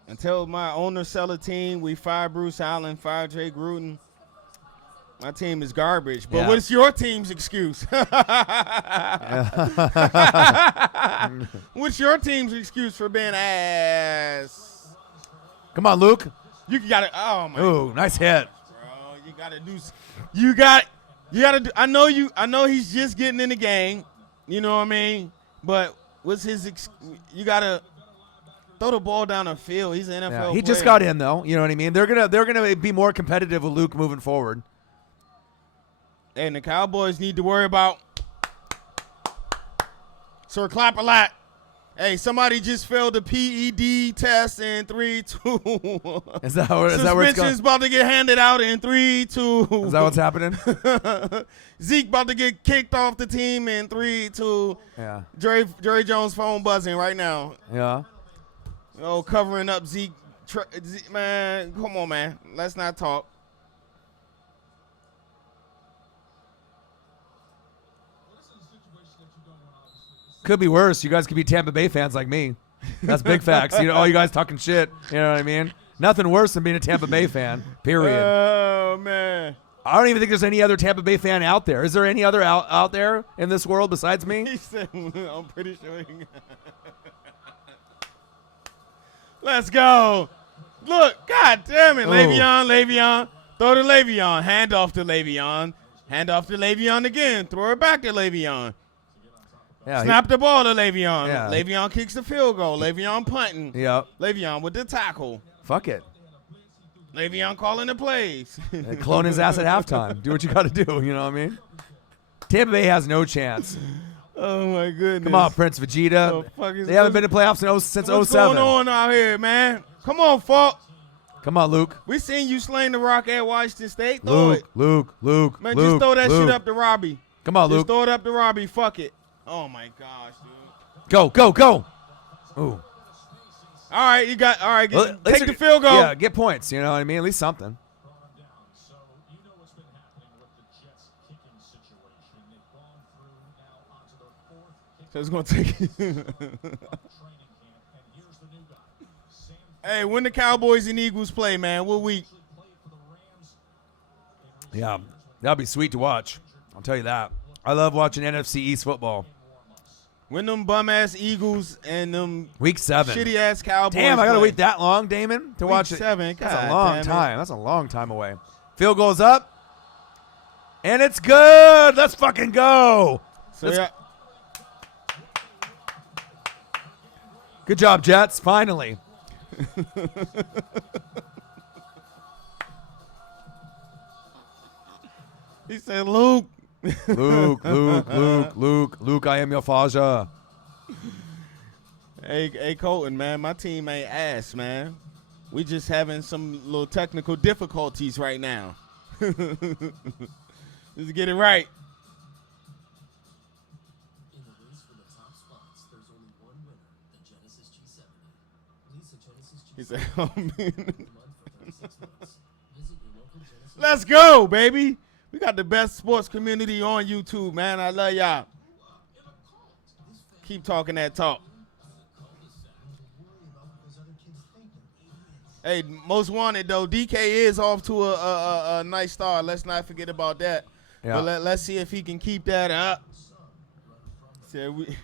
Until my owner sell a team, we fire Bruce Allen, fire Jay Gruden. My team is garbage. But Yeah. what's your team's excuse? What's your team's excuse for being ass? Come on, Luke. You got to. Oh my. Ooh, nice hit. Bro, you got to do. You got to do. I know he's just getting in the game. You know what I mean? But what's his? You got to throw the ball down the field. He's an NFL Yeah, he player. just got in though. You know what I mean? They're gonna be more competitive with Luke moving forward. And the Cowboys need to worry about Sir Clap-a-Lot. Hey, somebody just failed the PED test in 3, 2. Is that where it's Suspension's going? about to get handed out in 3, 2. Is that what's happening? Zeke about to get kicked off the team in 3, 2. Yeah. Jerry Jones' phone buzzing right now. Yeah. Oh, covering up Zeke Man, come on, man. Let's not talk. Could be worse. You guys could be Tampa Bay fans like me. That's big facts. You know, all you guys talking shit. You know what I mean? Nothing worse than being a Tampa Bay fan. Period. Oh man. I don't even think there's any other Tampa Bay fan out there. Is there any other out there in this world besides me? He said, I'm pretty sure. Let's go. Look, God damn it, Le'Veon. Throw to Le'Veon. Hand off to Le'Veon. Hand off to Le'Veon again. Throw it back to Le'Veon. Yeah, Snap the ball to Le'Veon. Yeah. Le'Veon kicks the field goal. Le'Veon punting. Yep. Le'Veon with the tackle. Fuck it. Le'Veon calling the plays. Clone his ass at halftime. Do what you got to do. You know what I mean? Tampa Bay has no chance. Oh, my goodness. Come on, Prince Vegeta. They haven't been to playoffs since 07. What's going on out here, man? Come on, Falk. Come on, Luke. We seen you slaying the rock at Washington State. Throw it. Luke. Man, Luke, just throw that Luke. shit up to Robbie. Come on, Just Luke. throw it up to Robbie. Fuck it. Oh, my gosh, dude. Go. Ooh. All right, take Well, the field goal. Yeah, get points. You know what I mean? At least something. So you know what's been happening with the Jets kicking situation. They've gone through now onto their fourth kick So it's going to take training camp, and here's the new guy. Sam Hey, when the Cowboys and Eagles play, man, what week? played for the Rams. Yeah, that'll be sweet to watch. I'll tell you that. I love watching NFC East football. When them bum-ass Eagles and them Week 7. shitty-ass Cowboys Damn, I got to play. wait that long, Damon, to watch it. 7, That's God a long damn it. time. That's a long time away. Field goal's up. And it's good. Let's fucking go. So, yeah. Good job, Jets. Finally. He said, Luke. Luke, I am your father. Hey, Colton, man, my team ain't ass, man. We just having some little technical difficulties right now. Let's get it right. In the race for the top spots, there's only one winner, the Genesis G70. Lease a Genesis He G70 said, oh, man. every month for 36 months. Visit your local Genesis. Let's go, baby. We got the best sports community on YouTube, man. I love y'all. Keep talking that talk. Hey, most wanted, though. DK is off to a nice start. Let's not forget about that. Yeah. But let's see if he can keep that up. So we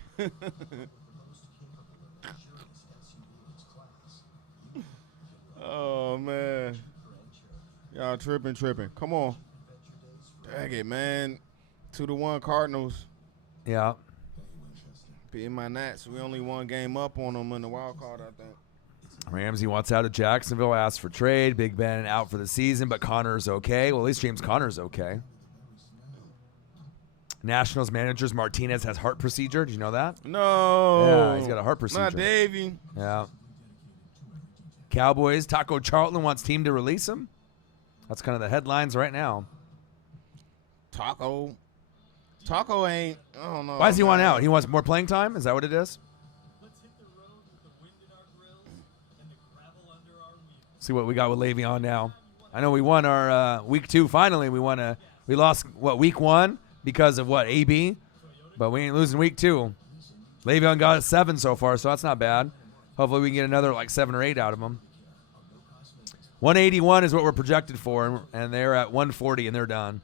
oh, man. Y'all tripping. Come on. Dang it, man. 2-1 Cardinals. Yeah. Beating my Nats. We only one game up on them in the wild card, I think. Ramsey wants out of Jacksonville, asks for trade. Big Ben out for the season, but Connor's okay. Well, at least James Connor's okay. Nationals managers Martinez has heart procedure. Did you know that? No. Yeah, he's got a heart procedure. Not Davey. Yeah. Cowboys, Taco Charlton wants team to release him. That's kind of the headlines right now. Taco ain't, I don't know. Why does he want man. out? He wants more playing time? Is that what it is? Let's hit the road with the wind in our grills and the gravel under our wheels. See what we got with Le'Veon now. I know we won our week 2 finally. We lost, week 1 because of AB? But we ain't losing week 2. Le'Veon got 7 so far, so that's not bad. Hopefully we can get another 7 or 8 out of him. 181 is what we're projected for, and they're at 140, and they're done.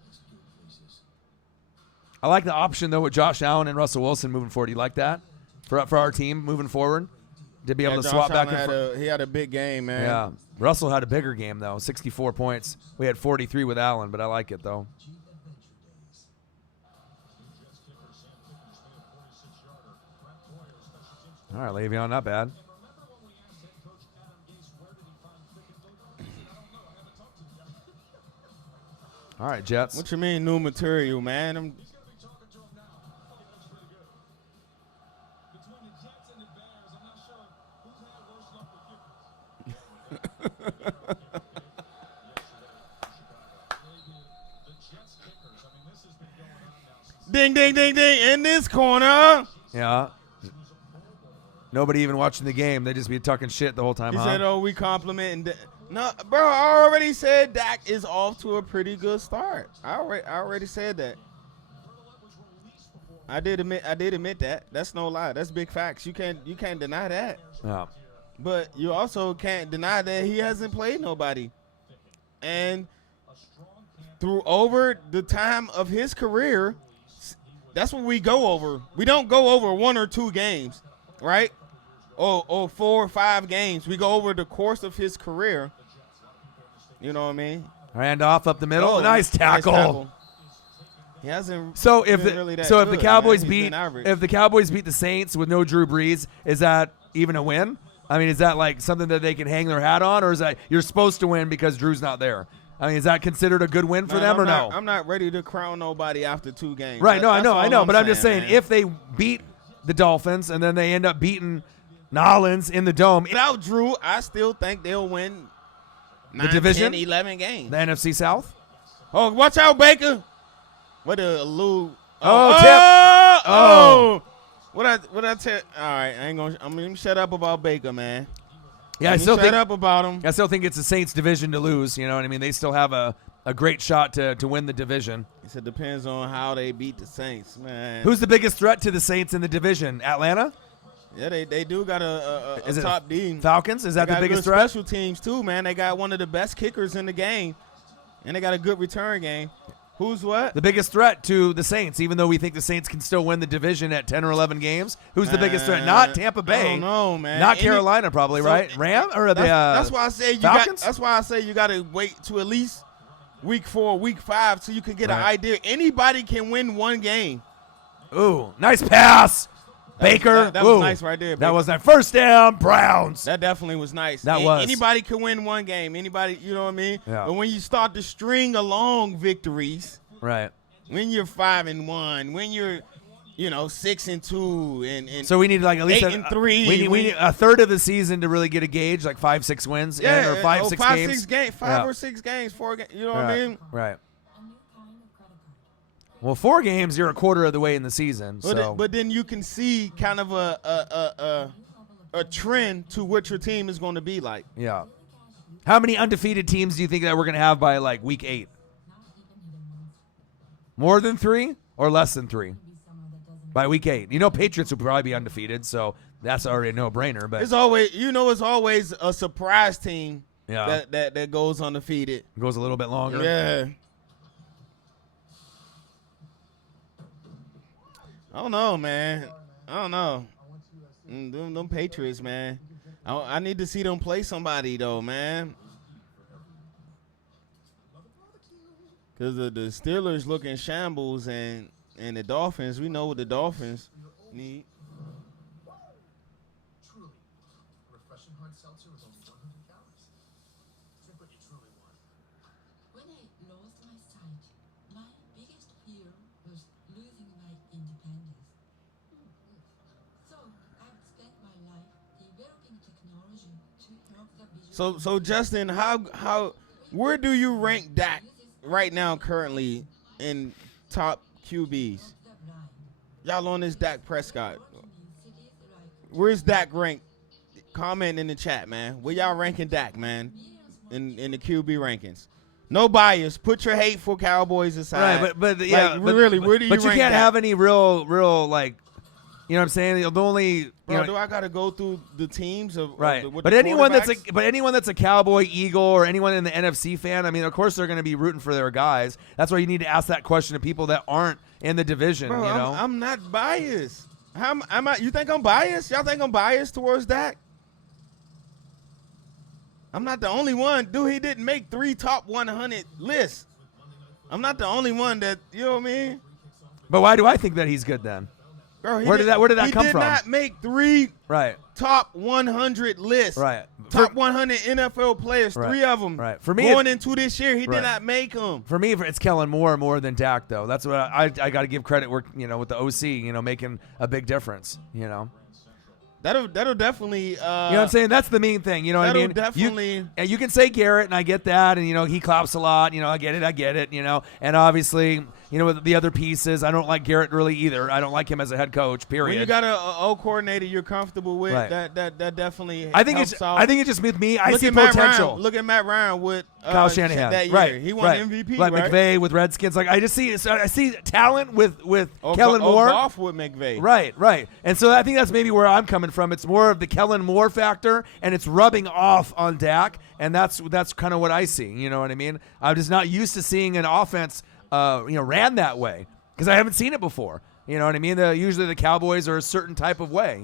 I like the option, though, with Josh Allen and Russell Wilson moving forward. You like that for our team moving forward? To be able to Josh swap back Allen and forth? he had a big game, man. Yeah. Russell had a bigger game, though, 64 points. We had 43 with Allen, but I like it, though. All right, Le'Veon, not bad. All right, Jets. What you mean new material, man? Ding, ding, ding, ding. In this corner. Yeah. Nobody even watching the game. They just be talking shit the whole time. He huh? said, "Oh, we complimenting." No, bro. I already said Dak is off to a pretty good start. I already said that. I did admit that. That's no lie. That's big facts. You can't deny that. Yeah. But you also can't deny that he hasn't played nobody. And through over the time of his career, that's what we go over. We don't go over 1 or 2 games, right? Or 4 or 5 games. We go over the course of his career. You know what I mean? Randolph up the middle. Oh, nice tackle. He hasn't. So if been the, really that so if good, the Cowboys man. He's beat been average. if the Cowboys beat the Saints with no Drew Brees, is that even a win? I mean, is that like something that they can hang their hat on, or is that you're supposed to win because Drew's not there? I mean, is that considered a good win for Man, them or no? no? I'm not ready to crown nobody after 2 games. Right? No, I That's know, all but I'm just saying, man. if they beat the Dolphins and then they end up beating Nolans in the dome, without Drew, I still think they'll win 9, division? 10, 11 games. the NFC South. Oh, watch out, Baker. What a Lou. Oh, tip. Oh. What I tell? All right, I'm gonna shut up about Baker, man. Yeah, I Let me still shut think up about him. I still think it's the Saints' division to lose. You know what I mean? They still have a great shot to win the division. He said depends on how they beat the Saints, man. Who's the biggest threat to the Saints in the division? Atlanta? Yeah, they do got a Is it top D. Falcons? Is that They the got biggest good threat? Special teams too, man. They got one of the best kickers in the game, and they got a good return game. Who's what? The biggest threat to the Saints, even though we think the Saints can still win the division at 10 or 11 games. Who's the biggest threat? Not Tampa Bay. I don't know, man. Not Carolina, probably, so- right? Ram or the That's why I say Falcons? That's why I say you got to wait to at least week 4, week 5, so you can get an Right. idea. Anybody can win 1 game. Ooh, nice pass. Baker. That was Ooh, nice right there. That Baker. was nice. First down, Browns. That definitely was nice. That was. Anybody can win 1 game. Anybody, you know what I mean? Yeah. But when you start to string along victories, Right. when you're 5-1, when you're, 6-2, and So we need like at least 8-3. we need a third of the season to really get a gauge, like 5-6 wins, yeah, or 5-6 5, games. 6 games, 5 Yeah. or 6 games, 4 games. You know what Right. I mean? Right. A new kind of credit card. Well, 4 games, you're a quarter of the way in the season. So But then you can see kind of a trend to what your team is going to be like. yeah. How many undefeated teams do you think that we're gonna have by like week 8? More than 3 or less than 3 by week 8? You know, Patriots will probably be undefeated, so that's already a no-brainer. But It's always, it's always a surprise team yeah, that goes undefeated. it goes a little bit longer. Yeah. I don't know, man. I don't know. Them Patriots, man. I need to see them play somebody, though, man. Because the Steelers look in shambles, and the Dolphins, we know what the Dolphins need. Truly, refreshing hard seltzer with only 100 calories. Drink what you truly want. When I lost my sight, my biggest fear was losing my independence. So I've spent my life developing technology to help the visual. So Justin, how where do you rank Dak right now currently in top QBs? Y'all on this Dak Prescott. Where's Dak ranked? Comment in the chat, man. Where y'all ranking Dak, man? In the QB rankings. No bias. Put your hateful Cowboys aside. Right, but yeah, Like, but, really, where do you But you rank can't Dak? have any real like, you know what I'm saying? The only Bro, do I gotta go through the teams of right. with But the anyone quarterbacks? that's a Cowboy, Eagle, or anyone in the NFC fan, I mean, of course they're going to be rooting for their guys. That's why you need to ask that question to people that aren't in the division. Bro, you know, I'm not biased. How am I? You think I'm biased? Y'all think I'm biased towards Dak? I'm not the only one. Dude, he didn't make 3 top 100 lists. I'm not the only one that, you know what I mean? but why do I think that he's good then? Bro, Where did that come He from? did not make 3 Right, top 100 lists. right. Top 100 NFL players, Right. 3 of them. Right. For me, going into this year, he Right. did not make them. For me, it's Kellen Moore more than Dak, though. That's what I got to give credit. With the OC, making a big difference. That'll definitely. You know what I'm saying? That's the main thing. You know what I That'll mean? definitely. You can say Garrett, and I get that, and he claps a lot. I get it. And obviously, with the other pieces, I don't like Garrett really either. I don't like him as a head coach. Period. When you got a O coordinator you're comfortable with, Right. that definitely. I think helps it's. out. I think it's just with me. I Look see at Matt potential. Ryan. Look at Matt Ryan with Kyle Shanahan that year. Right. He won right. MVP. Like right? McVay with Redskins. Like I see talent with Or Kellen Moore. Goff with McVay. Right. And so I think that's maybe where I'm coming from. It's more of the Kellen Moore factor, and it's rubbing off on Dak, and that's kind of what I see. You know what I mean? I'm just not used to seeing an offense, ran that way because I haven't seen it before. You know what I mean? Usually the Cowboys are a certain type of way.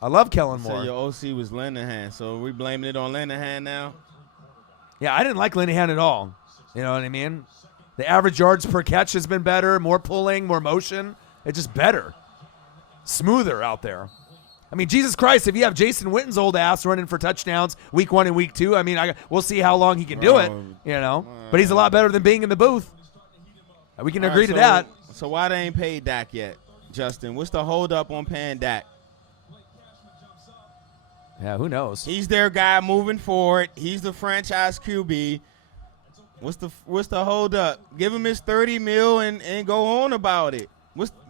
I love Kellen Moore. So your OC was Linehan. So we blaming it on Linehan now. Yeah, I didn't like Linehan at all. You know what I mean? The average yards per catch has been better, more pulling, more motion. It's just better. Smoother out there. I mean, Jesus Christ, if you have Jason Witten's old ass running for touchdowns week 1 and week 2, I mean, we'll see how long he can do it, But he's a lot better than being in the booth. We can agree to that. So why they ain't paid Dak yet, Justin? What's the hold up on paying Dak? Yeah, who knows? He's their guy moving forward. He's the franchise QB. What's the hold up? Give him his $30 million and go on about it.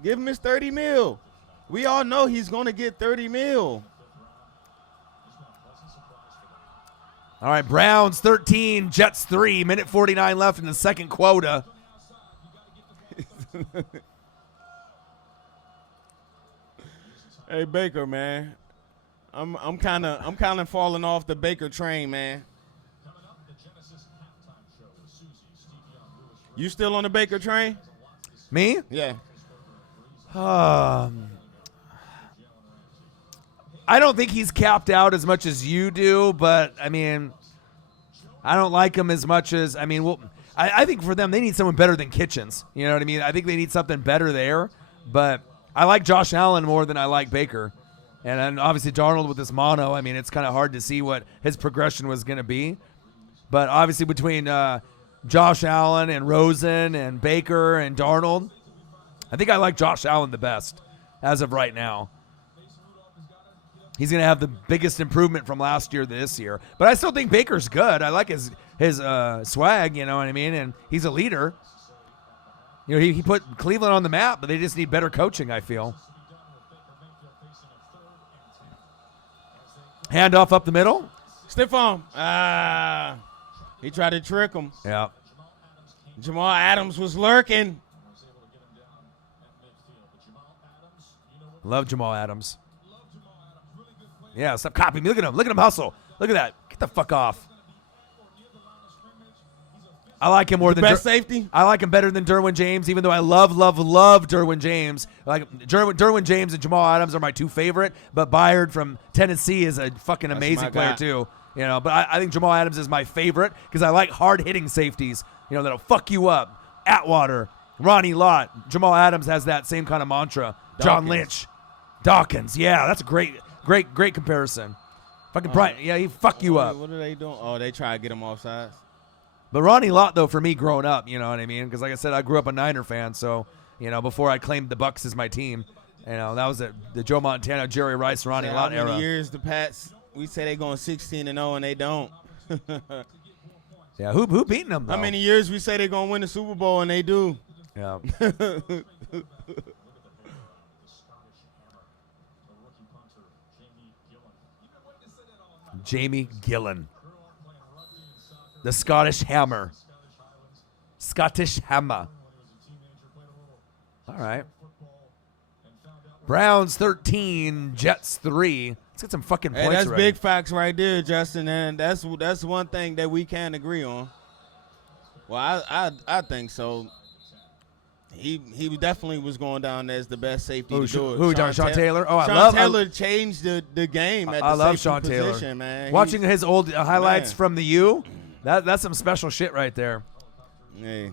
Give him his $30 million. We all know he's going to get $30 million. All right, Browns 13, Jets 3, minute 49 left in the second quota. Hey Baker, man. I'm kind of falling off the Baker train, man. You still on the Baker train? Me? Yeah. I don't think he's capped out as much as you do, but I mean, I don't like him as much as I think for them they need someone better than Kitchens. You know what I mean? I think they need something better there. But I like Josh Allen more than I like Baker, and then obviously Darnold with this mono. I mean, it's kind of hard to see what his progression was going to be. But obviously between Josh Allen and Rosen and Baker and Darnold, I think I like Josh Allen the best as of right now. He's going to have the biggest improvement from last year to this year. But I still think Baker's good. I like his swag, you know what I mean? And he's a leader. He put Cleveland on the map, but they just need better coaching, I feel. Handoff up the middle. Stiff arm. He tried to trick him. Yeah. Jamal Adams was lurking. Love Jamal Adams. Yeah, stop copying me. Look at him. Look at him hustle. Look at that. Get the fuck off. I like him more than best safety. I like him better than Derwin James, even though I love Derwin James. Like Derwin James and Jamal Adams are my two favorite, but Byard from Tennessee is a fucking amazing player too. But I think Jamal Adams is my favorite because I like hard-hitting safeties, that'll fuck you up. Atwater, Ronnie Lott. Jamal Adams has that same kind of mantra. Dawkins. John Lynch. Dawkins. Yeah, that's a great comparison. Fucking Brian. Yeah, he fuck you up. What are they doing? Oh, they try to get him offsides. But Ronnie Lott, though, for me growing up, you know what I mean? Because like I said, I grew up a Niner fan, so, before I claimed the Bucks as my team, that was the Joe Montana, Jerry Rice, Ronnie Lott era. How many years the Pats, we say they going 16-0 and they don't. Yeah, who beating them, though? How many years we say they going to win the Super Bowl and they do? Yeah. Jamie Gillan. The Scottish Hammer. Scottish Hammer. All right. Browns 13, Jets 3. Let's get some fucking points. Hey, that's already. big facts right there, Justin, and that's one thing that we can agree on. Well, I think so. He definitely was going down as the best safety to do it. Who, Sean Taylor? Oh, Sean Taylor changed the game at the love safety Sean Taylor. position, man. Watching his old highlights from the U, that's some special shit right there. Hey.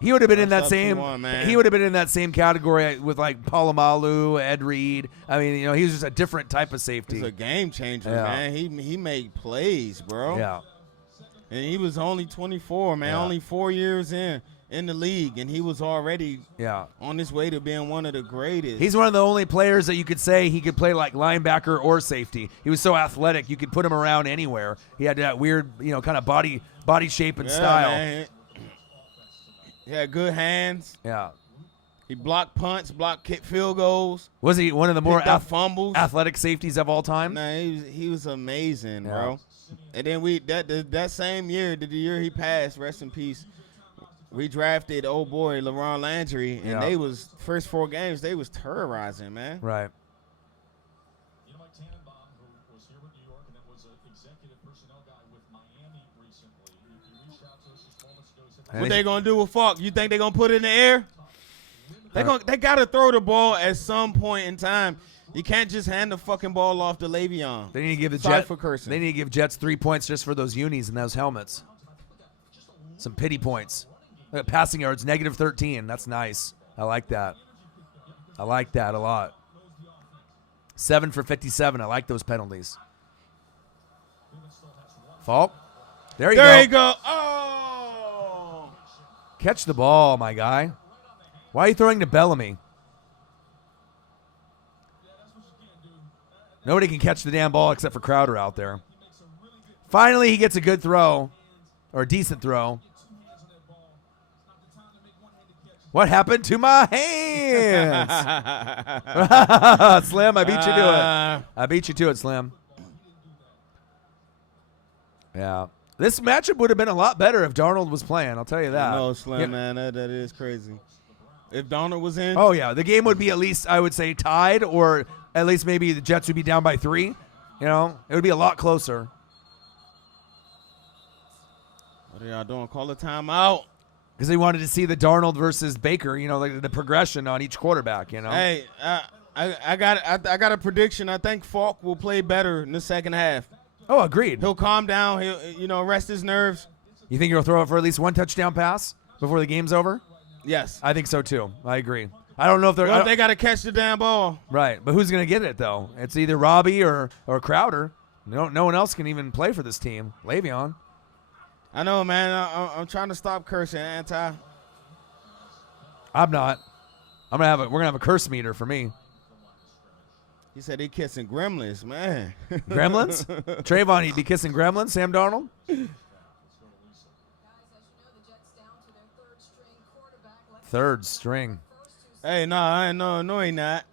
He would have been in that That's same. up to one, He would have been in that same category with like Palomalu, Ed Reed. I mean, he was just a different type of safety. He's a game changer, Yeah. man. He made plays, bro. Yeah. And he was only 24, man. Yeah. Only 4 years in. in the league, and he was already Yeah. on his way to being one of the greatest. He's one of the only players that you could say he could play like linebacker or safety. He was so athletic, you could put him around anywhere. He had that weird, kind of body shape and style. Man. He had good hands. Yeah. He blocked punts, blocked kick field goals. Was he one of the more Picked up fumbles. athletic safeties of all time? Nah, he was amazing, Yeah. bro. And then that same year, the year he passed, rest in peace, we drafted old boy LaRon Landry, and they was first 4 games they was terrorizing, man. Right. You know, Mike Tannenbaum, who was here with New York and then was an executive personnel guy with Miami recently, he reached out to us just moments ago. He said, What they gonna do with Falk? You think they gonna put it in the air? They gotta throw the ball at some point in time. You can't just hand the fucking ball off to Le'Veon. They need to give the Sorry for cursing. They need to give Jets 3 points just for those unis and those helmets. Some pity points. Passing yards, -13. That's nice. I like that. I like that a lot. 7 for 57. I like those penalties. Falk. There you go. There you go. Oh. Catch the ball, my guy. Why are you throwing to Bellamy? Nobody can catch the damn ball except for Crowder out there. Finally, he gets a good throw, or a decent throw. What happened to my hands? Slim, I beat you to it. I beat you to it, Slim. Yeah. This matchup would have been a lot better if Darnold was playing, I'll tell you that. No, Slim, man, that is crazy. If Darnold was in. Oh, yeah. The game would be at least, I would say, tied, or at least maybe the Jets would be down by 3. It would be a lot closer. What are y'all doing? Call a timeout. Because they wanted to see the Darnold versus Baker, like the progression on each quarterback, Hey, I got a prediction. I think Falk will play better in the second half. Oh, agreed. He'll calm down. He'll rest his nerves. You think he'll throw it for at least 1 touchdown pass before the game's over? Yes. I think so, too. I agree. I don't know if they're Well, they got to catch the damn ball. Right, but who's going to get it, though? It's either Robbie or Crowder. No one else can even play for this team. Le'Veon. I know, man. I'm trying to stop cursing, anti. I'm not. We're gonna have a curse meter for me. He said he kissing gremlins, man. Gremlins? Trayvon, he'd be kissing gremlins. Sam Darnold. Third string. Hey, no, he not.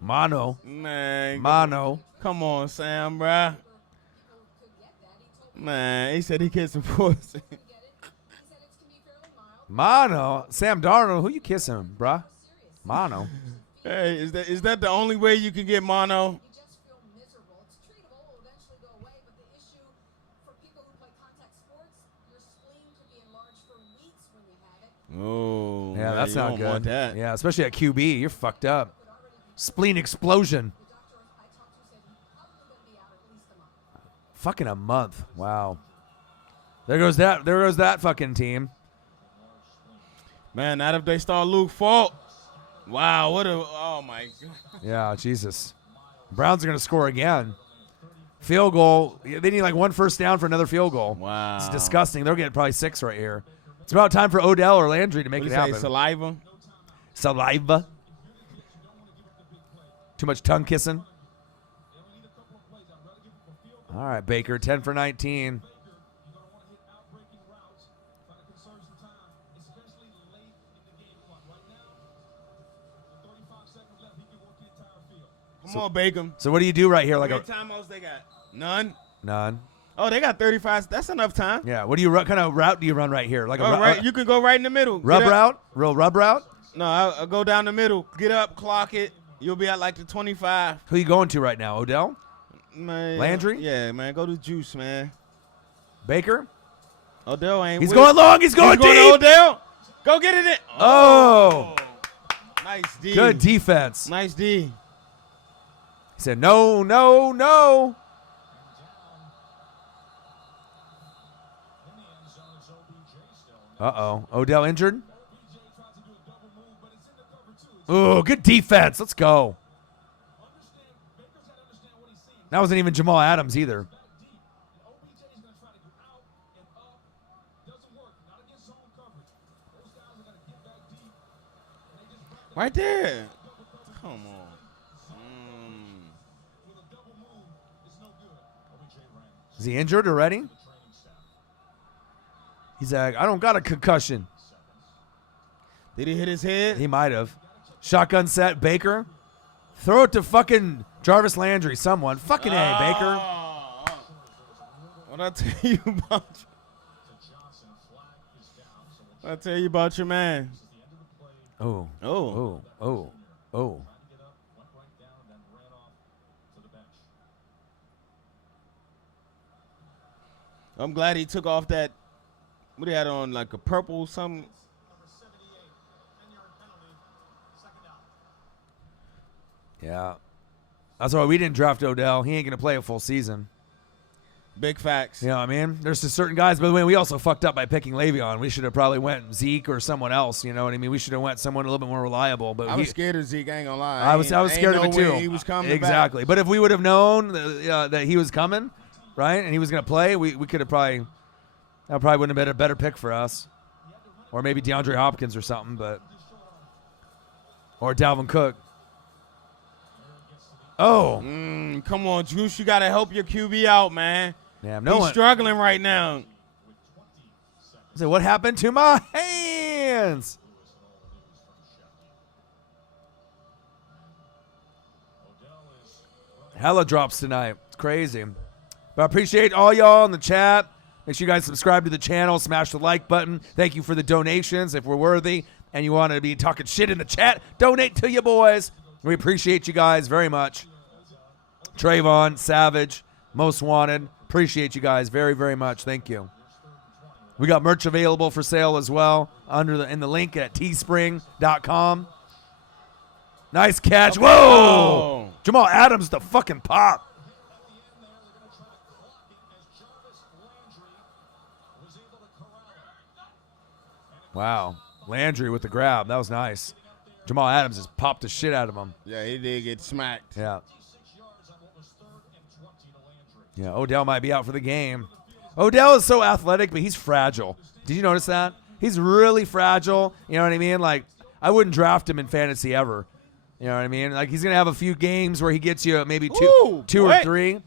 Mono. Man. Mono. Come on, Sam, bruh. Man, he said he kissing pussy. Mono. Sam Darnold. Who you kissing, bruh? Mono. Hey, is that the only way you can get mono? Oh, Yeah, that's you not don't good. want that. Yeah, especially at QB. You're fucked up. Spleen explosion. Fucking a month. Wow. There goes that fucking team. Man, not if they start Luke Falk. Wow, oh my God. Yeah, Jesus. Browns are going to score again. Field goal. They need like 1 first down for another field goal. Wow. It's disgusting. They're getting probably 6 right here. It's about time for Odell or Landry to make What it do you say, happen. saliva? Saliva. Too much tongue kissing. All right, Baker, 10 for 19. Come on, Baker. So what do you do right here? How many timeouts they got? None? None. Oh, they got 35. That's enough time. Yeah. What do you kind of route do you run right here? Like a Right, you can go right in the middle. rub Get up. route? Real rub route? No, I'll go down the middle. Get up, clock it. You'll be at like the 25. Who you going to right now? Odell? Man, Landry? Yeah, man. Go to Juice, man. Baker? Odell ain't He's with going long. He's going He's going deep. to Odell. Go get it in. Oh. Nice D. Good defense. Nice D. He said, no, no, no. Uh-oh. Odell injured? Oh, good defense. Let's go. That wasn't even Jamal Adams either. Right there. Come on. Is he injured already? He's like, I don't got a concussion. Did he hit his head? He might have. Shotgun set, Baker. Throw it to fucking Jarvis Landry, someone. Fucking A, Baker. What I tell you about your man? Oh. Oh. Oh. I'm glad he took off that. What he had on, like a purple something. Yeah. That's why we didn't draft Odell. He ain't going to play a full season. Big facts. You know what I mean? There's just certain guys. By the way, we also fucked up by picking Le'Veon. We should have probably went Zeke or someone else. You know what I mean? We should have went someone a little bit more reliable. But I was scared of Zeke. I ain't gonna lie. I was scared of it too. He was coming exactly. back. But if we would have known that he was coming, right, and he was going to play, we could have probably wouldn't have been a better pick for us, or maybe DeAndre Hopkins or something, or Dalvin Cook. Oh, come on, Juice. You gotta help your QB out, man. yeah, He's struggling right now. So what happened to my hands? Hella drops tonight. It's crazy. But I appreciate all y'all in the chat. Make sure you guys subscribe to the channel. Smash the like button. Thank you for the donations. If we're worthy and you want to be talking shit in the chat, donate to you boys. We appreciate you guys very much. Trayvon, Savage, Most Wanted. Appreciate you guys very, very much. Thank you. We got merch available for sale as well in the link at teespring.com. Nice catch. Whoa! Oh. Jamal Adams, the fucking pop. Wow. Landry with the grab. That was nice. Jamal Adams just popped the shit out of him. Yeah, he did get smacked. Yeah. Yeah, Odell might be out for the game. Odell is so athletic, but he's fragile. Did you notice that? He's really fragile. You know what I mean? Like, I wouldn't draft him in fantasy ever. You know what I mean? Like, he's going to have a few games where he gets you maybe two or three.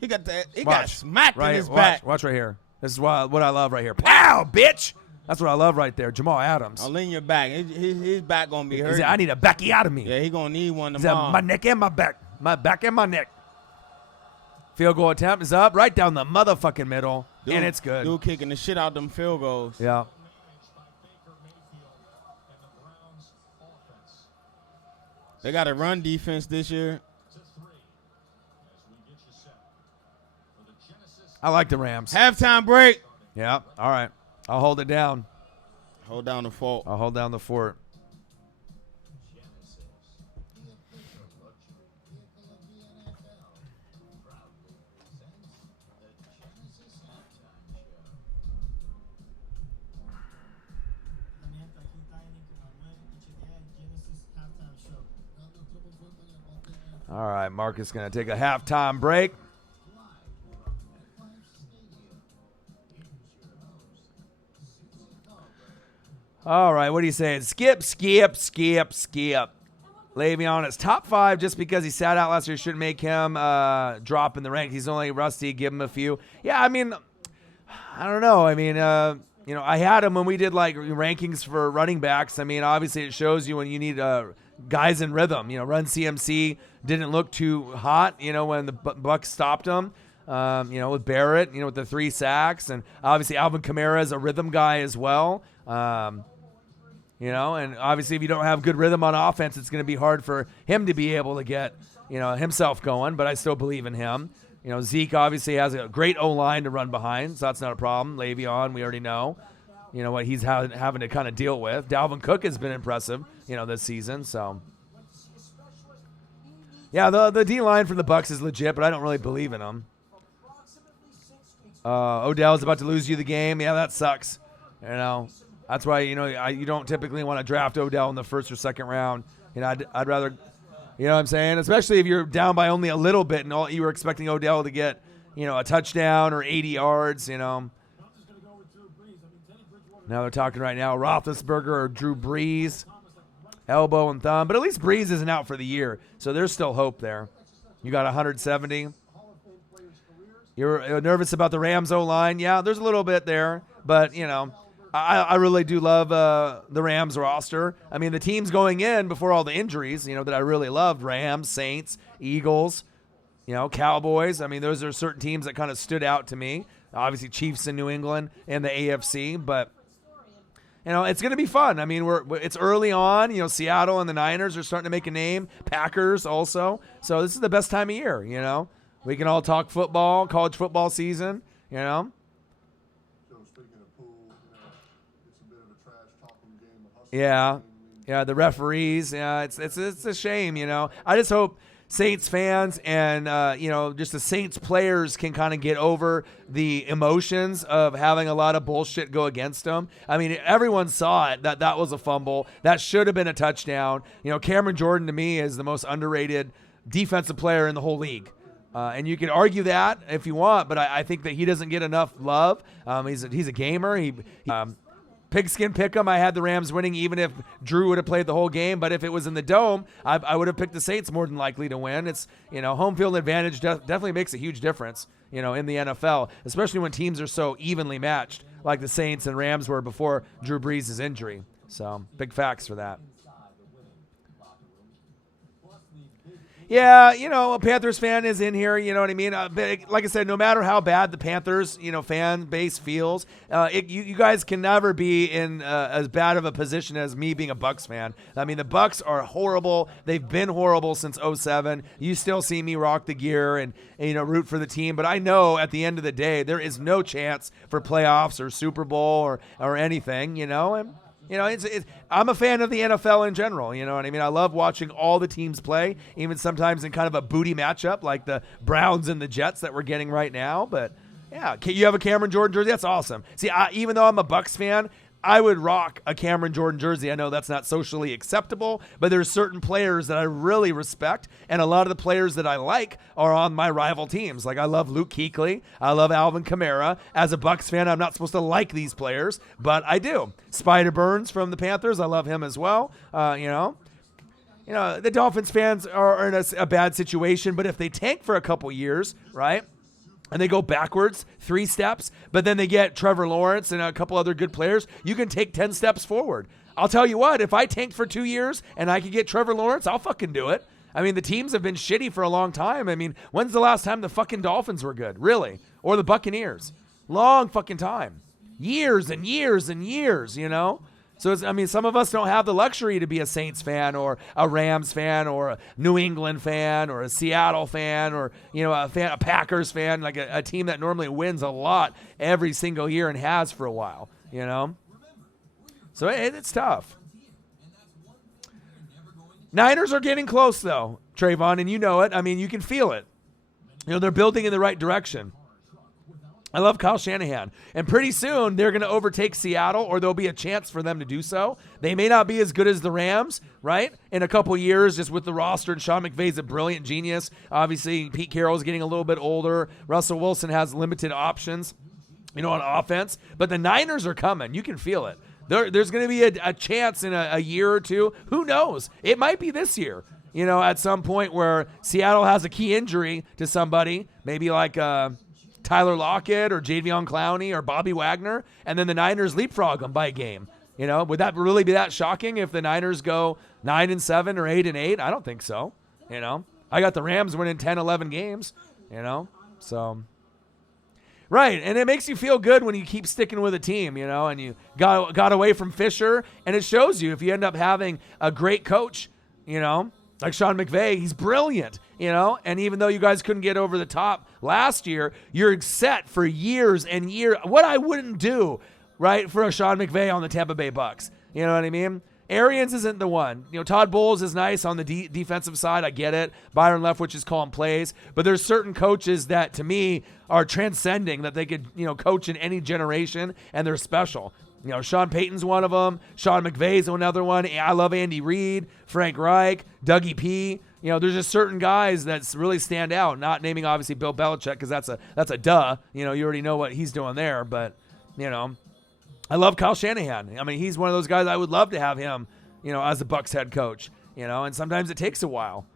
He got that. He got smacked in his watch, back. Watch right here. This is what I love right here. Pow, bitch! That's what I love right there. Jamal Adams. I'll lean your back. His back going to be hurt. He said, I need a backy out of me. Yeah, he going to need one He said, tomorrow. my neck and my back. My back and my neck. Field goal attempt is up right down the motherfucking middle, and it's good. Dude kicking the shit out them field goals. Yeah. They got a run defense this year. I like the Rams. Halftime break. Yeah. All right. I'll hold it down. Hold down the fort. I'll hold down the fort. All right, Marcus going to take a halftime break. All right, what are you saying? Skip. Le'Veon is top 5 just because he sat out last year. Shouldn't make him drop in the rank. He's only rusty. Give him a few. Yeah, I mean, I don't know. I mean, I had him when we did like rankings for running backs. I mean, obviously it shows you when you need guys in rhythm. Run CMC didn't look too hot, when the Bucks stopped him. With Barrett, with the 3 sacks. And obviously Alvin Kamara is a rhythm guy as well. And obviously if you don't have good rhythm on offense, it's going to be hard for him to be able to get, himself going. But I still believe in him. Zeke obviously has a great O-line to run behind, so that's not a problem. Le'Veon, we already know. What he's having to kind of deal with. Dalvin Cook has been impressive, this season. So, yeah, the D-line for the Bucks is legit, but I don't really believe in them. Odell's about to lose you the game. Yeah, that sucks. That's why, you don't typically want to draft Odell in the first or second round. I'd rather, you know what I'm saying? Especially if you're down by only a little bit and all you were expecting Odell to get, a touchdown or 80 yards, Now they're talking right now, Roethlisberger or Drew Brees. elbow and thumb. But at least Breeze isn't out for the year, so there's still hope there. You got 170. You're nervous about the Rams O-line. Yeah, there's a little bit there. But, I really do love the Rams roster. I mean, the teams going in before all the injuries, that I really loved, Rams, Saints, Eagles, Cowboys. I mean, those are certain teams that kind of stood out to me. Obviously, Chiefs in New England and the AFC. But, it's going to be fun. I mean, it's early on. Seattle and the Niners are starting to make a name. Packers also. So this is the best time of year, We can all talk football, college football season, So speaking of pool, it's a bit of a trash talking game of hustle. Yeah, the referees. Yeah, it's a shame, I just hope Saints fans and just the Saints players can kind of get over the emotions of having a lot of bullshit go against them. I mean, everyone saw it that was a fumble. That should have been a touchdown. Cameron Jordan to me is the most underrated defensive player in the whole league. And you can argue that if you want, but I think that he doesn't get enough love. He's a gamer. Pigskin pick'em. I had the Rams winning even if Drew would have played the whole game. But if it was in the Dome, I would have picked the Saints more than likely to win. It's home field advantage definitely makes a huge difference. In the NFL, especially when teams are so evenly matched like the Saints and Rams were before Drew Brees' injury. So big facts for that. Yeah, a Panthers fan is in here, you know what I mean? But like I said, no matter how bad the Panthers, fan base feels, you guys can never be in as bad of a position as me being a Bucks fan. I mean, the Bucks are horrible. They've been horrible since 2007. You still see me rock the gear and root for the team. But I know at the end of the day, there is no chance for playoffs or Super Bowl or anything, and I'm a fan of the NFL in general. You know what I mean? I love watching all the teams play, even sometimes in kind of a booty matchup like the Browns and the Jets that we're getting right now. But, yeah, you have a Cameron Jordan jersey? That's awesome. See, even though I'm a Bucks fan, I would rock a Cameron Jordan jersey. I know that's not socially acceptable, but there's certain players that I really respect, and a lot of the players that I like are on my rival teams. Like I love Luke Kuechly. I love Alvin Kamara. As a Bucks fan, I'm not supposed to like these players, but I do. Spider Burns from the Panthers, I love him as well. The Dolphins fans are in a bad situation, but if they tank for a couple years, right, and they go backwards 3 steps, but then they get Trevor Lawrence and a couple other good players, you can take 10 steps forward. I'll tell you what, if I tanked for 2 years and I could get Trevor Lawrence, I'll fucking do it. I mean, the teams have been shitty for a long time. I mean, when's the last time the fucking Dolphins were good? Really? Or the Buccaneers? Long fucking time. Years and years and years, So, some of us don't have the luxury to be a Saints fan or a Rams fan or a New England fan or a Seattle fan or, a Packers fan, like a team that normally wins a lot every single year and has for a while, So it's tough. Niners are getting close, though, Trayvon, and you know it. I mean, you can feel it. They're building in the right direction. I love Kyle Shanahan. And pretty soon they're going to overtake Seattle, or there'll be a chance for them to do so. They may not be as good as the Rams, right? In a couple years, just with the roster, and Sean McVay's a brilliant genius. Obviously, Pete Carroll's getting a little bit older. Russell Wilson has limited options, on offense. But the Niners are coming. You can feel it. There's going to be a chance in a year or two. Who knows? It might be this year. At some point where Seattle has a key injury to somebody, maybe like Tyler Lockett or Jadeveon Clowney or Bobby Wagner, and then the Niners leapfrog them by a game. Would that really be that shocking if the Niners go 9-7 or 8-8? I don't think so. I got the Rams winning 10, 11 games, so. Right, and it makes you feel good when you keep sticking with a team, and you got away from Fisher, and it shows you if you end up having a great coach, like Sean McVay, he's brilliant, and even though you guys couldn't get over the top last year, you're set for years and years. What I wouldn't do, right, for a Sean McVay on the Tampa Bay Bucks. You know what I mean? Arians isn't the one. Todd Bowles is nice on the defensive side. I get it. Byron Leftwich is calling plays. But there's certain coaches that, to me, are transcending, that they could, coach in any generation, and they're special. Sean Payton's one of them. Sean McVay's another one. I love Andy Reid, Frank Reich, Dougie P. There's just certain guys that really stand out. Not naming, obviously, Bill Belichick, because that's a duh. You already know what he's doing there. But, I love Kyle Shanahan. I mean, he's one of those guys I would love to have him, as the Bucs head coach, and sometimes it takes a while,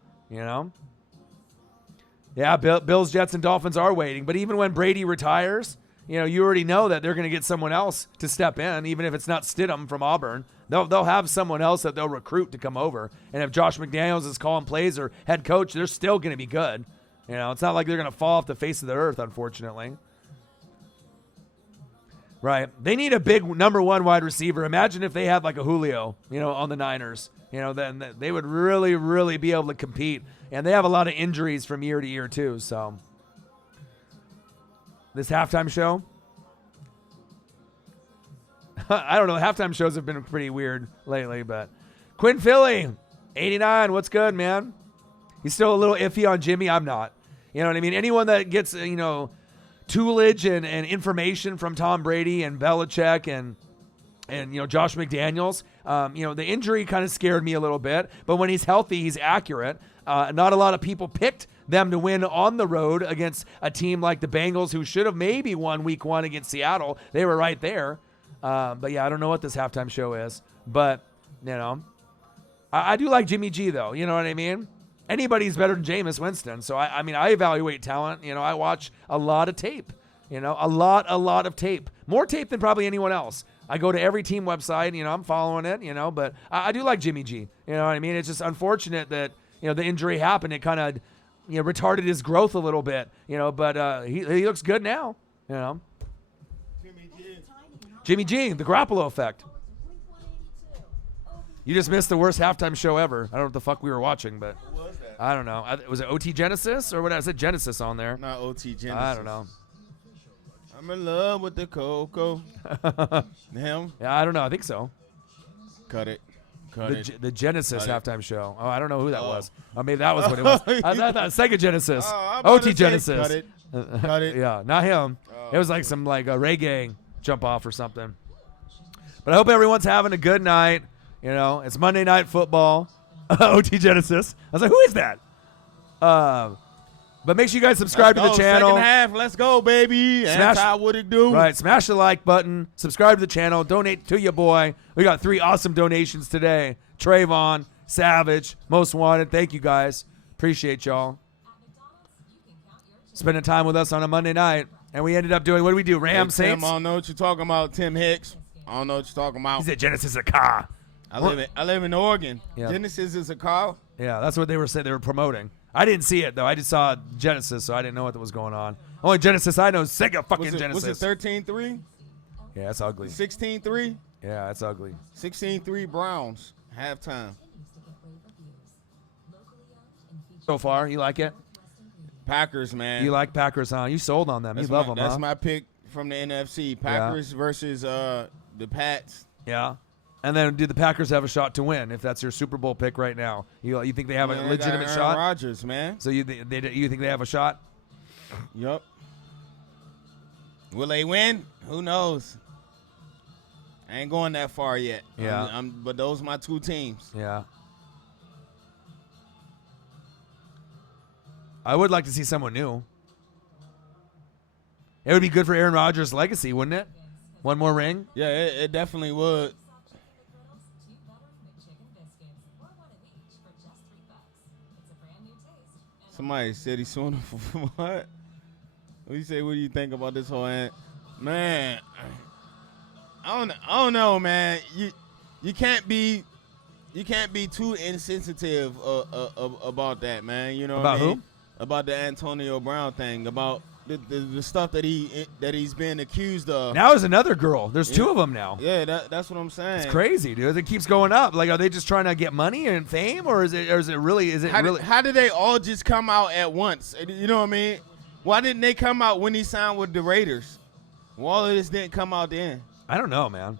Yeah, Bills, Jets, and Dolphins are waiting. But even when Brady retires, you already know that they're going to get someone else to step in, even if it's not Stidham from Auburn. They'll have someone else that they'll recruit to come over. And if Josh McDaniels is calling plays or head coach, they're still going to be good. It's not like they're going to fall off the face of the earth, unfortunately. Right. They need a big number 1 wide receiver. Imagine if they had like a Julio, on the Niners. Then they would really, really be able to compete. And they have a lot of injuries from year to year, too. So, this halftime show, I don't know. Halftime shows have been pretty weird lately. But Quinn Philly, 89. What's good, man? He's still a little iffy on Jimmy. I'm not. You know what I mean? Anyone that gets, toolage and information from Tom Brady and Belichick and Josh McDaniels, the injury kind of scared me a little bit. But when he's healthy, he's accurate. Not a lot of people picked them to win on the road against a team like the Bengals, who should have maybe won week 1 against Seattle. They were right there. But, yeah, I don't know what this halftime show is. But, I do like Jimmy G, though. You know what I mean? Anybody's better than Jameis Winston. So, I evaluate talent. I watch a lot of tape. A lot of tape. More tape than probably anyone else. I go to every team website. I'm following it, But I do like Jimmy G. You know what I mean? It's just unfortunate that, the injury happened. It kind of, retarded his growth a little bit. But he looks good now, Jimmy G, the Garoppolo effect. You just missed the worst halftime show ever. I don't know what the fuck we were watching, but What was that? I don't know. Was it OT Genesis or what? I said Genesis on there. Not OT Genesis. I don't know. I'm in love with the Coco. Him? Yeah, I don't know. I think so. Cut it. The Genesis Cut it. halftime show. Oh, I don't know who that Oh. was. Maybe that was what it was. I thought Sega Genesis. Oh, I'm about OT to say, Genesis. Cut it. Cut it. Yeah, not him. Oh. It was like some a reggae jump off or something. But I hope everyone's having a good night. It's Monday Night Football. OT Genesis. I was like, who is that? But make sure you guys subscribe to the channel. Second half, let's go, baby. Smash- What it do? Right, smash the like button, subscribe to the channel, donate to your boy. We got 3 awesome donations today. Trayvon, Savage, Most Wanted. Thank you guys. Appreciate y'all spending time with us on a Monday night. And we ended up doing, what did we do? Rams, Tim, Saints? I don't know what you're talking about, Tim Hicks. I don't know what you're talking about. He said Genesis a car. I live in Oregon. Yeah. Genesis is a car. Yeah, that's what they were saying. They were promoting. I didn't see it, though. I just saw Genesis, so I didn't know what was going on. Only Genesis I know is Sega fucking Genesis. Was it 13-3? Yeah, it's ugly. 16-3? Yeah, it's ugly. 16-3 Browns. Halftime. So far, you like it? Packers, man. You like Packers, huh? You sold on them. That's You love my, them, That's huh? my pick from the NFC. Packers versus the Pats. Yeah. And then do the Packers have a shot to win if that's your Super Bowl pick right now? You think they have Man, a they legitimate got shot? Aaron Rodgers, man. So you think they have a shot? Yup. Will they win? Who knows? I ain't going that far yet. Yeah. But those are my 2 teams. Yeah. I would like to see someone new. It would be good for Aaron Rodgers' legacy, wouldn't it? One more ring? Yeah, it definitely would. Somebody said he's suing him for what? What you say? What do you think about this whole man? I don't know, man. You can't be too insensitive about that, man. You know About what I mean? who? About the Antonio Brown thing, about the stuff that he's been accused of. Now there's another girl. There's 2 of them now. Yeah, that's what I'm saying. It's crazy, dude. It keeps going up. Like, are they just trying to get money and fame, or is it really? How did they all just come out at once? You know what I mean? Why didn't they come out when he signed with the Raiders? Well, all of this didn't come out then. I don't know, man.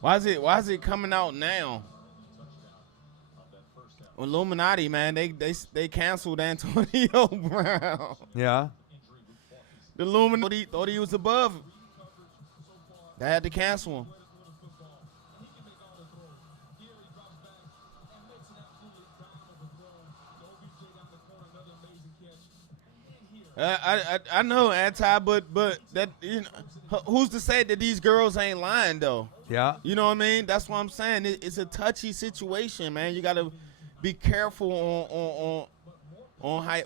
Why is it coming out now? Illuminati, man, they canceled Antonio Brown. Yeah. The Illuminati thought he was above. They had to cancel him. I know anti, but that who's to say that these girls ain't lying though? Yeah. You know what I mean? That's what I'm saying. It's a touchy situation, man. You gotta be careful on how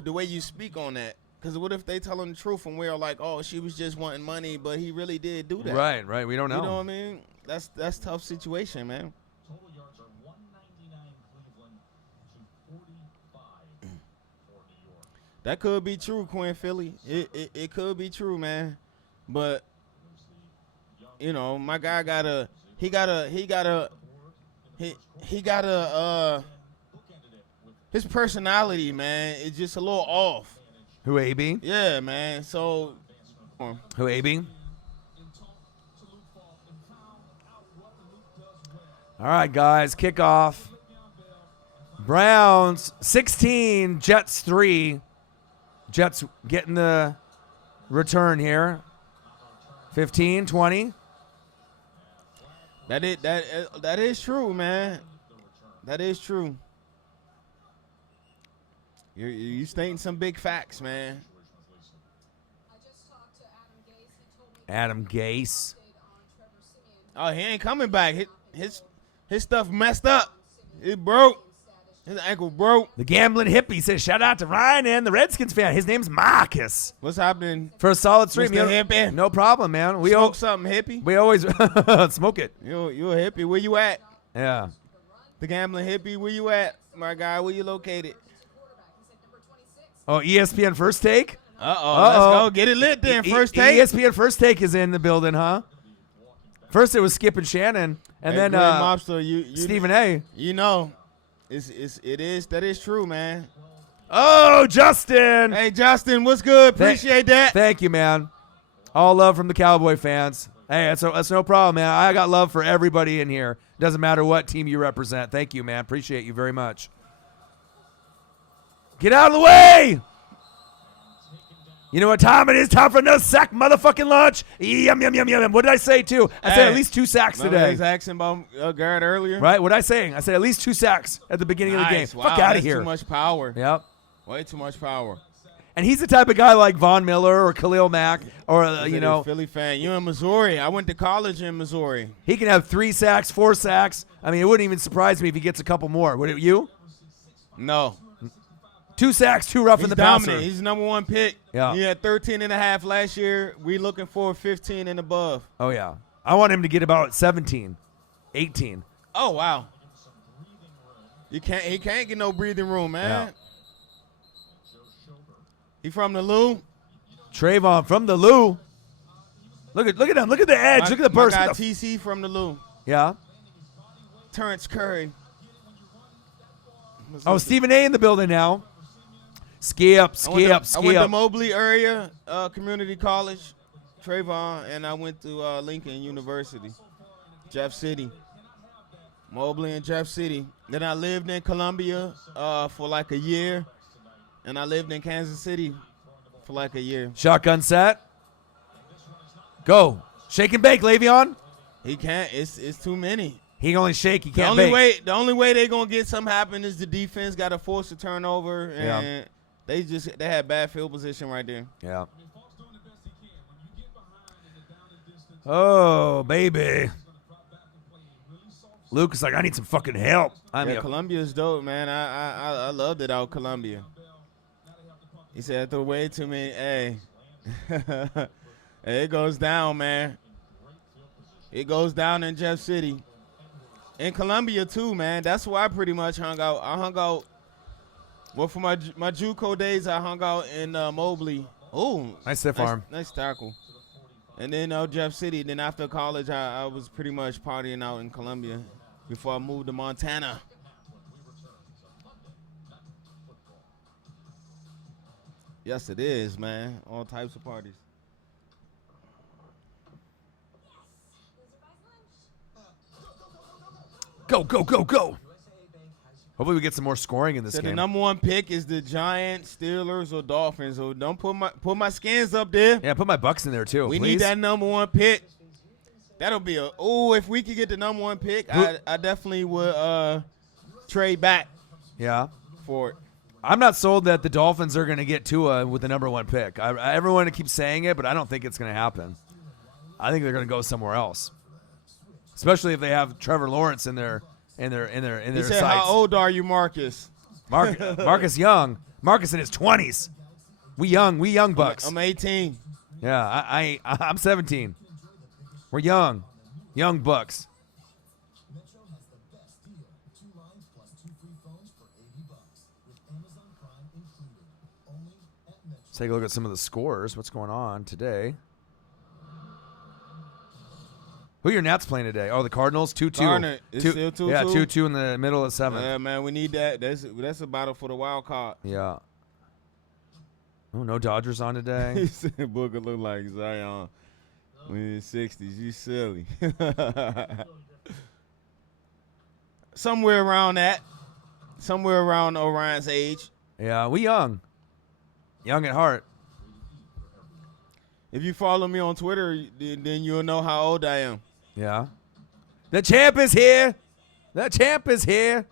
the way you speak on that. Because what if they telling the truth and we're like, oh, she was just wanting money, but he really did do that. Right. We don't know. You know what I mean? That's tough situation, man. Total yards are 199 Cleveland to 45 for New York. That could be true, Quinn Philly. It could be true, man. But you know, my guy gotta his personality, man, is just a little off. Who, AB? Yeah, man. So Who, AB? All right, guys, kickoff. Browns 16, Jets 3. Jets getting the return here. 15, 20. that is true, man. That is true. You stating some big facts, man. I just talked to Adam Gase. He told me Adam Gase. update on Trevor Siemian. Oh, he ain't coming back. His stuff messed up. It broke. His ankle broke. The gambling hippie says, shout out to Ryan and the Redskins fan. His name's Marcus. What's happening? For a solid stream. Mr. Hippie. No problem, man. We Smoke something, hippie. We always smoke it. You a hippie. Where you at? Yeah. The gambling hippie. Where you at, my guy? Where you located? Oh, ESPN First Take? Let's Uh-oh. go. Get it lit then. First take. ESPN First Take is in the building, huh? First it was Skip and Shannon, and Hey, then Glenn Mobster, you Stephen A. You know, that is true, man. Oh, Justin. Hey, Justin, what's good? Appreciate that. Thank you, man. All love from the Cowboy fans. Hey, that's no problem, man. I got love for everybody in here. Doesn't matter what team you represent. Thank you, man. Appreciate you very much. Get out of the way! You know what time it is? Time for another sack motherfucking lunch. Yum, yum, yum, yum. What did I say, too? I said at least 2 sacks Remember today. he was asking about Garrett earlier? Right? What did I say? I said at least 2 sacks at the beginning of the game. Wow, Fuck out of that's here. too much power. Yep. Way too much power. And he's the type of guy like Von Miller or Khalil Mack or, He's a Philly fan. You in Missouri. I went to college in Missouri. he can have 3 sacks, 4 sacks. I mean, it wouldn't even surprise me if he gets a couple more. Would it you? No. 2 sacks, 2 roughing He's the dominant. passer. He's the number 1 pick. Yeah. He had 13.5 last year. We looking for 15 and above. Oh, yeah. I want him to get about 17, 18. Oh, wow. He can't get no breathing room, man. Yeah. He from the Lou. Trayvon from the Lou. Look at him. Look at the edge. Look at the burst. My guy Look at the- TC from the Lou. yeah. Terrence Curry. Oh, Stephen A. in the building now. Skip. I went to Mobley area community college, Trayvon, and I went to Lincoln University, Jeff City. Mobley and Jeff City. Then I lived in Columbia for like a year, and I lived in Kansas City for like a year. Shotgun set. Go. Shake and bake, Le'Veon. He can't. It's too many. He can only shake. He The can't only bake. the only way they gonna get something happen is the defense got to force a turnover, and they had bad field position right there. Yeah. Oh, baby. Luke is like, I need some fucking help. Columbia is dope, man. I loved it out Columbia. He said I threw way too many. Hey, hey, it goes down, man. It goes down in Jeff City. In Columbia too, man. That's where I pretty much hung out. I hung out. Well, for my JUCO days, I hung out in Mobley. Oh, Nice stiff arm. Nice tackle. And then Jeff City. Then after college, I was pretty much partying out in Columbia before I moved to Montana. Yes, it is, man. All types of parties. Go, go, go, go. Hopefully we get some more scoring in this So the game. number 1 pick is the Giants, Steelers, or Dolphins. So don't put my skins up there. Yeah, put my Bucks in there too, We please. need that number 1 pick. That'll be if we could get the number 1 pick, I definitely would trade back Yeah. for it. I'm not sold that the Dolphins are going to get Tua with the number 1 pick. Everyone keeps saying it, but I don't think it's going to happen. I think they're going to go somewhere else, especially if they have Trevor Lawrence in their He said, sights. "How old are you, Marcus?" Marcus Young. Marcus in his 20s. We young bucks. I'm 18. Yeah, I'm 17. We're young bucks. Metro has the best deal. 2 lines plus 2 free phones for $80 with Amazon Prime included. Only at Metro. Let's take a look at some of the scores. What's going on today? Who are your Nats playing today? Oh, the Cardinals, 2-2. Garner, it's still 2-2? Yeah, 2-2 in the middle of 7th. Yeah, man, we need that. That's a battle for the wild card. Yeah. Oh, no Dodgers on today. He said Booker look like Zion when in his 60s. You silly. Somewhere around that. Somewhere around Orion's age. Yeah, we young. Young at heart. If you follow me on Twitter, then you'll know how old I am. Yeah. The champ is here. The champ is here.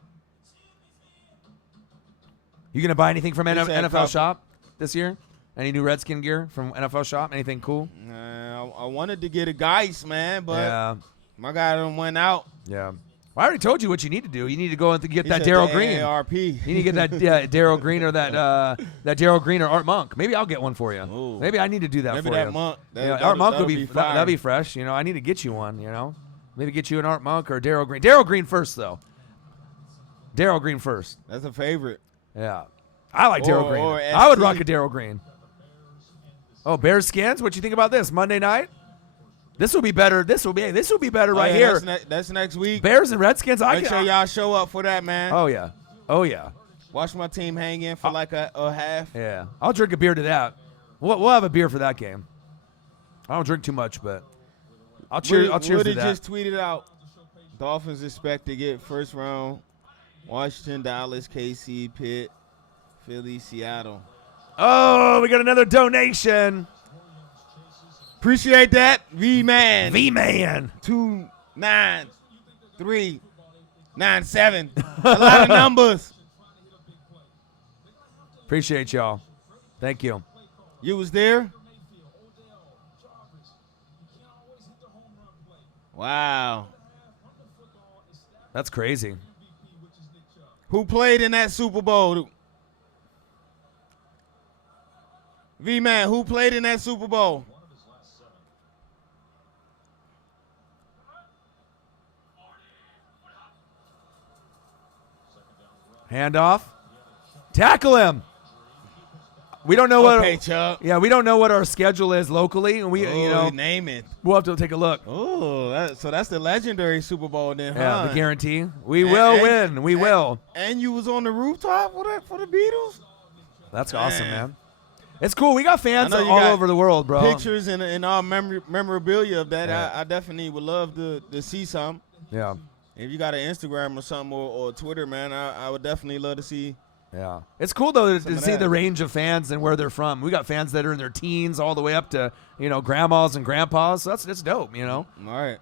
You going to buy anything from NFL Shop this year? Any new Redskin gear from NFL Shop? Anything cool? I wanted to get a Geist, man, but Yeah. my guy done went out. Yeah. Well, I already told you what you need to do. You need to go and get He that said Darryl the Green. AARP. You need to get that Darryl Green or that Darryl Green or Art Monk. Maybe I'll get one for you. Ooh. Maybe I need to do that Maybe for that you. Monk. Yeah, Art Monk would be fire. that'd be fresh. You know, I need to get you one. You know, maybe get you an Art Monk or Darryl Green. Darryl Green first though. Darryl Green first. That's a favorite. Yeah, I like Darryl Green. or I would ST. rock a Darryl Green. Oh, Bears skins. What you think about this Monday night? This will be better. This will be better right Oh, yeah, here. That's next week. Bears and Redskins. Make sure y'all show up for that, man. Oh yeah. Oh yeah. Watch my team hang in for like a half. Yeah. I'll drink a beer to that. We'll have a beer for that game. I don't drink too much, but I'll cheers to Woody that. just tweeted out, Dolphins expect to get first round, Washington, Dallas, KC, Pitt, Philly, Seattle. Oh, we got another donation. Appreciate that, V-Man. V-Man. 29397. A lot of numbers. Appreciate y'all. Thank you. You was there? Wow. That's crazy. Who played in that Super Bowl? V-Man, who played in that Super Bowl? Handoff. Tackle him. We don't know what. Okay, Chuck. Yeah, we don't know what our schedule is locally, and we, Name it. we'll have to take a look. Oh, so that's the legendary Super Bowl then, Yeah, huh? the guarantee. We will win. We will. And you was on the rooftop for the Beatles? That's awesome, man. It's cool. We got fans I know you all got over the world, bro. Pictures and all memorabilia of that. Yeah. I definitely would love to see some. Yeah, If you got an Instagram or something or Twitter, man, I would definitely love to see. yeah. It's cool though to of see that. the range of fans and where they're from. We got fans that are in their teens all the way up to grandmas and grandpas. So that's dope. All right.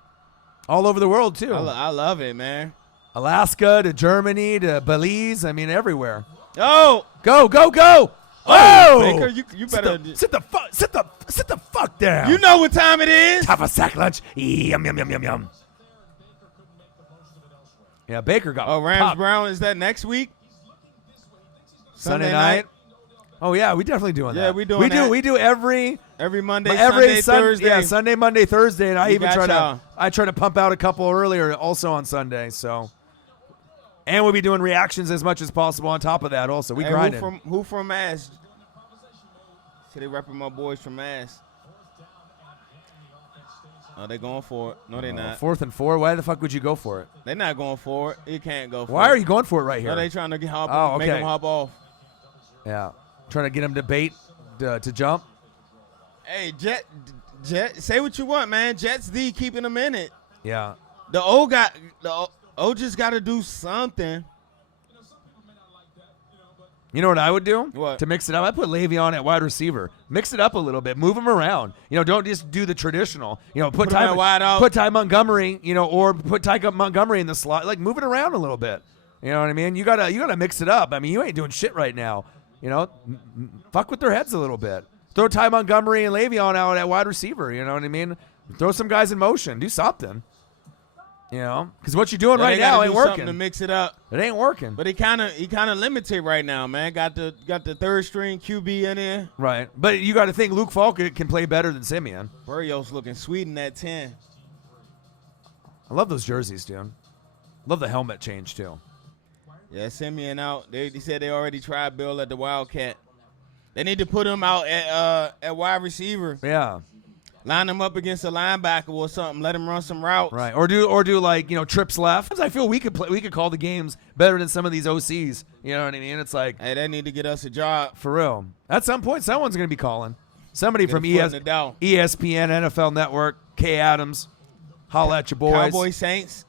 All over the world too. I love it, man. Alaska to Germany to Belize. I mean, everywhere. Oh, Go, go, go! Oh, Baker, you better. sit the fuck down. You know what time it is. Have a sack lunch. Yum yum yum yum yum. Yeah, Baker got. Oh, Rams popped. Brown, is that next week? Sunday night. Oh yeah, we definitely doing that. Yeah, we doing that. We do every Every Sunday, Thursday. Yeah, Sunday, Monday, Thursday, and I We even got y'all. try to pump out a couple earlier also on Sunday. So, and we'll be doing reactions as much as possible on top of that. Also, we Hey, grinding. who from Mass? See, they repping my boys from Mass. Oh, they going for it. No, they not. 4th and 4. Why the fuck would you go for it? They not going for it. You can't go for it. Why are you going for it right here? No, they trying to hop, Oh, make okay. them hop off. Yeah, trying to get him to bait to jump. Hey, Jet, say what you want, man. Jets D keeping them in it. Yeah, The O just got to do something. you know what I would do? What? To mix it up? I put Le'Veon at wide receiver. Mix it up a little bit. Move him around. Don't just do the traditional. Put him at wide out. Put Ty Montgomery. Or put Ty Montgomery in the slot. Like move it around a little bit. You know what I mean? You gotta mix it up. I mean, you ain't doing shit right now. You know, fuck with their heads a little bit. Throw Ty Montgomery and Le'Veon out at wide receiver. You know what I mean? Throw some guys in motion. Do something. You know, because what you're doing right now ain't working. To mix it up. It ain't working. But he kind of limited right now, man. Got the third string QB in there. Right. But you got to think Luke Falk can play better than Simeon. Berrios looking sweet in that 10. I love those jerseys, dude. Love the helmet change too. Yeah, Simeon out. They said they already tried Bill at the Wildcat. They need to put him out at wide receiver. Yeah. Line him up against a linebacker or something. Let him run some routes. Right. Or do like, trips left. I feel we could call the games better than some of these OCs. You know what I mean? It's like, hey, they need to get us a job. For real. At some point, someone's going to be calling. Somebody from ESPN, NFL Network, K. Adams. Holla at your boys. Cowboy Saints,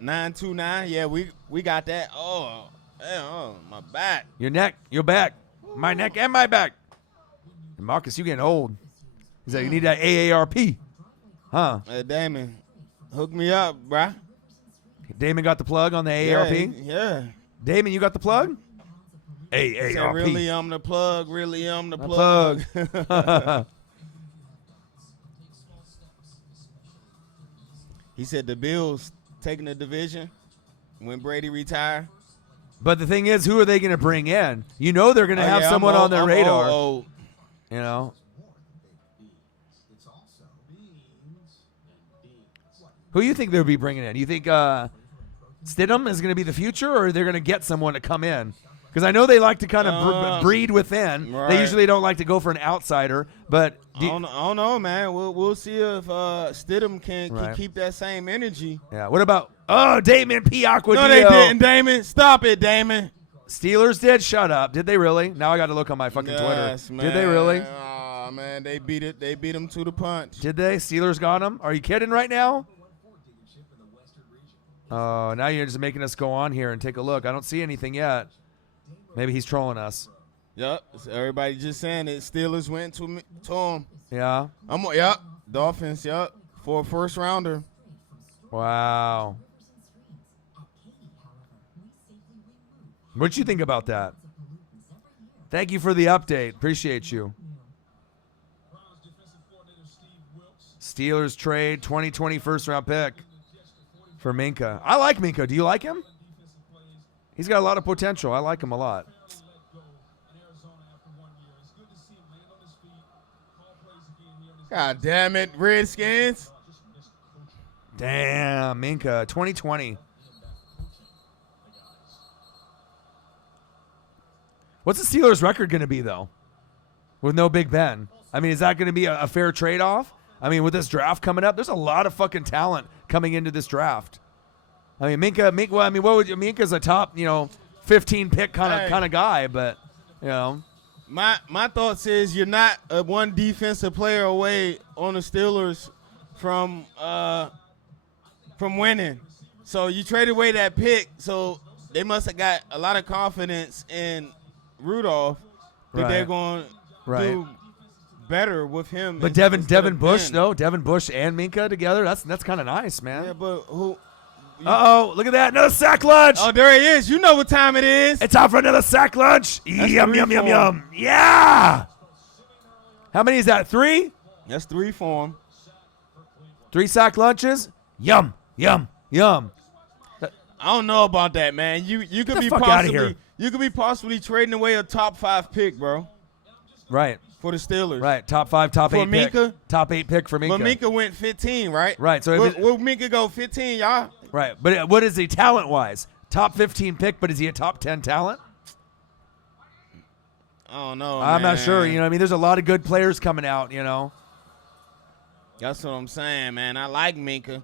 929. Yeah, we got that. Oh, my back. Your neck, your back. My neck and my back. And Marcus, you getting old. He's like, you need that AARP. Huh? Hey, Damon, hook me up, bruh. Damon got the plug on the AARP? Yeah. Damon, you got the plug? AARP. Said, really, I'm the plug. Really, I'm the plug. He said the Bills taking the division when Brady retire. But the thing is, who are they going to bring in? You know they're going to have someone on their radar. You know? Who do you think they'll be bringing in? You think Stidham is going to be the future, or they're going to get someone to come in? Because I know they like to kind of breed within. Right. They usually don't like to go for an outsider. But I don't know, man. We'll see if Stidham can keep that same energy. Yeah. What about Damon Piacquadio? No, they didn't, Damon. Stop it, Damon. Steelers did. Shut up. Did they really? Now I got to look on my fucking Twitter. Man. Did they really? Oh man, they beat it. They beat them to the punch. Did they? Steelers got them. Are you kidding right now? Oh, now you're just making us go on here and take a look. I don't see anything yet. Maybe he's trolling us. Yep. Everybody just saying it. Steelers went to him. Yeah. Yep. Dolphins. Yep. For a first rounder. Wow. What'd you think about that? Thank you for the update. Appreciate you. Steelers trade 2020 first round pick for Minka. I like Minka. Do you like him? He's got a lot of potential. I like him a lot. God damn it, Redskins. Damn, Minka, 2020. What's the Steelers' record going to be, though, with no Big Ben? I mean, is that going to be a fair trade-off? I mean, with this draft coming up, there's a lot of fucking talent coming into this draft. I mean, Minka's a top, 15 pick kind of guy, but, My thoughts is you're not one defensive player away on the Steelers from winning. So you traded away that pick, so they must have got a lot of confidence in Rudolph that they're going to do better with him. But Devin Bush, though, Devin Bush and Minka together, that's kind of nice, man. Yeah, but who? Uh-oh, look at that. Another sack lunch. Oh, there he is. You know what time it is. It's time for another sack lunch. Yum, yum, yum, yum. Yeah. How many is that? 3? That's 3 for him. 3 sack lunches. Yum, yum, yum. I don't know about that, man. You could be possibly trading away a top 5 pick, bro. Right. For the Steelers. Right. Top 5, top 8 Minka? Pick. Top 8 pick for Minka. But Minka went 15, right? Right. So will Minka go 15, y'all? Right. But what is he talent-wise? Top 15 pick, but is he a top 10 talent? I don't know, I'm not sure. There's a lot of good players coming out, That's what I'm saying, man. I like Minka.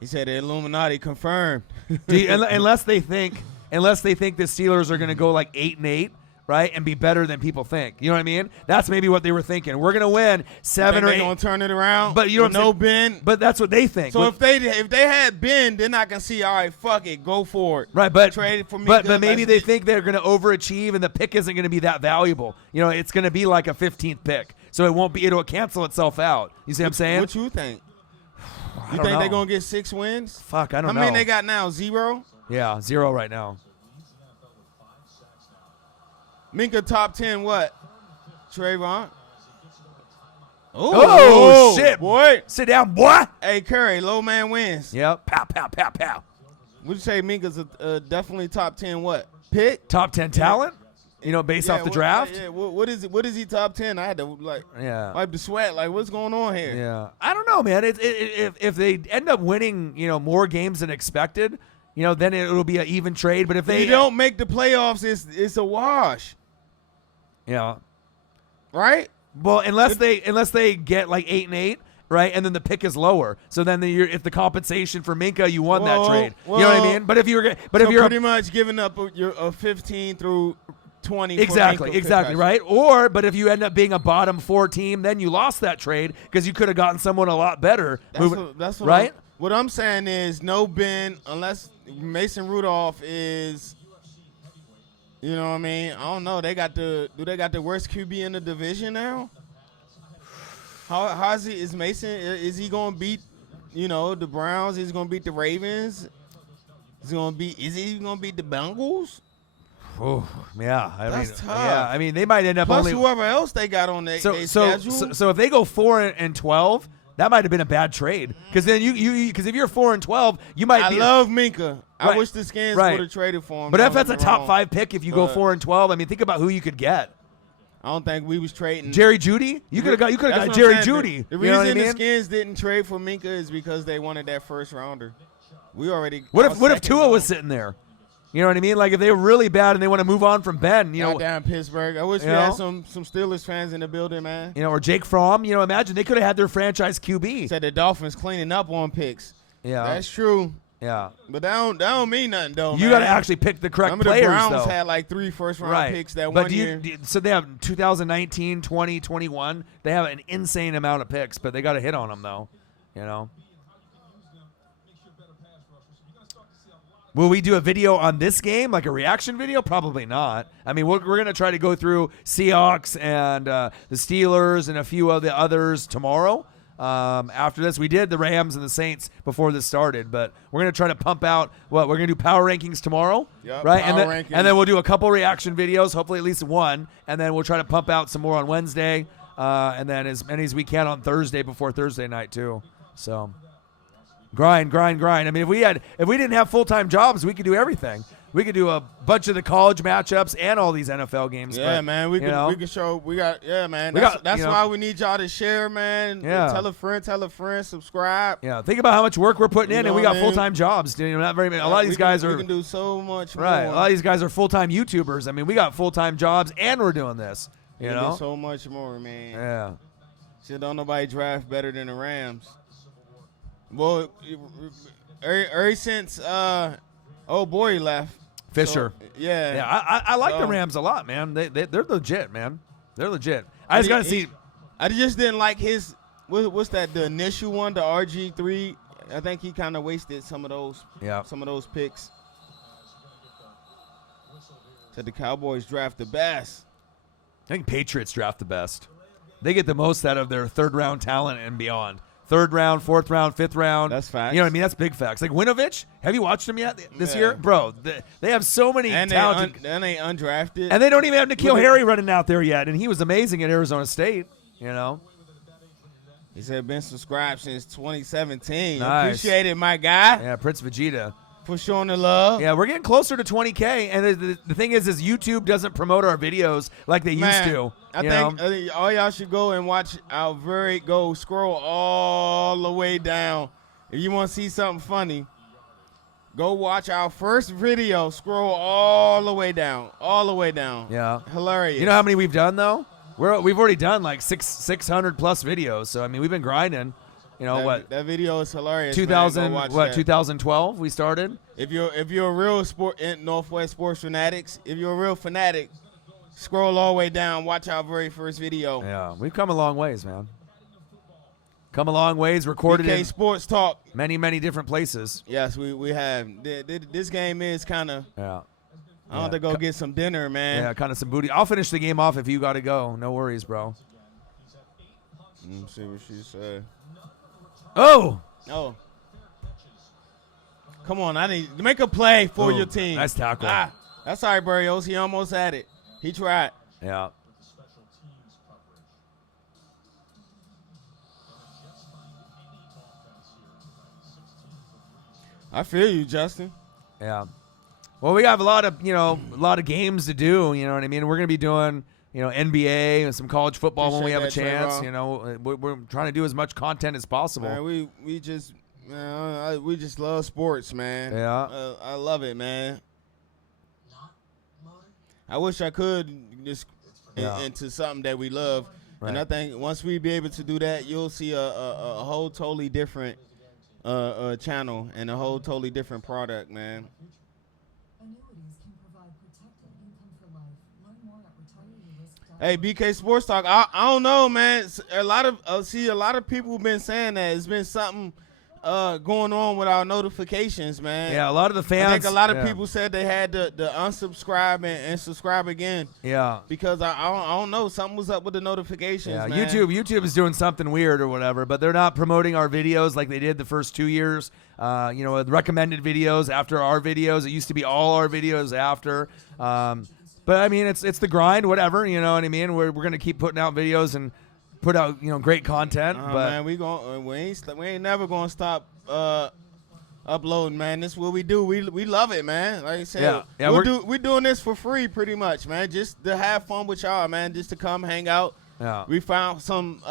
He said the Illuminati confirmed. Unless they think the Steelers are going to go like 8-8. Right, and be better than people think. You know what I mean? That's maybe what they were thinking. We're gonna win 7 or 8. They're gonna turn it around. But you don't Ben. But that's what they think. So if they had Ben, they're not gonna see. All right, fuck it, go for it. Right, but trade it for me. But maybe they think they're gonna overachieve, and the pick isn't gonna be that valuable. It's gonna be like a 15th pick, so it won't be. It'll cancel itself out. You see what I'm saying? What you think? You think they're gonna get 6 wins? Fuck, I don't know. How many they got now? 0? Yeah, 0 right now. Minka top 10 what? Trayvon? Oh, shit. Boy. Sit down, boy. Hey, Curry, low man wins. Yep. Pow, pow, pow, pow. Would you say Minka's definitely top 10 what? Pick? Top 10 talent? Based off the draft? Yeah, what is it? What is he top 10? I had to wipe the sweat. Like, what's going on here? Yeah. I don't know, man. If they end up winning, more games than expected, then it'll be an even trade. But if If they you don't make the playoffs, it's a wash. Yeah. Right? Well, unless they get like 8-8, right, and then the pick is lower. So then if the compensation for Minka, you won that trade. You know what I mean? But if you're pretty much giving up a 15 through 20. Exactly, right. But if you end up being a bottom 4 team, then you lost that trade because you could have gotten someone a lot better. That's what right. What I'm saying is no Ben unless Mason Rudolph is. You know what I mean? I don't know. Do they got the worst QB in the division now? How is Mason? Is he gonna beat, the Browns? Is he gonna beat the Ravens? Is he gonna beat the Bengals? Oh, yeah. That's tough. Yeah, I mean they might end up Plus only whoever else they got on their schedule. So if they go 4-12, that might have been a bad trade because then because if you're 4-12, you might. I love Minka. Right. I wish the Skins would have traded for him. But if that's a top 5 pick, if you go 4-12, I mean, think about who you could get. I don't think we was trading Jerry Jeudy. You could have got Jerry Jeudy. The reason the Skins didn't trade for Minka is because they wanted that first rounder. We already. What if Tua was sitting there? You know what I mean? Like if they were really bad and they want to move on from Ben, down Pittsburgh. I wish we had some Steelers fans in the building, man. Or Jake Fromm. Imagine they could have had their franchise QB. Said the Dolphins cleaning up on picks. Yeah, that's true. Yeah, but that don't mean nothing though. You got to actually pick the correct Remember players. The Browns though. had like 3 first-round picks that one year. So they have 2019, 20, 21. They have an insane amount of picks, but they got to hit on them though. Will we do a video on this game, like a reaction video? Probably not. I mean, we're going to try to go through Seahawks and the Steelers and a few of the others tomorrow. After this, we did the Rams and the Saints before this started, but we're going to try to pump out we're going to do power rankings tomorrow, right? And then we'll do a couple reaction videos, hopefully at least one, and then we'll try to pump out some more on Wednesday, and then as many as we can on Thursday before Thursday night too. So grind. I mean, if we didn't have full-time jobs, we could do everything. We could do a bunch of the college matchups and all these NFL games. Yeah, but, man. We can show. Man. That's why we need y'all to share, man. Yeah. Tell a friend, subscribe. Yeah. Think about how much work we're putting in, and we got full-time jobs. Not very many. A lot of these guys we can do so much more. Right. A lot of these guys are full-time YouTubers. I mean, we got full-time jobs, and we're doing this. You know. Do so much more, man. Yeah. Shit, don't nobody draft better than the Rams. Well, ever since old boy left. Fisher. So, yeah. I like the Rams a lot, man. They're legit, man. They're legit. I just gotta see. I just didn't like his. What's that? The initial one, the RG3. I think he kind of wasted some of those. Yeah. Some of those picks. Said the Cowboys draft the best. I think Patriots draft the best. They get the most out of their third-round talent and beyond. 3rd round, 4th round, 5th round. That's facts. You know what I mean? That's big facts. Like Winovich, have you watched him yet this year? Bro, they have so many talented. And they undrafted. And they don't even have N'Keal Harry running out there yet, and he was amazing at Arizona State, you know. He said been subscribed since 2017. Nice. Appreciate it, my guy. Yeah, Prince Vegeta. For showing the love. Yeah, we're getting closer to 20K, and the thing is YouTube doesn't promote our videos like they used to. I think all y'all should go and watch our scroll all the way down. If you want to see something funny, go watch our first video, scroll all the way down. Yeah. Hilarious. You know how many we've done, though? We've already done like 600 plus videos, so I mean, we've been grinding. You know that video is hilarious. 2012 we started. If you're a real Northwest sports fanatics, if you're a real fanatic, scroll all the way down, watch our very first video. Yeah, we've come a long ways, man. Come a long ways, recorded BK in Sports Talk. Many different places. Yes, we have. This game is kind of. Yeah. I want to go get some dinner, man. Yeah, kind of some booty. I'll finish the game off if you got to go. No worries, bro. Let me see what she said. Oh. Come on, I need to make a play for Boom. your team. Nice tackle. That's all right, Barrios. He almost had it. He tried. Yeah. with the special teams coverage. And the Jets find any offense here tonight. 16 for 3 straight. I feel you, Justin. Yeah. Well, we have a lot of games to do. You know what I mean? We're going to be doing, NBA and some college football when we have a Appreciate that, chance. Trayvon. We're trying to do as much content as possible. Man, we just love sports, man. Yeah. I love it, man. I wish I could just into something that we love. Right. And I think once we be able to do that, you'll see a whole totally different channel and a whole totally different product, man. Annuities can provide protected income for life. Learn more at retireerisk.com. Hey, BK Sports Talk. I don't know, man. A lot of people have been saying that it's been something going on with our notifications, man. Yeah, a lot of the fans. I think a lot of people said they had to unsubscribe and subscribe again. Yeah. Because I don't know, something was up with the notifications. Yeah, man. YouTube is doing something weird or whatever, but they're not promoting our videos like they did the first 2 years. With recommended videos after our videos. It used to be all our videos after. But I mean, it's the grind, whatever. You know what I mean? We're gonna keep putting out videos and put out great content. But man, we ain't never gonna stop uploading, man. This is what we do. We love it, man. Like I said, we're doing this for free, pretty much, man. Just to have fun with y'all, man. Just to come hang out. Yeah. We found some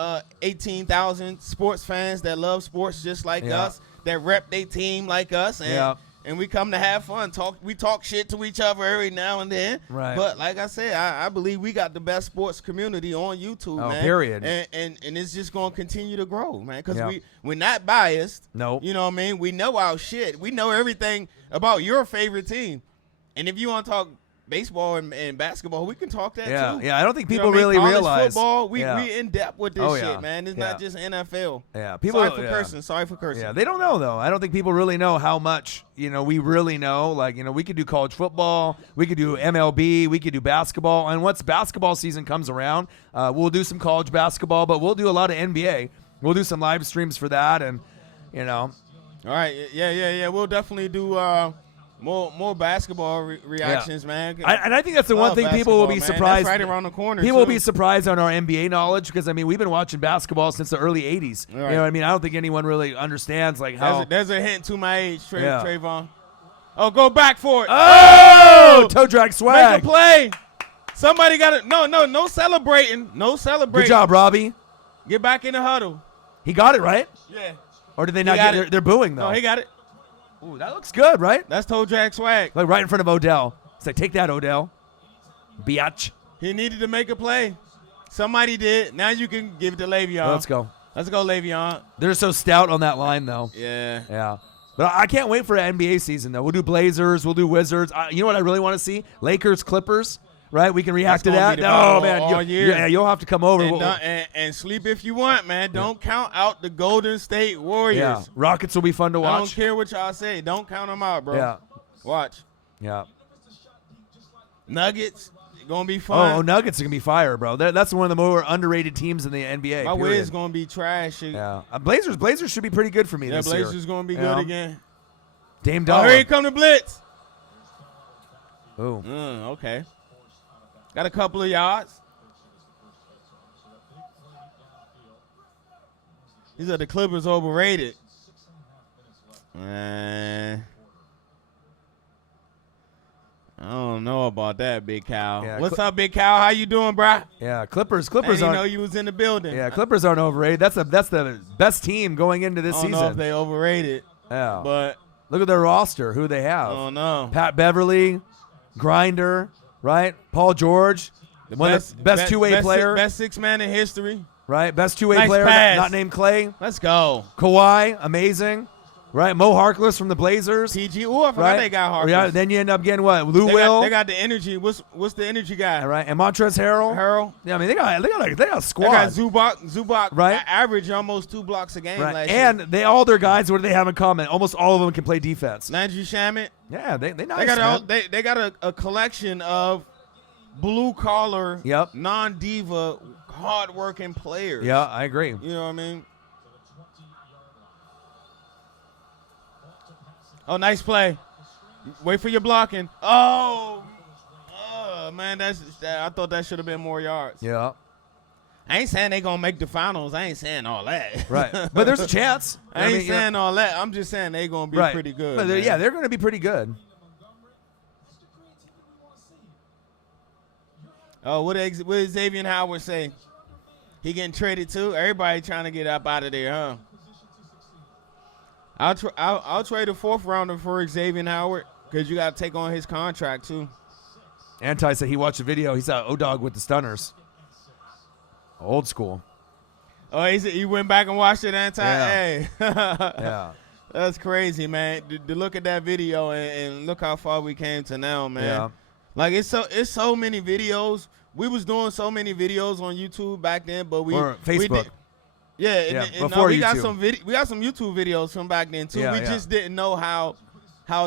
18,000 sports fans that love sports just like us, that rep their team like us, and we come to have fun. We talk shit to each other every now and then. Right. But like I said, I believe we got the best sports community on YouTube, man. Period. And it's just gonna continue to grow, man. Because we're not biased. Nope. You know what I mean? We know our shit. We know everything about your favorite team. And if you want to talk baseball and basketball, we can talk that too. Yeah, I don't think people what I mean? really College realize. football, we in depth with this shit, man. It's not Yeah. just NFL. Yeah, Sorry for cursing. Yeah, they don't know though. I don't think people really know how much we really know. Like we could do college football, we could do MLB, we could do basketball, and once basketball season comes around, we'll do some college basketball, but we'll do a lot of NBA. We'll do some live streams for that, and All right, yeah. We'll definitely do more basketball reactions, man. I think that's the one thing people will be surprised. That's right around the corner. People will be surprised on our NBA knowledge because we've been watching basketball since the early '80s. Right. You know what I mean? I don't think anyone really understands like how. There's a hint to my age, Trayvon. Oh, go back for it. Oh, toe drag swag. Make a play. Somebody got it. No celebrating. No celebrating. Good job, Robbie. Get back in the huddle. He got it right. Yeah. Or did they not get it? They're booing though. No, he got it. Ooh, that looks good, right? That's toe drag swag. Like right in front of Odell. It's like, take that, Odell. Biatch. He needed to make a play. Somebody did. Now you can give it to Le'Veon. Let's go. Let's go, Le'Veon. They're so stout on that line, though. Yeah. Yeah. But I can't wait for an NBA season, though. We'll do Blazers. We'll do Wizards. You know what I really want to see? Lakers, Clippers. Right? We can react to that. Oh, man. all year. You'll have to come over. And sleep if you want, man. Don't count out the Golden State Warriors. Yeah. Rockets will be fun to watch. I don't care what y'all say. Don't count them out, bro. Yeah. Watch. Yeah. Nuggets. Going to be fun. Oh, Nuggets are going to be fire, bro. That's one of the more underrated teams in the NBA. My Wiz going to be trash. Yeah. Blazers should be pretty good for me this year. Blazers going to be good again. Dame Dollar. Oh, here he come to blitz. Oh. Okay. Got a couple of yards. These are the Clippers overrated. I don't know about that, Big Cal. Yeah, What's up, Big Cal? How you doing, bro? Yeah, Clippers I didn't aren't. know you was in the building. Yeah, Clippers aren't overrated. That's the best team going into this I don't season. know if they overrated. Yeah. But look at their roster. Who they have? I don't know. Pat Beverly, Grinder, right? Paul George, best two-way player, best six-man in history. right? Best two-way Nice player, pass. not named Clay. Let's go. Kawhi, amazing, right? Mo Harkless from the Blazers. PG. Ooh, I forgot right? they got Harkless. Yeah, then you end up getting what? Lou Will. They got the energy. What's the energy guy? all right, and Montrezl Harrell. Harrell. Yeah, I mean they got a squad. They got Zubac. Right. Average almost 2 blocks a game right? last And year. all their guys, what do they have in common? Almost all of them can play defense. Landry Shamet. Yeah, they nice. They got man. they got a collection of blue collar, Yep. non-diva, hard-working players. Yeah, I agree. You know what I mean? Oh, nice play. Wait for your blocking. Oh, man, I thought that should have been more yards. Yeah. I ain't saying they gonna make the finals. I ain't saying all that. Right. But there's a chance. I ain't saying all that. I'm just saying they gonna be pretty good. But they're going to be pretty good. Oh, what did Xavier Howard say? He getting traded too? Everybody trying to get up out of there, huh? I'll trade a 4th rounder for Xavier Howard because you got to take on his contract too. Anti said he watched a video. He saw O-Dog with the stunners. Old school. Oh, he went back and watched it, Anti? Yeah. Hey. Yeah. That's crazy, man. To look at that video and look how far we came to now, man. Yeah. Like it's so many videos. We was doing so many videos on YouTube back then, but Or Facebook. Before YouTube. we got some YouTube videos from back then too. Yeah, we just didn't know how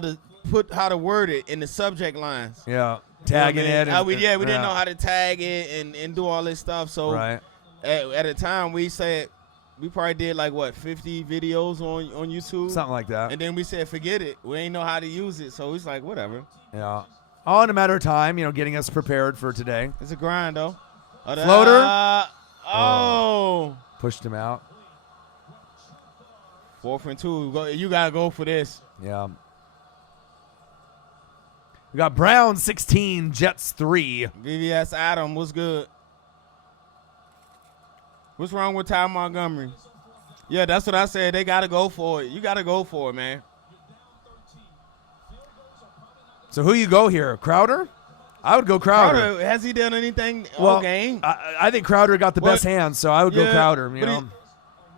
to word it in the subject lines. Yeah. Tagging it. We didn't know how to tag it and do all this stuff. So Right. at a time we said we probably did like 50 videos on YouTube. Something like that. And then we said forget it. We ain't know how to use it. So it's like whatever. Yeah. All in a matter of time, getting us prepared for today. It's a grind though. Floater. Pushed him out. 4th and 2. You gotta go for this. Yeah. We got Browns 16, Jets 3. VVS Adam, what's good? What's wrong with Ty Montgomery? Yeah, that's what I said. They gotta go for it. You gotta go for it, man. So who you go here? Crowder? I would go Crowder. Has he done anything all game? I think Crowder got the best hands, so I would go Crowder.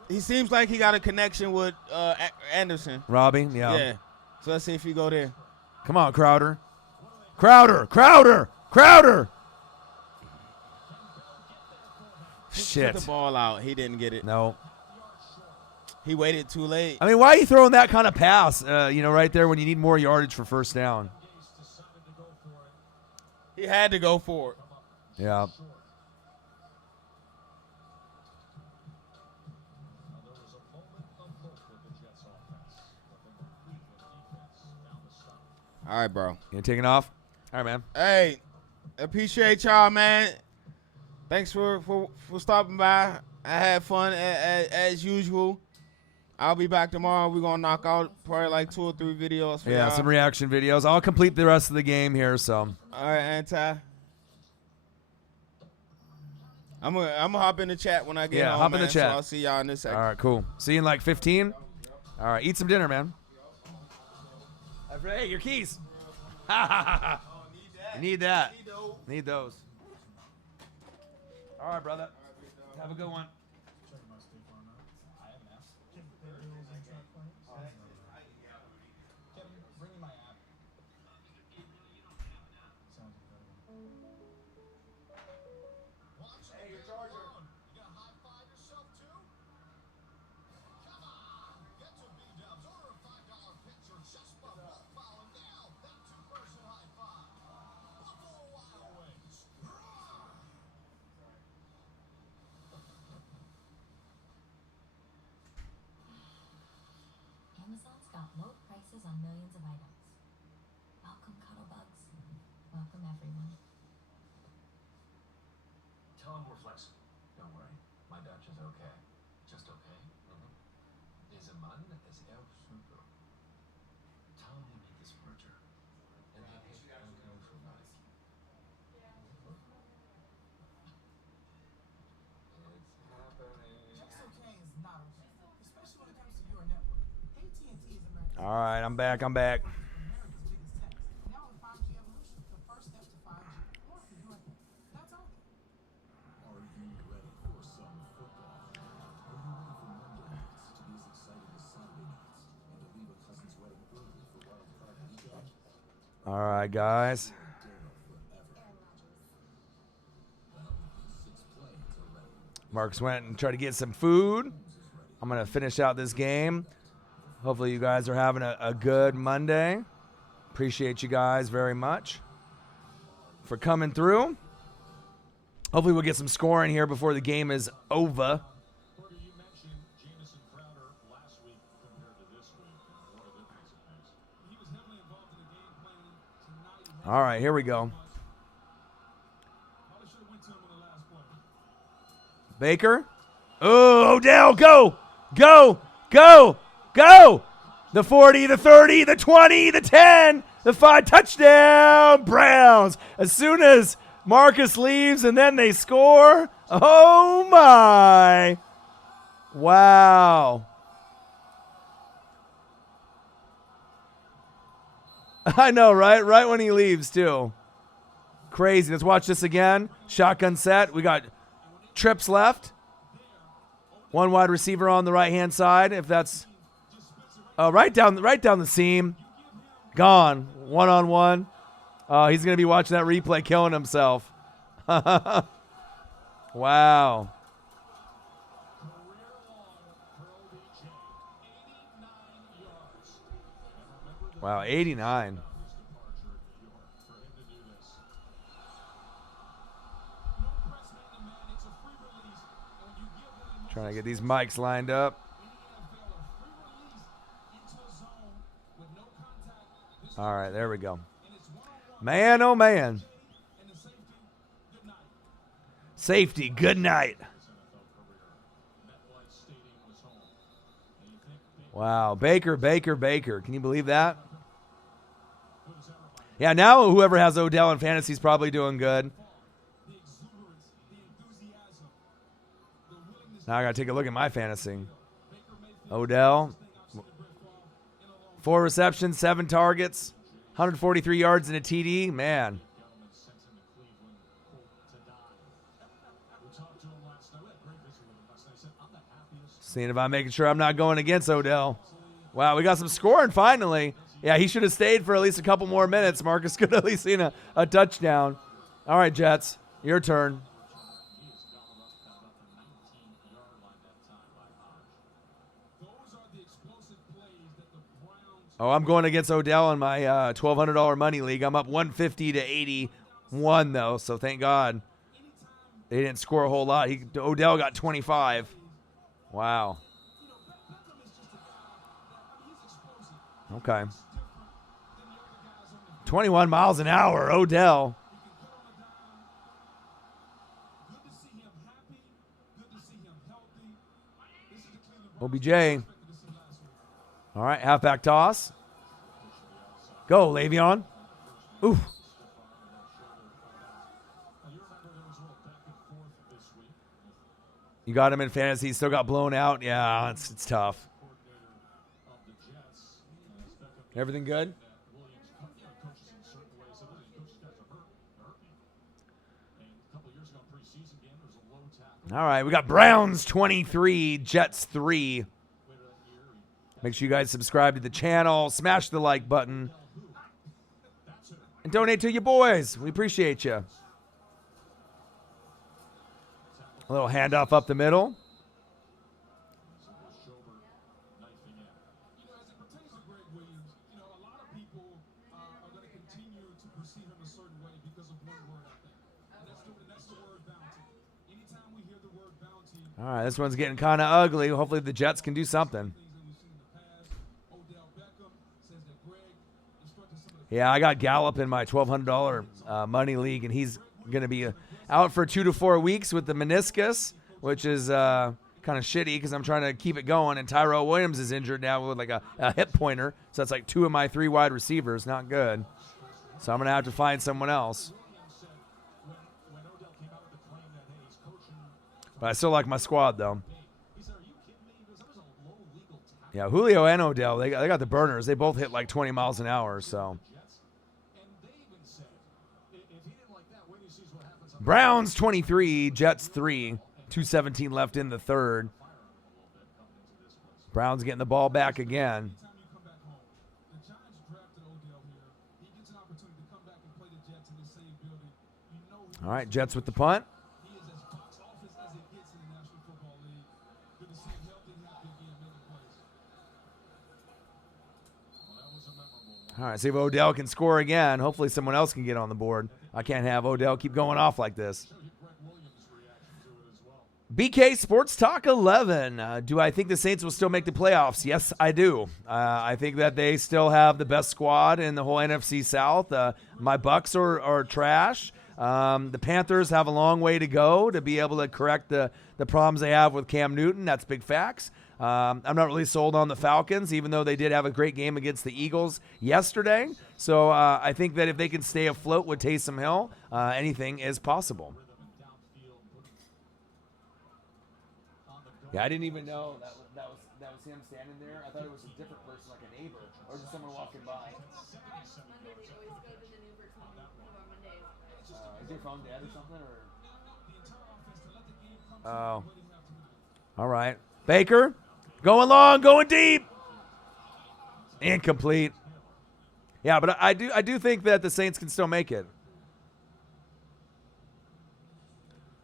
He seems like he got a connection with Anderson. Robbie, yeah. Yeah. So let's see if he go there. Come on, Crowder. Crowder. Shit. Took the ball out. He didn't get it. No. He waited too late. I mean, why are you throwing that kind of pass, right there when you need more yardage for first down? He had to go for it. Yeah. All right, bro. You taking off? All right, man. Hey, appreciate y'all, man. Thanks for stopping by. I had fun as usual. I'll be back tomorrow. We're gonna knock out probably like 2 or 3 videos for y'all. Some reaction videos. I'll complete the rest of the game here, so. All right, Anti. I'm gonna hop in the chat when I get home, hop in the man, chat. So I'll see y'all in a second. All right, cool. See you in like 15. All right, eat some dinner, man. Hey, your keys. You need that. Need those. All right, brother. Have a good one. Amazon's got low prices on millions of items. Welcome, Cuddlebugs. Welcome, everyone. Tell him we're flexible. Don't worry. My Dutch is okay. Just okay. Deze man is erg super. Tell him we made this merger. En hij heeft een genoeg voor mij. It's happening. Just okay is not okay, especially when it comes to your network. AT&T is America's All right, I'm back. biggest tech. Now with 5G evolution, the first step to 5G. Or if you're doing it, that's all. Are you ready for some football? Are you ready for Monday nights to be as exciting as Saturday nights and to leave a cousin's wedding early for wild card weekend? All right, guys. Mark's went and tried to get some food. I'm going to finish out this game. Hopefully you guys are having a good Monday. Appreciate you guys very much for coming through. Hopefully we'll get some scoring here before the game is over. Porter, you mentioned Jamison Crowder last week compared to this week. And what a difference it makes. All right, here we go. Baker. Oh, Odell, go, go, go, go. The 40, the 30, the 20, the 10, the 5, touchdown, Browns. As soon as Marcus leaves and then they score, oh my. Wow. I know, right? Right when he leaves, too. Crazy. Let's watch this again. Shotgun set. We got trips left. One wide receiver on the right-hand side, if that's right down the seam. Gone. One-on-one. He's going to be watching that replay, killing himself. Wow. Wow, 89. Trying to get these mics lined up. All right, there we go. Man, oh man. Safety, good night. Wow, Baker. Can you believe that? Yeah, now whoever has Odell in fantasy is probably doing good. Now I got to take a look at my fantasy. Odell, 4 receptions, 7 targets, 143 yards and a TD. Man. Seeing if I'm making sure I'm not going against Odell. Wow, we got some scoring finally. Yeah, he should have stayed for at least a couple more minutes. Marcus could have at least seen a touchdown. All right, Jets, your turn. Oh, I'm going against Odell in my $1,200 money league. I'm up 150 to 81 though, so thank God they didn't score a whole lot. Odell got 25. Wow. Okay. 21 miles an hour, Odell. OBJ. All right, halfback toss. Go, Le'Veon. Oof. You got him in fantasy. Still got blown out. Yeah, it's tough. Everything good? All right, we got Browns 23, Jets 3. Make sure you guys subscribe to the channel, smash the like button, and donate to your boys. We appreciate you. A little handoff up the middle. All right, this one's getting kind of ugly. Hopefully the Jets can do something. Yeah, I got Gallup in my $1,200 money league, and he's going to be out for 2 to 4 weeks with the meniscus, which is kind of shitty because I'm trying to keep it going. And Tyrell Williams is injured now with like a hip pointer, so that's like 2 of my 3 wide receivers. Not good. So I'm going to have to find someone else. But I still like my squad, though. Yeah, Julio and Odell, they got the burners. They both hit like 20 miles an hour, so. Browns 23, Jets 3. 2:17 left in the third. Browns getting the ball back again. All right, Jets with the punt. All right, see if Odell can score again. Hopefully someone else can get on the board. I can't have Odell keep going off like this. BK Sports Talk 11. Do I think the Saints will still make the playoffs? Yes, I do. I think that they still have the best squad in the whole NFC South. My Bucks are trash. The Panthers have a long way to go to be able to correct the problems they have with Cam Newton. That's big facts. I'm not really sold on the Falcons, even though they did have a great game against the Eagles yesterday. So I think that if they can stay afloat with Taysom Hill, anything is possible. Yeah, I didn't even know that was him standing there. I thought it was a different person, like a neighbor, or just someone walking by. Is your phone dead or something? Or? Oh. All right. Baker, going long, going deep. Incomplete. Yeah, but I do think that the Saints can still make it.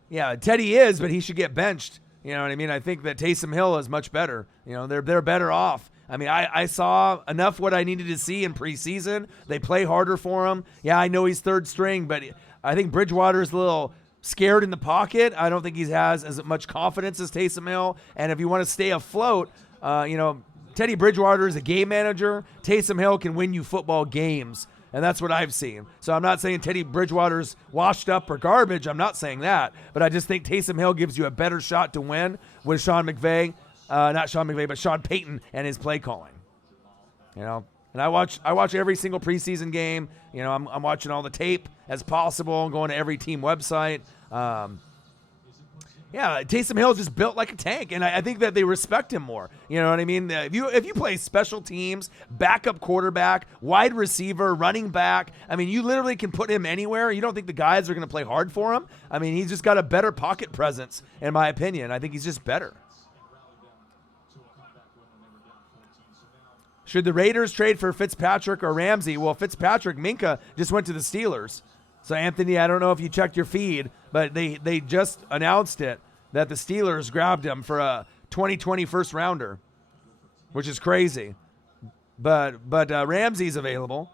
Yeah, Teddy is, but he should get benched. You know what I mean? I think that Taysom Hill is much better. You know, they're better off. I mean, I saw enough what I needed to see in preseason. They play harder for him. Yeah, I know he's third string, but I think Bridgewater's a little scared in the pocket. I don't think he has as much confidence as Taysom Hill. And if you want to stay afloat, Teddy Bridgewater is a game manager. Taysom Hill can win you football games. And that's what I've seen. So I'm not saying Teddy Bridgewater's washed up or garbage. I'm not saying that. But I just think Taysom Hill gives you a better shot to win with Sean Payton and his play calling. You know, and I watch every single preseason game. You know, I'm watching all the tape as possible, going to every team website. Yeah, Taysom Hill is just built like a tank, and I think that they respect him more. You know what I mean? If you play special teams, backup quarterback, wide receiver, running back, I mean, you literally can put him anywhere. You don't think the guys are going to play hard for him? I mean, he's just got a better pocket presence, in my opinion. I think he's just better. Should the Raiders trade for Fitzpatrick or Ramsey? Well, Minka just went to the Steelers. So, Anthony, I don't know if you checked your feed, but they just announced it, that the Steelers grabbed him for a 2020 first rounder, which is crazy. But Ramsey's available.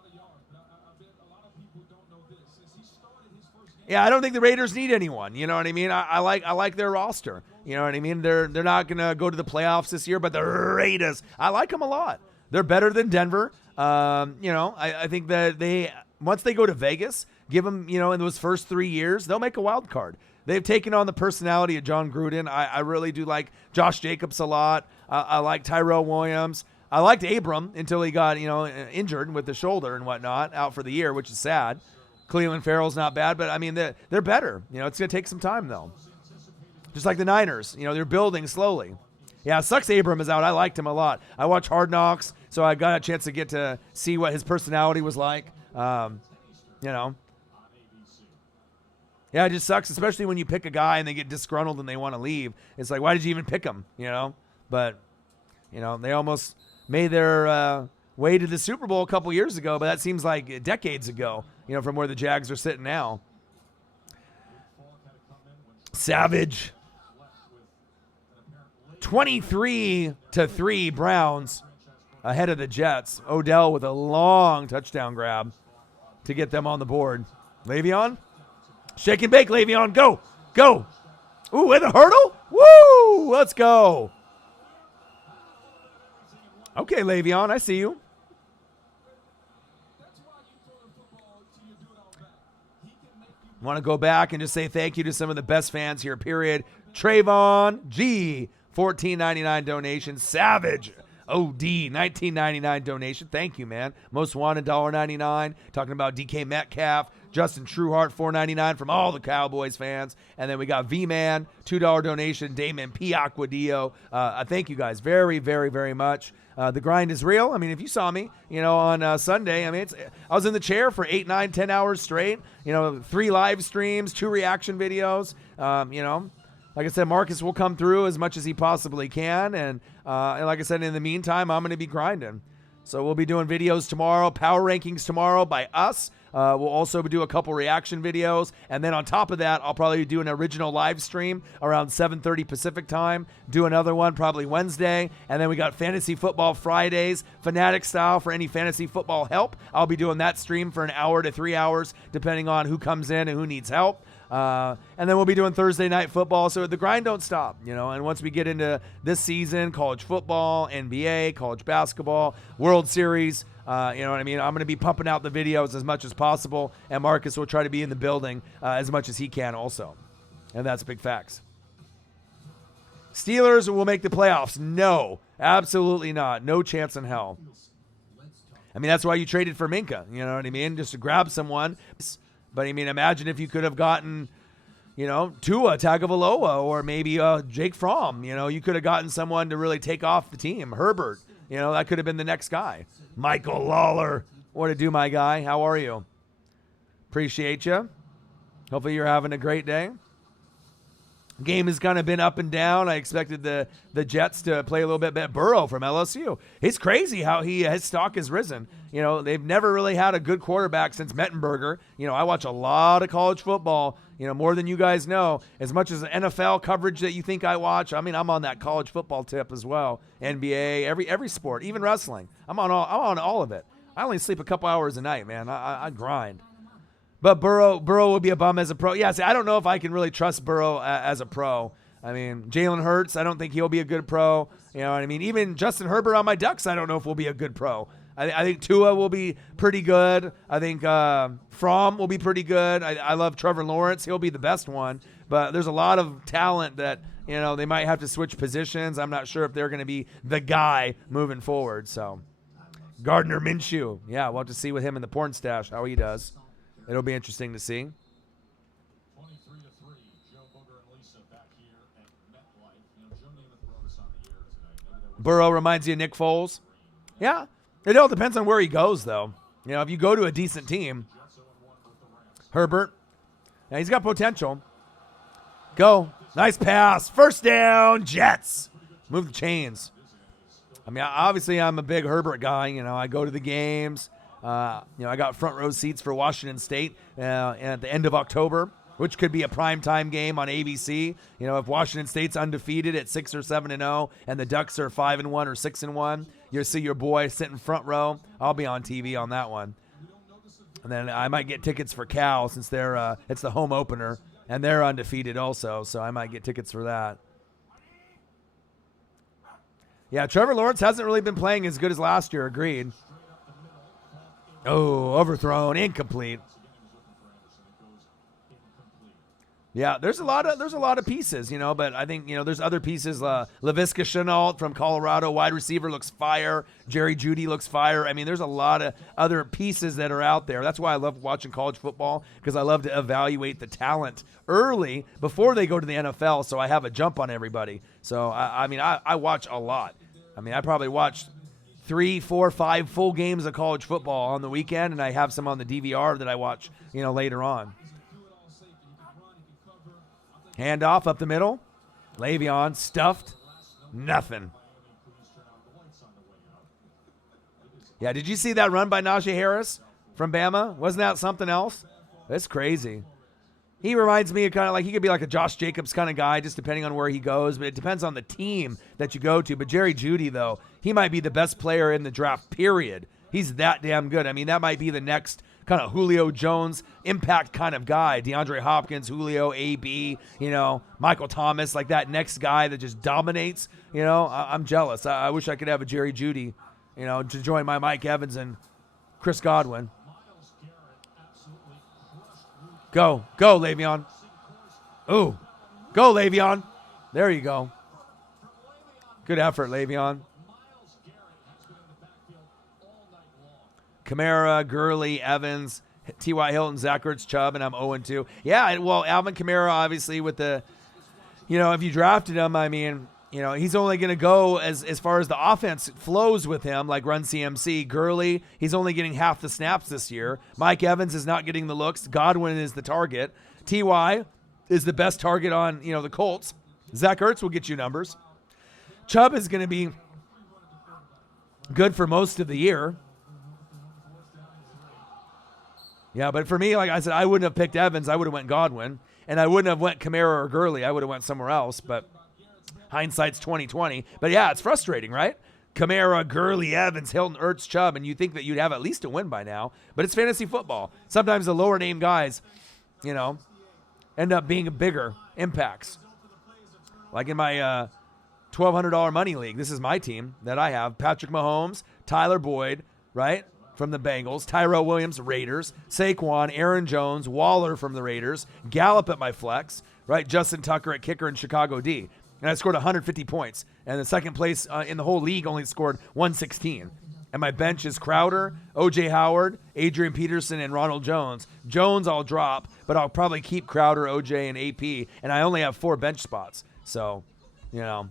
Yeah, I don't think the Raiders need anyone. You know what I mean? I like their roster. You know what I mean? They're not going to go to the playoffs this year, but the Raiders, I like them a lot. They're better than Denver. I think that once they go to Vegas, give them, in those first 3 years, they'll make a wild card. They've taken on the personality of John Gruden. I really do like Josh Jacobs a lot. I like Tyrell Williams. I liked Abram until he got, injured with the shoulder and whatnot, out for the year, which is sad. Cleveland Farrell's not bad, but, I mean, they're better. It's going to take some time, though. Just like the Niners. They're building slowly. Yeah, it sucks Abram is out. I liked him a lot. I watched Hard Knocks, so I got a chance to get to see what his personality was like. Yeah, it just sucks, especially when you pick a guy and they get disgruntled and they want to leave. It's like, why did you even pick him? But, they almost made their way to the Super Bowl a couple years ago, but that seems like decades ago, from where the Jags are sitting now. Savage. 23-3 Browns ahead of the Jets. Odell with a long touchdown grab to get them on the board. Le'Veon? Shake and bake, Le'Veon. Go. Go. Ooh, with a hurdle? Woo! Let's go. Okay, Le'Veon, I see you. Want to go back and just say thank you to some of the best fans here, period. Trayvon G, $14.99 donation. Savage OD, $19.99 donation. Thank you, man. Most wanted, $1.99. Talking about DK Metcalf. Justin Trueheart, $4.99 from all the Cowboys fans. And then we got V-Man, $2 donation. Damon P. Aquadio. Thank you guys very, very, very much. The grind is real. I mean, if you saw me, on Sunday, I mean, I was in the chair for 8, 9, 10 hours straight. 3 live streams, 2 reaction videos. Like I said, Marcus will come through as much as he possibly can. And like I said, in the meantime, I'm going to be grinding. So we'll be doing videos tomorrow, power rankings tomorrow by us. We'll also do a couple reaction videos. And then on top of that, I'll probably do an original live stream around 7:30 Pacific time. Do another one probably Wednesday. And then we got Fantasy Football Fridays, Fanatic style for any fantasy football help. I'll be doing that stream for an hour to 3 hours, depending on who comes in and who needs help. And then we'll be doing Thursday night football. So the grind don't stop, And once we get into this season, college football, NBA, college basketball, World Series, you know what I mean? I'm going to be pumping out the videos as much as possible. And Marcus will try to be in the building as much as he can also. And that's big facts. Steelers will make the playoffs. No, absolutely not. No chance in hell. I mean, that's why you traded for Minka. You know what I mean? Just to grab someone. But, I mean, imagine if you could have gotten, Tua Tagovailoa or maybe Jake Fromm. You could have gotten someone to really take off the team. Herbert. That could have been the next guy. Michael Lawler. What to do, my guy? How are you? Appreciate you. Hopefully you're having a great day. Game has kind of been up and down. I expected the Jets to play a little bit better. Burrow from LSU. It's crazy how his stock has risen. They've never really had a good quarterback since Mettenberger. I watch a lot of college football, more than you guys know. As much as the NFL coverage that you think I watch, I mean, I'm on that college football tip as well. NBA, every sport, even wrestling. I'm on all of it. I only sleep a couple hours a night, man. I grind. But Burrow will be a bum as a pro. Yeah, see, I don't know if I can really trust Burrow as a pro. I mean, Jalen Hurts, I don't think he'll be a good pro. You know what I mean? Even Justin Herbert on my Ducks, I don't know if will be a good pro. I think Tua will be pretty good. I think Fromm will be pretty good. I love Trevor Lawrence. He'll be the best one. But there's a lot of talent that, they might have to switch positions. I'm not sure if they're going to be the guy moving forward. So, Gardner Minshew. Yeah, we'll have to see with him in the porn stash how he does. It'll be interesting to see. 23-3, Joe Booger and Lisa back here at MetLife. Joe Namath brought us on the air tonight. Burrow reminds you of Nick Foles. Yeah, it all depends on where he goes, though. If you go to a decent team, Herbert, yeah, he's got potential. Go, nice pass, first down, Jets. Move the chains. I mean, obviously, I'm a big Herbert guy. I go to the games. I got front row seats for Washington State at the end of October, which could be a primetime game on ABC. If Washington State's undefeated at 6 or 7-0, and the Ducks are 5-1 or 6-1, you'll see your boy sitting front row. I'll be on TV on that one, and then I might get tickets for Cal since they're it's the home opener and they're undefeated also, so I might get tickets for that. Yeah, Trevor Lawrence hasn't really been playing as good as last year. Agreed. Oh, overthrown, incomplete. Yeah, there's a lot of pieces, but I think, there's other pieces. Laviska Shenault from Colorado, wide receiver, looks fire. Jerry Jeudy looks fire. I mean, there's a lot of other pieces that are out there. That's why I love watching college football, because I love to evaluate the talent early before they go to the NFL, so I have a jump on everybody. So, I watch a lot. I mean, I probably watched 3, 4, 5 full games of college football on the weekend, and I have some on the DVR that I watch, later on. Handoff up the middle. Le'Veon stuffed. Nothing. Yeah, did you see that run by Najee Harris from Bama? Wasn't that something else? That's crazy. He reminds me of kind of like, he could be like a Josh Jacobs kind of guy, just depending on where he goes, but it depends on the team that you go to. But Jerry Jeudy, though, he might be the best player in the draft, period. He's that damn good. I mean, that might be the next kind of Julio Jones impact kind of guy. DeAndre Hopkins, Julio, AB, Michael Thomas, like that next guy that just dominates. I'm jealous. I wish I could have a Jerry Jeudy, to join my Mike Evans and Chris Godwin. Go, Le'Veon. Ooh, go, Le'Veon. There you go. Good effort, Le'Veon. Kamara, Gurley, Evans, T.Y. Hilton, Zach Ertz, Chubb, and I'm 0-2. Yeah, well, Alvin Kamara, obviously, with the, if you drafted him, I mean, he's only going to go as far as the offense flows with him, like run CMC. Gurley, he's only getting half the snaps this year. Mike Evans is not getting the looks. Godwin is the target. T.Y. is the best target on, the Colts. Zach Ertz will get you numbers. Chubb is going to be good for most of the year. Yeah, but for me, like I said, I wouldn't have picked Evans. I would have went Godwin. And I wouldn't have went Kamara or Gurley. I would have went somewhere else. But hindsight's 20/20. But yeah, it's frustrating, right? Kamara, Gurley, Evans, Hilton, Ertz, Chubb, and you think that you'd have at least a win by now. But it's fantasy football. Sometimes the lower name guys, end up being bigger impacts. Like in my $1,200 money league, this is my team that I have. Patrick Mahomes, Tyler Boyd, right, from the Bengals, Tyrell Williams, Raiders, Saquon, Aaron Jones, Waller from the Raiders, Gallup at my flex, right, Justin Tucker at kicker in Chicago D. And I scored 150 points. And the second place in the whole league only scored 116. And my bench is Crowder, O.J. Howard, Adrian Peterson, and Ronald Jones. Jones I'll drop, but I'll probably keep Crowder, O.J., and AP. And I only have 4 bench spots. So, you know,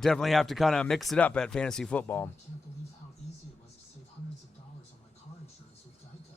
definitely have to kind of mix it up at fantasy football. I can't believe how easy it was to save hundreds of dollars on my car insurance with Geico.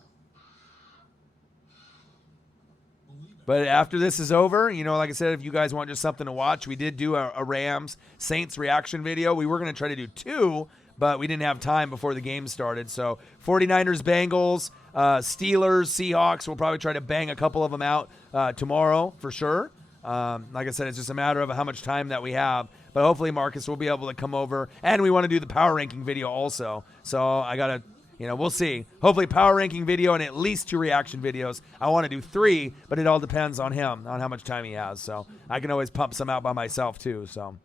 But after this is over, you know, like I said, if you guys want just something to watch, we did do a Rams-Saints reaction video. We were going to try to do 2, but we didn't have time before the game started. So 49ers, Bengals, Steelers, Seahawks, we'll probably try to bang a couple of them out tomorrow for sure. Like I said, it's just a matter of how much time that we have. But hopefully Marcus will be able to come over. And we want to do the power ranking video also. So I got to, you know, we'll see. Hopefully power ranking video and at least 2 reaction videos. I want to do 3, but it all depends on him, on how much time he has. So I can always pump some out by myself too. So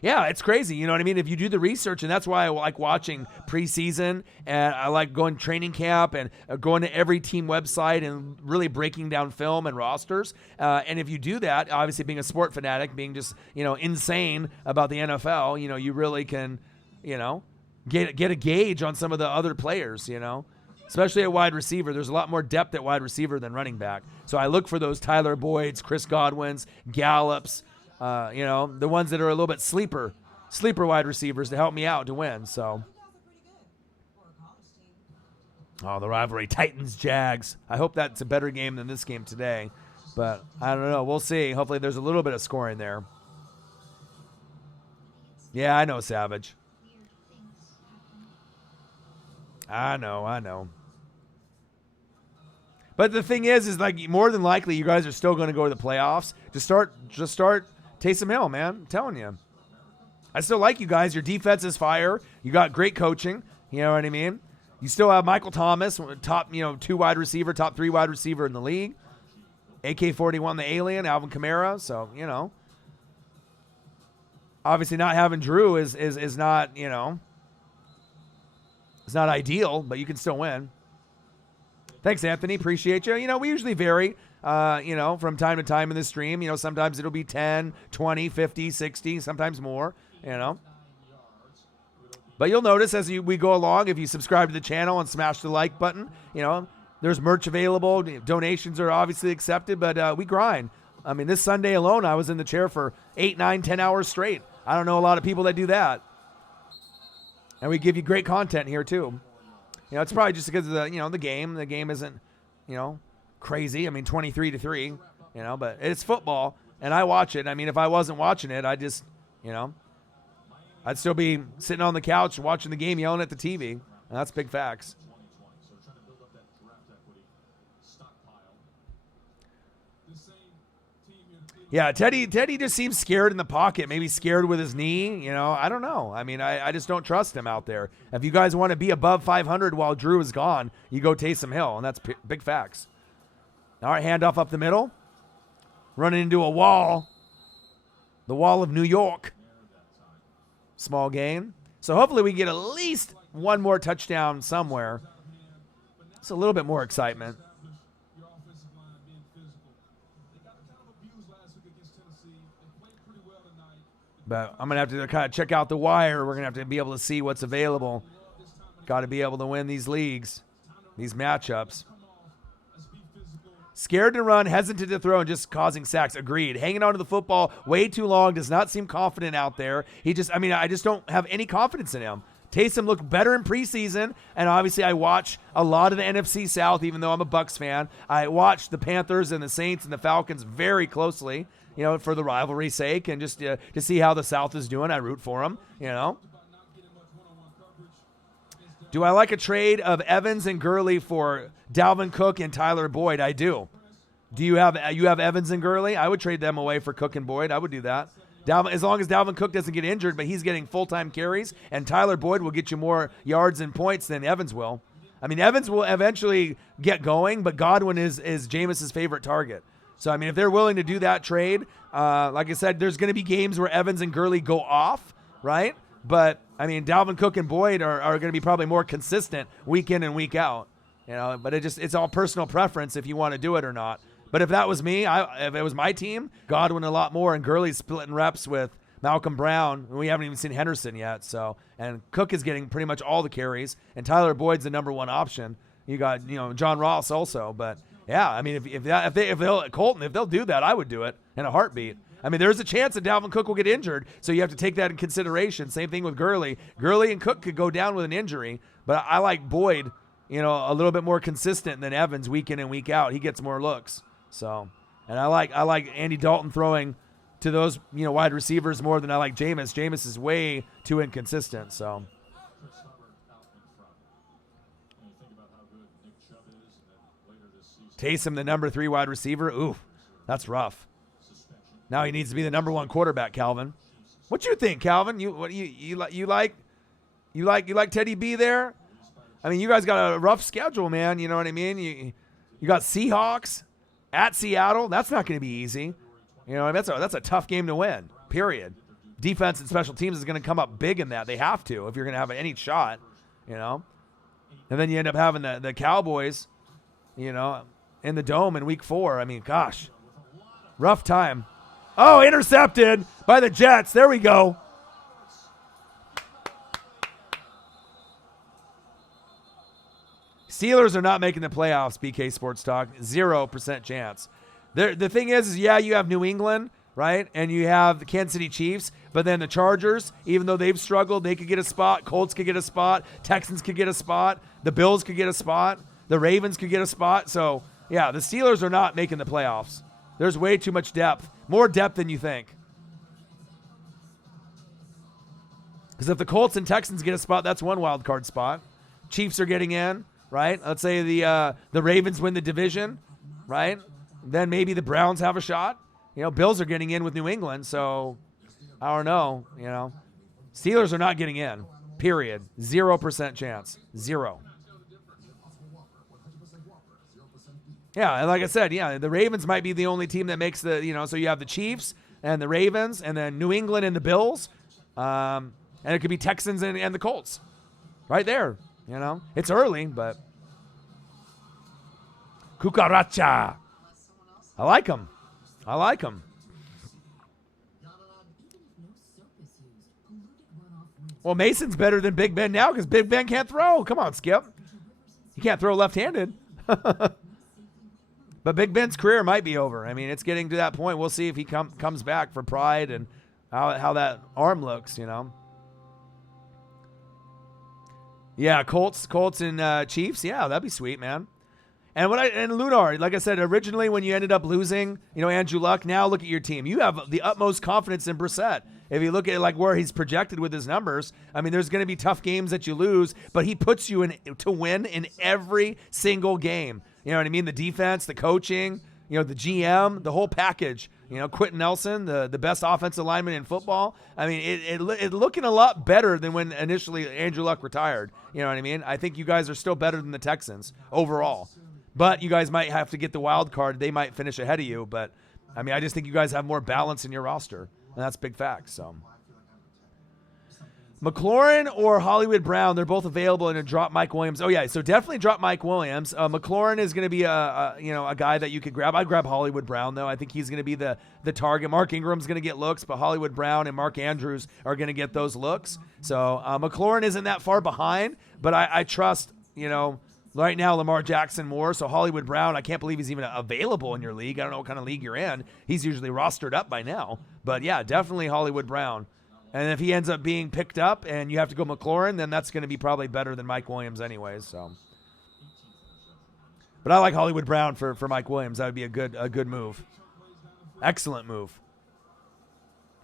yeah, it's crazy. You know what I mean? If you do the research, and that's why I like watching preseason, and I like going to training camp and going to every team website and really breaking down film and rosters. And if you do that, obviously being a sport fanatic, being just, you know, insane about the NFL, you know, you really can, you know, get a gauge on some of the other players, you know, especially at wide receiver. There's a lot more depth at wide receiver than running back. So I look for those Tyler Boyds, Chris Godwins, Gallups, you know, the ones that are a little bit sleeper wide receivers to help me out to win. So, oh, the rivalry, Titans, Jags. I hope that's a better game than this game today, but I don't know. We'll see. Hopefully there's a little bit of scoring there. Yeah, I know, Savage. I know. But the thing is like more than likely you guys are still going to go to the playoffs. Just start Taysom Hill, man. I'm telling you. I still like you guys. Your defense is fire. You got great coaching. You know what I mean? You still have Michael Thomas, top, you know, 2 wide receiver, top 3 wide receiver in the league. AK-41, the alien, Alvin Kamara. So, you know, obviously not having Drew is not, you know, it's not ideal, but you can still win. Thanks, Anthony. Appreciate you. You know, we usually vary, you know, from time to time in the stream. You know, sometimes it'll be 10, 20, 50, 60, sometimes more, you know. But you'll notice as we go along, if you subscribe to the channel and smash the like button, you know, there's merch available. Donations are obviously accepted, but we grind. I mean, this Sunday alone, I was in the chair for 8, 9, 10 hours straight. I don't know a lot of people that do that. And we give you great content here, too. You know, it's probably just because of the, you know, the game. The game isn't, you know, crazy. I mean, 23-3, you know, but it's football, and I watch it. I mean, if I wasn't watching it, I'd just, you know, I'd still be sitting on the couch watching the game, yelling at the TV. And that's big facts. Yeah, Teddy just seems scared in the pocket, maybe scared with his knee. You know, I don't know. I mean, I just don't trust him out there. If you guys want to be above 500 while Drew is gone, you go Taysom Hill, and that's big facts. All right, handoff up the middle. Running into a wall. The wall of New York. Small gain. So hopefully we get at least one more touchdown somewhere. It's a little bit more excitement. But I'm going to have to kind of check out the wire. We're going to have to be able to see what's available. Got to be able to win these leagues, these matchups. Scared to run, hesitant to throw, and just causing sacks. Agreed. Hanging on to the football way too long, does not seem confident out there. I just don't have any confidence in him. Taysom looked better in preseason, and obviously I watch a lot of the NFC South, even though I'm a Bucs fan. I watch the Panthers and the Saints and the Falcons very closely, you know, for the rivalry's sake, and just to see how the South is doing. I root for them, you know. Do I like a trade of Evans and Gurley for Dalvin Cook and Tyler Boyd? I do. Do you have Evans and Gurley? I would trade them away for Cook and Boyd. I would do that. As long as Dalvin Cook doesn't get injured, but he's getting full-time carries, and Tyler Boyd will get you more yards and points than Evans will. I mean, Evans will eventually get going, but Godwin is Jameis's favorite target. So, I mean, if they're willing to do that trade, like I said, there's going to be games where Evans and Gurley go off, right? But, I mean, Dalvin Cook and Boyd are going to be probably more consistent week in and week out. You know, but it's all personal preference if you want to do it or not. But if that was me, if it was my team, Godwin a lot more, and Gurley's splitting reps with Malcolm Brown. We haven't even seen Henderson yet. So, and Cook is getting pretty much all the carries, and Tyler Boyd's the number one option. You got, John Ross also. But yeah, I mean, if they'll do that, I would do it in a heartbeat. I mean, there's a chance that Dalvin Cook will get injured, so you have to take that in consideration. Same thing with Gurley. Gurley and Cook could go down with an injury, but I like Boyd, a little bit more consistent than Evans week in and week out. He gets more looks. So, and I like Andy Dalton throwing to those wide receivers more than I like Jameis. Jameis is way too inconsistent. So, Taysom, the number 3 wide receiver. Ooh, that's rough. Now he needs to be the number 1 quarterback. Calvin, what you think, Calvin? You like Teddy B there? I mean, you guys got a rough schedule, man. You know what I mean? You got Seahawks at Seattle. That's not going to be easy. That's a tough game to win, period. Defense and special teams is going to come up big in that. They have to if you're going to have any shot, And then you end up having the Cowboys, in the Dome in week 4. I mean, gosh, rough time. Oh, intercepted by the Jets. There we go. Steelers are not making the playoffs, BK Sports Talk. 0% chance. The thing is, you have New England, right? And you have the Kansas City Chiefs, but then the Chargers, even though they've struggled, they could get a spot. Colts could get a spot. Texans could get a spot. The Bills could get a spot. The Ravens could get a spot. So, yeah, the Steelers are not making the playoffs. There's way too much depth. More depth than you think. Because if the Colts and Texans get a spot, that's one wild card spot. Chiefs are getting in, right? Let's say the Ravens win the division, right? Then maybe the Browns have a shot. Bills are getting in with New England, so I don't know, Steelers are not getting in, period. 0% chance. 0. Yeah, and like I said, the Ravens might be the only team that makes so you have the Chiefs and the Ravens and then New England and the Bills, and it could be Texans and the Colts right there, It's early, but Cucaracha. I like him. Well, Mason's better than Big Ben now because Big Ben can't throw. Come on, Skip. He can't throw left-handed. But Big Ben's career might be over. I mean, it's getting to that point. We'll see if he comes back for pride and how that arm looks, Yeah, Colts and Chiefs. Yeah, that'd be sweet, man. And Lunar, like I said, originally when you ended up losing, Andrew Luck, now look at your team. You have the utmost confidence in Brissett. If you look at where he's projected with his numbers, I mean, there's going to be tough games that you lose, but he puts you in to win in every single game. You know what I mean? The defense, the coaching, the GM, the whole package. Quentin Nelson, the best offensive lineman in football. I mean, it looking a lot better than when initially Andrew Luck retired. You know what I mean? I think you guys are still better than the Texans overall. But you guys might have to get the wild card. They might finish ahead of you. But, I mean, I just think you guys have more balance in your roster. And that's big facts. So, McLaurin or Hollywood Brown, they're both available, and drop Mike Williams. Oh, yeah, so definitely drop Mike Williams. McLaurin is going to be a guy that you could grab. I'd grab Hollywood Brown, though. I think he's going to be the target. Mark Ingram's going to get looks, but Hollywood Brown and Mark Andrews are going to get those looks. So, McLaurin isn't that far behind, but I trust, right now, Lamar Jackson more. So Hollywood Brown, I can't believe he's even available in your league. I don't know what kind of league you're in. He's usually rostered up by now. But, yeah, definitely Hollywood Brown. And if he ends up being picked up and you have to go McLaurin, then that's going to be probably better than Mike Williams anyways. So, but I like Hollywood Brown for Mike Williams. That would be a good move. Excellent move.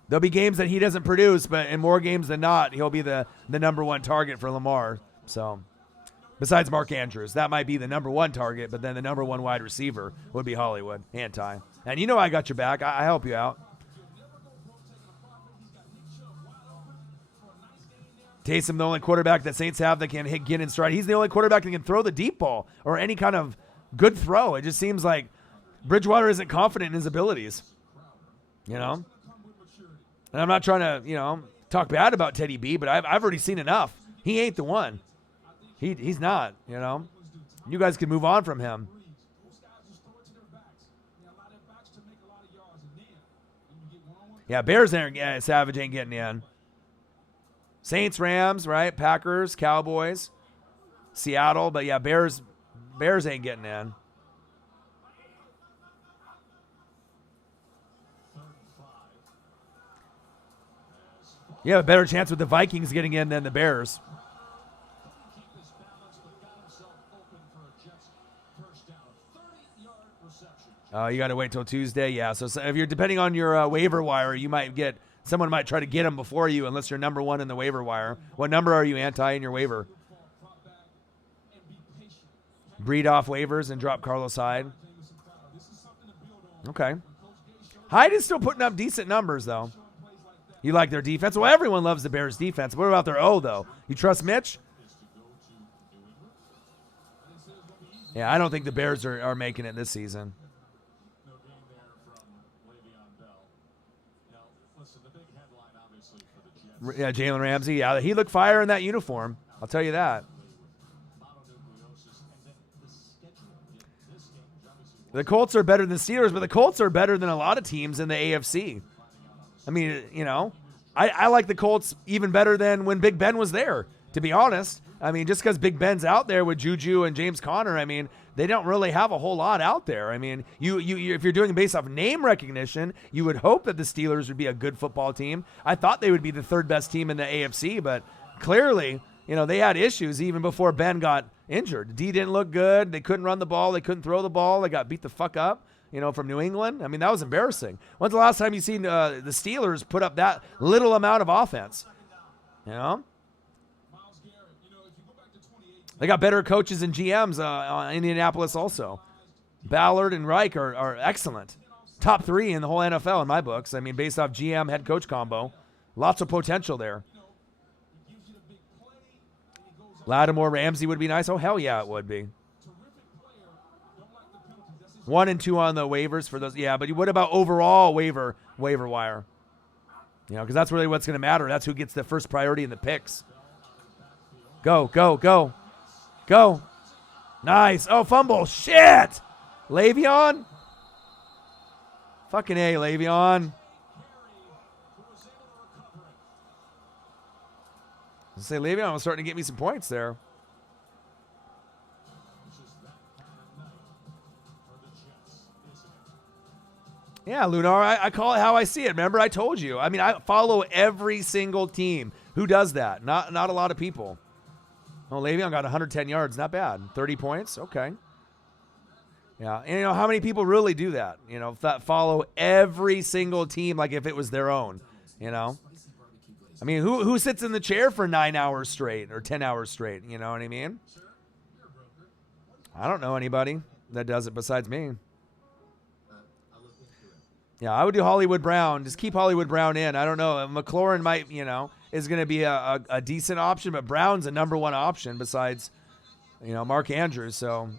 There'll be games that he doesn't produce, but in more games than not, he'll be the number 1 target for Lamar. So, besides Mark Andrews, that might be the number 1 target, but then the number 1 wide receiver would be Hollywood and Ty. And I got your back. I help you out. Taysom, the only quarterback that Saints have that can get in stride. He's the only quarterback that can throw the deep ball or any kind of good throw. It just seems like Bridgewater isn't confident in his abilities, you know? And I'm not trying to, talk bad about Teddy B, but I've already seen enough. He ain't the one. He's not, You guys can move on from him. Yeah, Bears ain't, Savage ain't getting in. Saints, Rams, right? Packers, Cowboys, Seattle. But, yeah, Bears ain't getting in. You have a better chance with the Vikings getting in than the Bears. You got to wait till Tuesday. Yeah, so if you're depending on your waiver wire, someone might try to get him before you unless you're number one in the waiver wire. What number are you in your waiver? Breed off waivers and drop Carlos Hyde. Okay. Hyde is still putting up decent numbers, though. You like their defense? Well, everyone loves the Bears' defense. What about their O, though? You trust Mitch? Yeah, I don't think the Bears are making it this season. Yeah, Jalen Ramsey. Yeah, he looked fire in that uniform. I'll tell you that. The Colts are better than the Steelers, but the Colts are better than a lot of teams in the AFC. I mean, I like the Colts even better than when Big Ben was there, to be honest. I mean, just because Big Ben's out there with Juju and James Conner, I mean, they don't really have a whole lot out there. I mean, you if you're doing it based off name recognition, you would hope that the Steelers would be a good football team. I thought they would be the third best team in the AFC, but clearly, they had issues even before Ben got injured. D didn't look good. They couldn't run the ball. They couldn't throw the ball. They got beat the fuck up, from New England. I mean, that was embarrassing. When's the last time you seen the Steelers put up that little amount of offense? They got better coaches and GMs in Indianapolis also. Ballard and Reich are excellent. Top 3 in the whole NFL in my books. I mean, based off GM head coach combo. Lots of potential there. Lattimore, Ramsey would be nice. Oh, hell yeah, it would be. 1 and 2 on the waivers for those. Yeah, but what about overall waiver wire? Because that's really what's going to matter. That's who gets the first priority in the picks. Go, go, go. Go. Nice. Oh, fumble. Shit. Le'Veon? Fucking A, Le'Veon. I say Le'Veon was starting to get me some points there. Yeah, Lunar, I call it how I see it. Remember, I told you. I mean, I follow every single team. Who does that? Not a lot of people. Oh, Le'Veon got 110 yards. Not bad. 30 points. Okay. Yeah. And how many people really do that? That follow every single team like if it was their own, I mean, who sits in the chair for 9 hours straight or 10 hours straight? You know what I mean? I don't know anybody that does it besides me. Yeah, I would do Hollywood Brown. Just keep Hollywood Brown in. I don't know. McLaurin might, is going to be a decent option, but Brown's a number 1 option besides, Mark Andrews. So,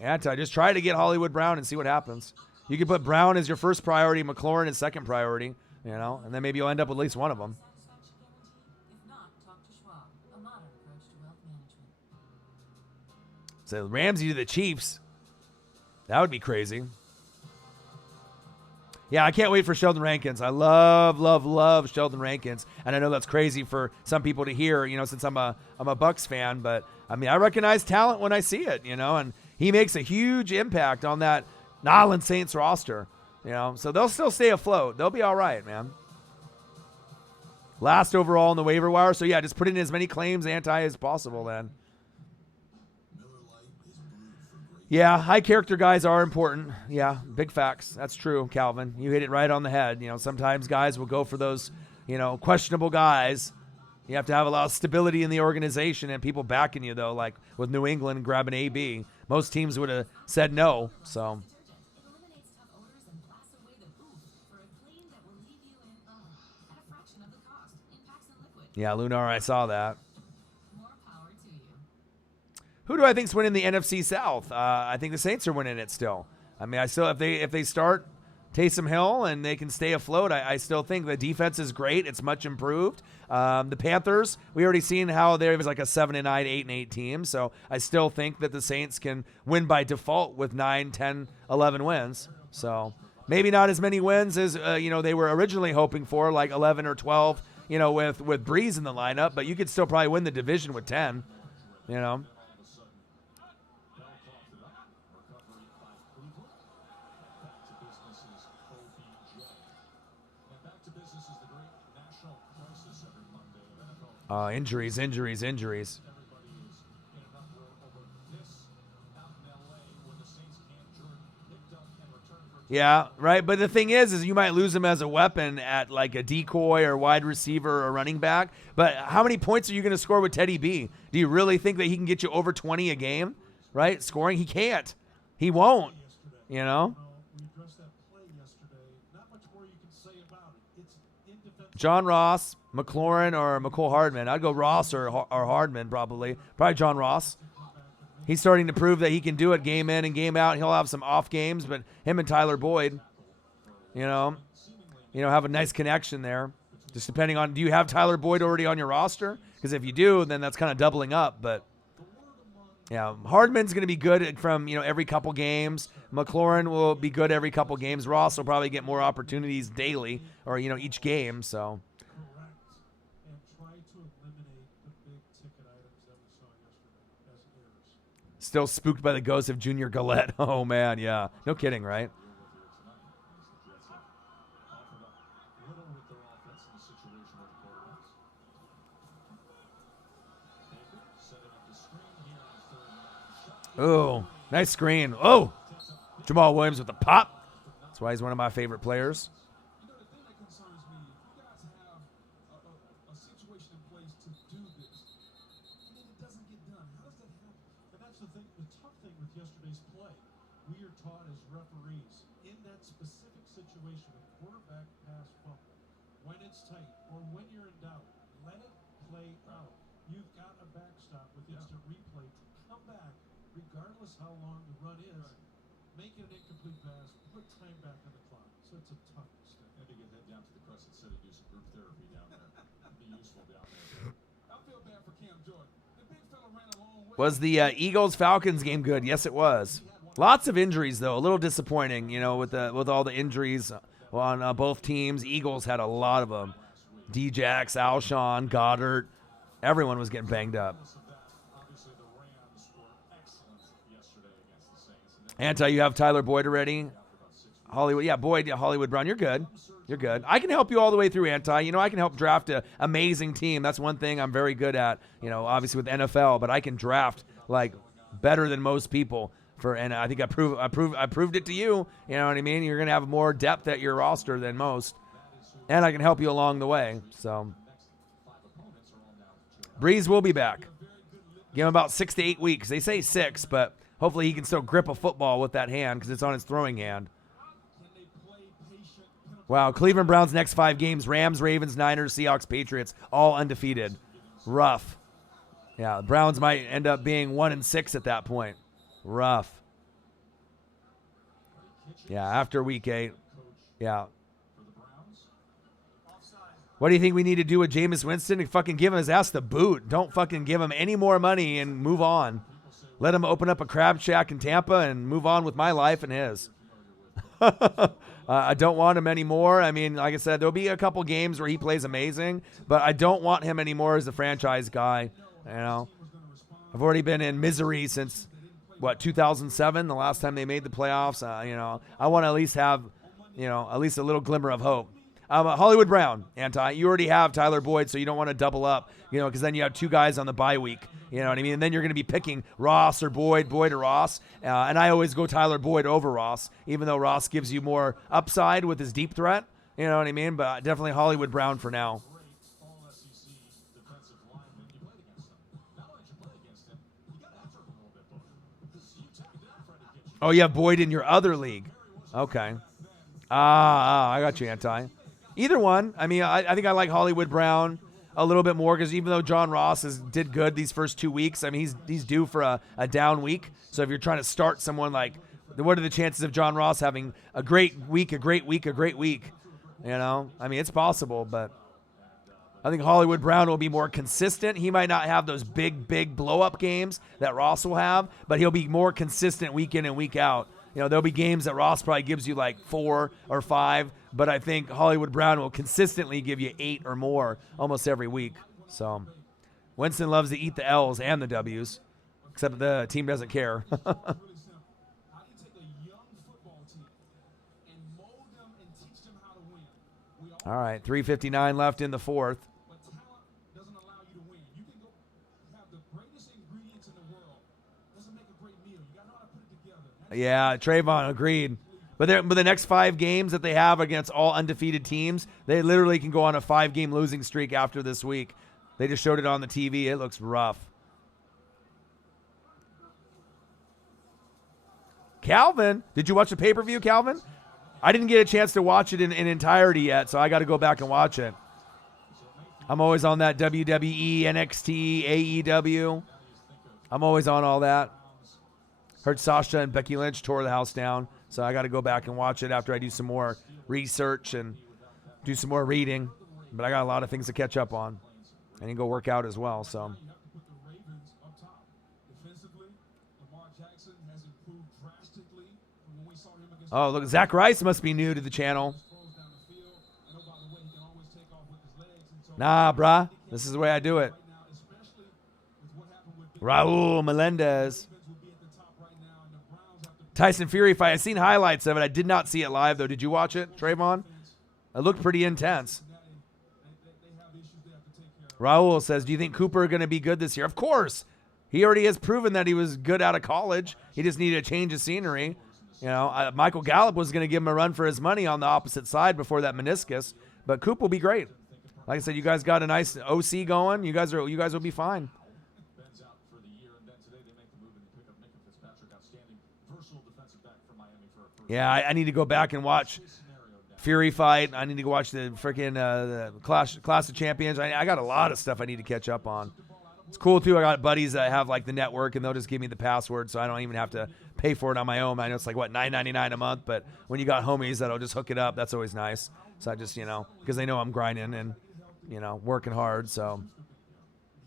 just try to get Hollywood Brown and see what happens. You could put Brown as your first priority, McLaurin as second priority, and then maybe you'll end up with at least one of them. So Ramsey to the Chiefs. That would be crazy. Yeah, I can't wait for Sheldon Rankins. I love Sheldon Rankins, and I know that's crazy for some people to hear, since I'm a Bucs fan. But I mean, I recognize talent when I see it, and he makes a huge impact on that Nollan Saints roster, So they'll still stay afloat. They'll be all right, man. Last overall in the waiver wire. So yeah, just put in as many claims as possible then. Yeah, high character guys are important. Yeah, big facts. That's true, Calvin. You hit it right on the head. Sometimes guys will go for those, questionable guys. You have to have a lot of stability in the organization and people backing you, though, like with New England grabbing AB. Most teams would have said no, so. Yeah, Lunar, I saw that. Who do I think's winning the NFC South? I think the Saints are winning it still. I mean, I still if they start Taysom Hill and they can stay afloat, I still think the defense is great. It's much improved. The Panthers, we already seen how there was like a 7-9, 8-8 team. So I still think that the Saints can win by default with 9, 10, 11 wins. So maybe not as many wins as they were originally hoping for, like 11 or 12, with Breeze in the lineup. But you could still probably win the division with 10. Injuries. Yeah, right. But the thing is you might lose him as a weapon at like a decoy or wide receiver or running back. But how many points are you going to score with Teddy B? Do you really think that he can get you over 20 a game? Right? Scoring? He can't. He won't. We addressed that play yesterday. Not much more you can say about it. It's indefensible. John Ross, McLaurin, or McCole Hardman. I'd go Ross or Hardman probably. Probably John Ross. He's starting to prove that he can do it game in and game out. He'll have some off games, but him and Tyler Boyd, have a nice connection there. Just depending on, do you have Tyler Boyd already on your roster? Because if you do, then that's kind of doubling up. But yeah, Hardman's going to be good from every couple games. McLaurin will be good every couple games. Ross will probably get more opportunities daily or each game. So. Correct. And try to eliminate the big ticket items that we saw yesterday as errors. Still spooked by the ghost of Junior Gillette. Oh, man, yeah. No kidding, right? Oh, nice screen. Oh, Jamal Williams with the pop. That's why he's one of my favorite players. The thing that concerns me, if you guys have a situation in place to do this, and then it doesn't get done, how does that happen? And that's the tough thing with yesterday's play. We are taught as referees, in that specific situation, a quarterback pass fumble, when it's tight or when you're in doubt, let it play out. You've got a backstop with instant replay to come back, regardless how long the run is, make it an incomplete pass, put time back on the clock. So it's a tough mistake. Had to get that down to the Crescent City, do some group therapy down there. Be useful down there. I feel bad for Cam Jordan. The big fella ran a long way. Was the Eagles-Falcons game good? Yes, it was. Lots of injuries, though. A little disappointing, with all the injuries on both teams. Eagles had a lot of them. Djax, Alshon, Goddard. Everyone was getting banged up. Obviously, the Rams were excellent yesterday against the Saints. Anti, you have Tyler Boyd already? Hollywood, yeah, Boyd, yeah, Hollywood Brown. You're good. You're good. I can help you all the way through, Anti. I can help draft an amazing team. That's one thing I'm very good at, obviously with NFL, but I can draft like better than most people. And I think I proved it to you. You know what I mean? You're going to have more depth at your roster than most. And I can help you along the way. So Breeze will be back. Give him about 6 to 8 weeks. They say 6, but hopefully he can still grip a football with that hand because it's on his throwing hand. Wow, Cleveland Browns next 5 games: Rams, Ravens, Niners, Seahawks, Patriots, all undefeated. Rough. Yeah, the Browns might end up being 1-6 at that point. Rough. Yeah, after week 8. Yeah. What do you think we need to do with Jameis Winston? Fucking give him his ass the boot. Don't fucking give him any more money and move on. Let him open up a crab shack in Tampa and move on with my life and his. I don't want him anymore. I mean, like I said, there'll be a couple games where he plays amazing, but I don't want him anymore as a franchise guy. I've already been in misery since, 2007, the last time they made the playoffs. I want to at least have, at least a little glimmer of hope. Hollywood Brown, Anti, you already have Tyler Boyd, so you don't want to double up, because then you have 2 guys on the bye week. You know what I mean? And then you're going to be picking Ross or Boyd or Ross. And I always go Tyler Boyd over Ross, even though Ross gives you more upside with his deep threat. You know what I mean? But definitely Hollywood Brown for now. Oh, you have Boyd in your other league. Okay. I got you, Anti. Either one. I mean, I think I like Hollywood Brown. a little bit more because even though John Ross did good these first 2 weeks, I mean, he's due for a down week. So if you're trying to start someone like, what are the chances of John Ross having a great week, a great week, a great week? You know, I mean, it's possible, but I think Hollywood Brown will be more consistent. He might not have those big blow-up games that Ross will have, but he'll be more consistent week in and week out. You know, there'll be games that Ross probably gives you like 4 or 5, but I think Hollywood Brown will consistently give you 8 or more almost every week. So Winston loves to eat the L's and the W's, except the team doesn't care. Really simple. How do you take a young football team and mold them and teach them how to win? We all All right, 3:59 left in the fourth. But talent doesn't allow you to win. You can go have the greatest ingredients in the world. Doesn't make a great meal. You got to know how to put it together. Yeah, Trayvon agreed. But the next 5 games that they have against all undefeated teams, they literally can go on a 5-game losing streak after this week. They just showed it on the TV. It looks rough. Calvin, did you watch the pay-per-view, Calvin? I didn't get a chance to watch it in entirety yet, so I got to go back and watch it. I'm always on that WWE, NXT, AEW. I'm always on all that. Heard Sasha and Becky Lynch tore the house down, so I got to go back and watch it after I do some more research and do some more reading. But I got a lot of things to catch up on. I need to go work out as well, so. You have to put the Ravens up top. Defensively, Lamar Jackson has improved drastically from when we saw him against Oh, look, Zach Rice must be new to the channel. throws down the field. And oh, by the way, he can always take off with his legs. And so Nah, bruh. This is the way I do it. right now, especially with what happened with Raul Melendez. Ravens will be at the top right now, and the Browns have to Tyson Fury fight. I've seen highlights of it. I did not see it live, though. Did you watch it, Trayvon? It looked pretty intense. they have issues they have to take care of. Raul says, do you think Cooper going to be good this year? Of course. He already has proven that he was good out of college. He just needed a change of scenery. You know, Michael Gallup was going to give him a run for his money on the opposite side before that meniscus. But Coop will be great. Like I said, you guys got a nice OC going. You guys will be fine. Ben's out for the year, and then today they make the move and they pick up Minka Fitzpatrick, outstanding versatile defensive back from Miami for a first. Yeah, I need to go back and watch Fury fight. I need to go watch the freaking the Clash of Champions. I got a lot of stuff I need to catch up on. It's cool, too. I got buddies that have, like, the network, and they'll just give me the password, so I don't even have to pay for it on my own. I know it's, like, what, $9.99 a month, but when you got homies that'll just hook it up, that's always nice. So I just, you know, because they know I'm grinding and, you know, working hard, so.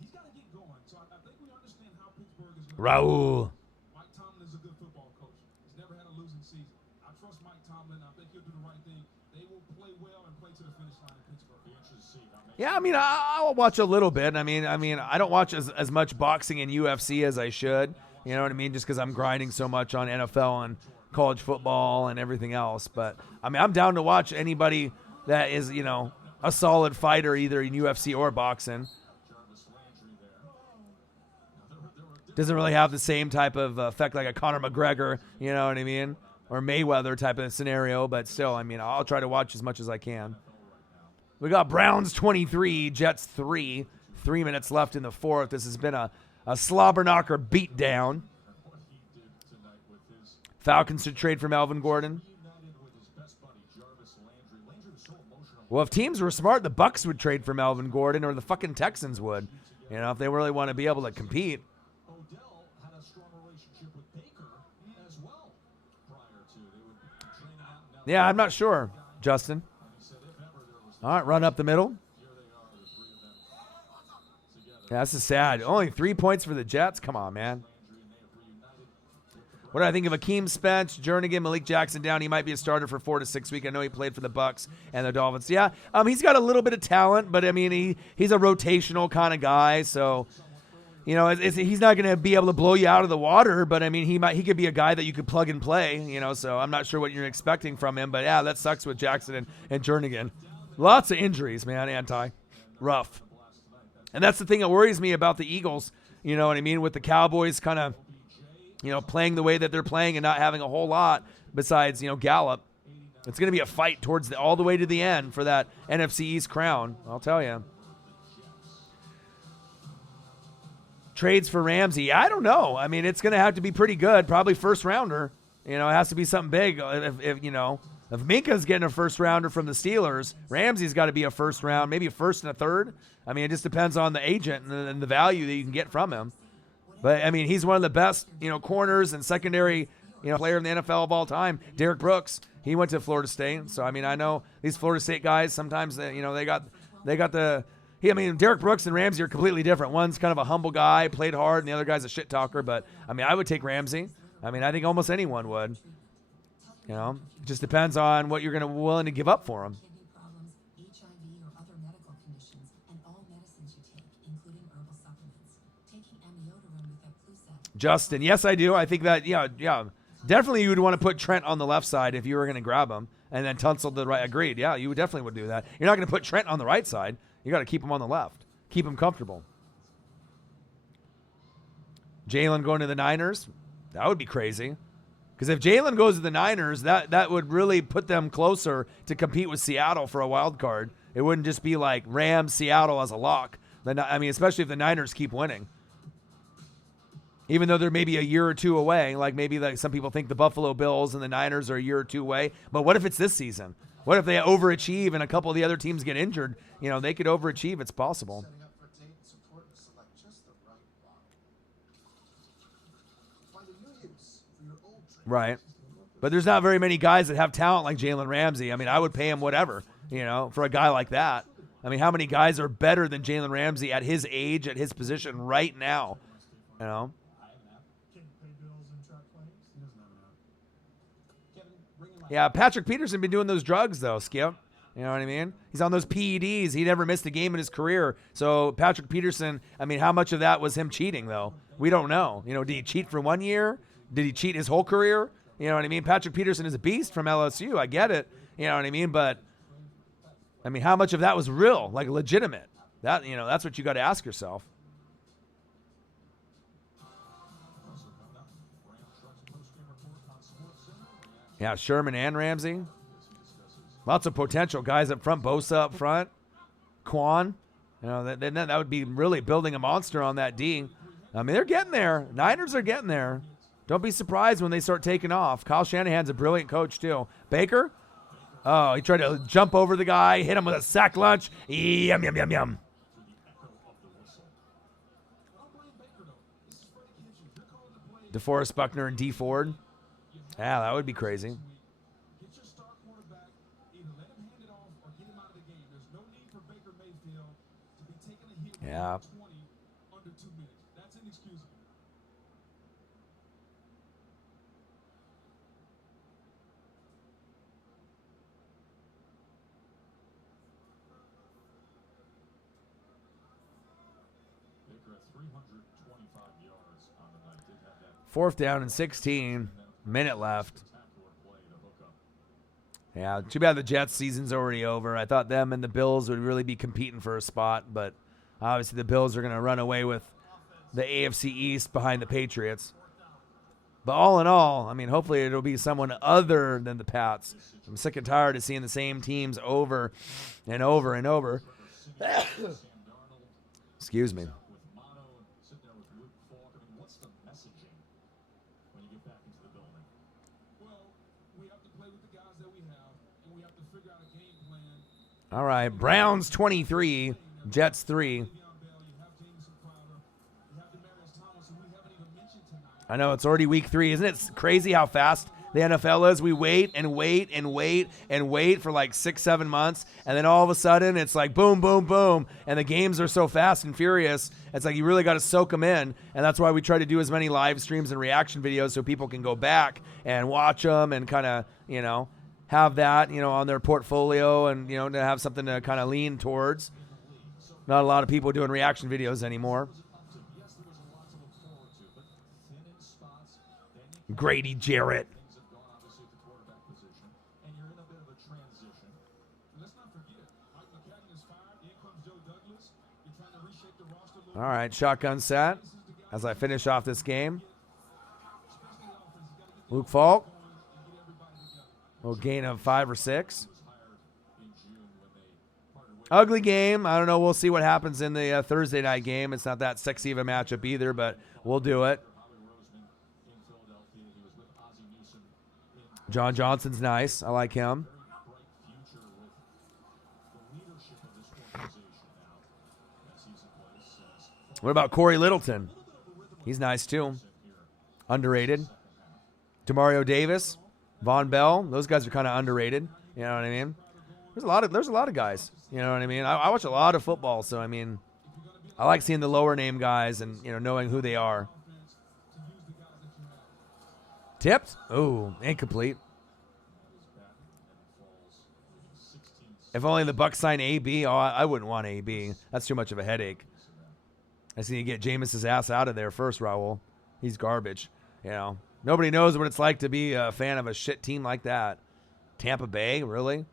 He's got to get going. So I think we understand how Pittsburgh is going. Raul. Mike Tomlin is a good football coach. He's never had a losing season. I trust Mike Tomlin. I think he'll do the right thing. They will play well and play to the finish line in Pittsburgh. Be interested to see how many. Yeah, I mean, I'll watch a little bit. I mean, I don't watch as much boxing and UFC as I should. You know what I mean? Just because I'm grinding so much on NFL and college football and everything else. But, I mean, I'm down to watch anybody that is, you know, a solid fighter either in UFC or boxing. Doesn't really have the same type of effect like a Conor McGregor, you know what I mean? Or Mayweather type of scenario. But still, I mean, I'll try to watch as much as I can. We got Browns 23, Jets 3. 3 minutes left in the fourth. This has been a slobber knocker beatdown. Falcons should trade for Melvin Gordon. Well, if teams were smart, the Bucks would trade for Melvin Gordon, or the fucking Texans would. You know, if they really want to be able to compete. Odell had a strong relationship with Baker as well prior to. They would train out. Now Yeah, I'm not sure, Justin. he said if ever there was All right, run up the middle. here they are, the three of them together. Yeah, this is sad. Only 3 points for the Jets. Come on, man. What do I think of Akeem Spence, Jernigan, Malik Jackson down? He might be a starter for 4 to 6 weeks. I know he played for the Bucks and the Dolphins. Yeah, he's got a little bit of talent, but I mean, he's a rotational kind of guy. So, you know, he's not going to be able to blow you out of the water. But I mean, he could be a guy that you could plug and play. You know, so I'm not sure what you're expecting from him. But yeah, that sucks with Jackson and Jernigan. Lots of injuries, man. Rough. And that's the thing that worries me about the Eagles. You know what I mean? With the Cowboys kind of, you know, playing the way that they're playing and not having a whole lot besides, you know, Gallup. It's going to be a fight towards all the way to the end for that NFC East crown, I'll tell you. Trades for Ramsey, I don't know. I mean, it's going to have to be pretty good, probably first rounder. You know, it has to be something big if you know, If Minka's getting a first rounder from the Steelers, Ramsey's got to be a first round, maybe a first and a third. I mean, it just depends on the agent and the value that you can get from him. But I mean, he's one of the best, corners and secondary, player in the NFL of all time. Derek Brooks, he went to Florida State. So I mean, I know these Florida State guys sometimes they got the. Derek Brooks and Ramsey are completely different. One's kind of a humble guy, played hard, and the other guy's a shit talker. But I mean, I would take Ramsey. I mean, I think almost anyone would. It just depends on what you're willing to give up for him. Kidney problems, HIV or other medical conditions, and all medicines you take, including herbal supplements. Taking amiodarone with Epclusa. Justin, yes, I do. I think that, yeah. Definitely you would want to put Trent on the left side if you were going to grab him, and then Tunsil to the right. Agreed. Yeah, you definitely would do that. You're not going to put Trent on the right side. You got to keep him on the left. Keep him comfortable. Jalen going to the Niners, that would be crazy. Because if Jalen goes to the Niners, that would really put them closer to compete with Seattle for a wild card. It wouldn't just be like Rams, Seattle as a lock. Especially if the Niners keep winning. Even though they're maybe a year or two away, like some people think the Buffalo Bills and the Niners are a year or two away. But what if it's this season? What if they overachieve and a couple of the other teams get injured? They could overachieve. It's possible. Setting up for a date, it's important to select just the right bottle. Find a new use for your old drink. Right. But there's not very many guys that have talent like Jalen Ramsey. I mean, I would pay him whatever, for a guy like that. I mean, how many guys are better than Jalen Ramsey at his age, at his position right now? Can he pay bills and track claims? He doesn't have an app. Kevin, bring him out. Yeah, Patrick Peterson been doing those drugs, though, Skip. You know what I mean? He's on those PEDs. He never missed a game in his career. So Patrick Peterson, I mean, how much of that was him cheating, though? We don't know. Did he cheat for 1 year? Did he cheat his whole career? You know what I mean? Patrick Peterson is a beast from LSU. I get it. You know what I mean? But, I mean, how much of that was real, like legitimate? That's what you got to ask yourself. Yeah, Sherman and Ramsey. Lots of potential guys up front. Bosa up front. Quan. That would be really building a monster on that D. I mean, they're getting there. Niners are getting there. Don't be surprised when they start taking off. Kyle Shanahan's a brilliant coach, too. Baker? Oh, he tried to jump over the guy, hit him with a sack lunch. Yum, yum, yum, yum. DeForest Buckner and D Ford. Yeah, that would be crazy. Get your star quarterback, either let him hand it off or get him out of the game. There's no need for Baker Mayfield to be taking a hit Yeah. 20 under 2 minutes. That's inexcusable. Baker at 325 yards on the night. Did have that 4th down and 16. Minute left. spectacular play to hook up. Yeah, too bad the Jets season's already over. I thought them and the Bills would really be competing for a spot, but obviously the Bills are going to run away with the AFC East behind the Patriots. But all in all, I mean, hopefully it'll be someone other than the Pats. I'm sick and tired of seeing the same teams over and over and over. Excuse me. With Mono and sit there with Luke Falk. I mean, what's the messaging when you get back into the building? Well, we have to play with the guys that we have, and we have to figure out a game plan. All right, Browns 23, Jets 3. Le'Veon Bell, you have Jameson Crowder, you have Demaryius Thomas, who we haven't even mentioned tonight. I know it's already week 3. Isn't it crazy how fast the NFL is? We wait and wait and wait and wait for like 6-7 months, and then all of a sudden it's like boom, boom, boom, and the games are so fast and furious. It's like you really got to soak them in, and that's why we try to do as many live streams and reaction videos so people can go back and watch them and kind of, have that, on their portfolio and, to have something to kind of lean towards. Not a lot of people doing reaction videos anymore. Yes, there was a lot to look forward to, but thin in spots. Then you Grady Jarrett. things have gone obviously at the quarterback position, and you're in a bit of a transition. And let's not forget, Mike McCagnon is fired. In comes Joe Douglas. You're trying to reshape the roster a little All right, shotgun set as I finish off this game. especially the offense. You got to get Luke Falk, going and get everybody together. little gain of 5 or 6. was hired in June when they parted ways. Ugly game. I don't know. We'll see what happens in the Thursday night game. It's not that sexy of a matchup either, but we'll do it. Howie Roseman in Philadelphia. He was with Ozzie Newsome in John Johnson's nice. I like him. Bright future with the leadership of this organization now as he's in place. What about Corey Littleton? He's nice too. Underrated. Demario Davis, Von Bell. Those guys are kind of underrated. You know what I mean? There's a lot of guys. You know what I mean? I watch a lot of football, so I mean, I like seeing the lower name guys and knowing who they are. Tipped? Oh, incomplete. If only the Bucs sign AB. Oh, I wouldn't want AB. That's too much of a headache. I see you get Jameis's ass out of there first, Raul. He's garbage. Nobody knows what it's like to be a fan of a shit team like that. Tampa Bay, really?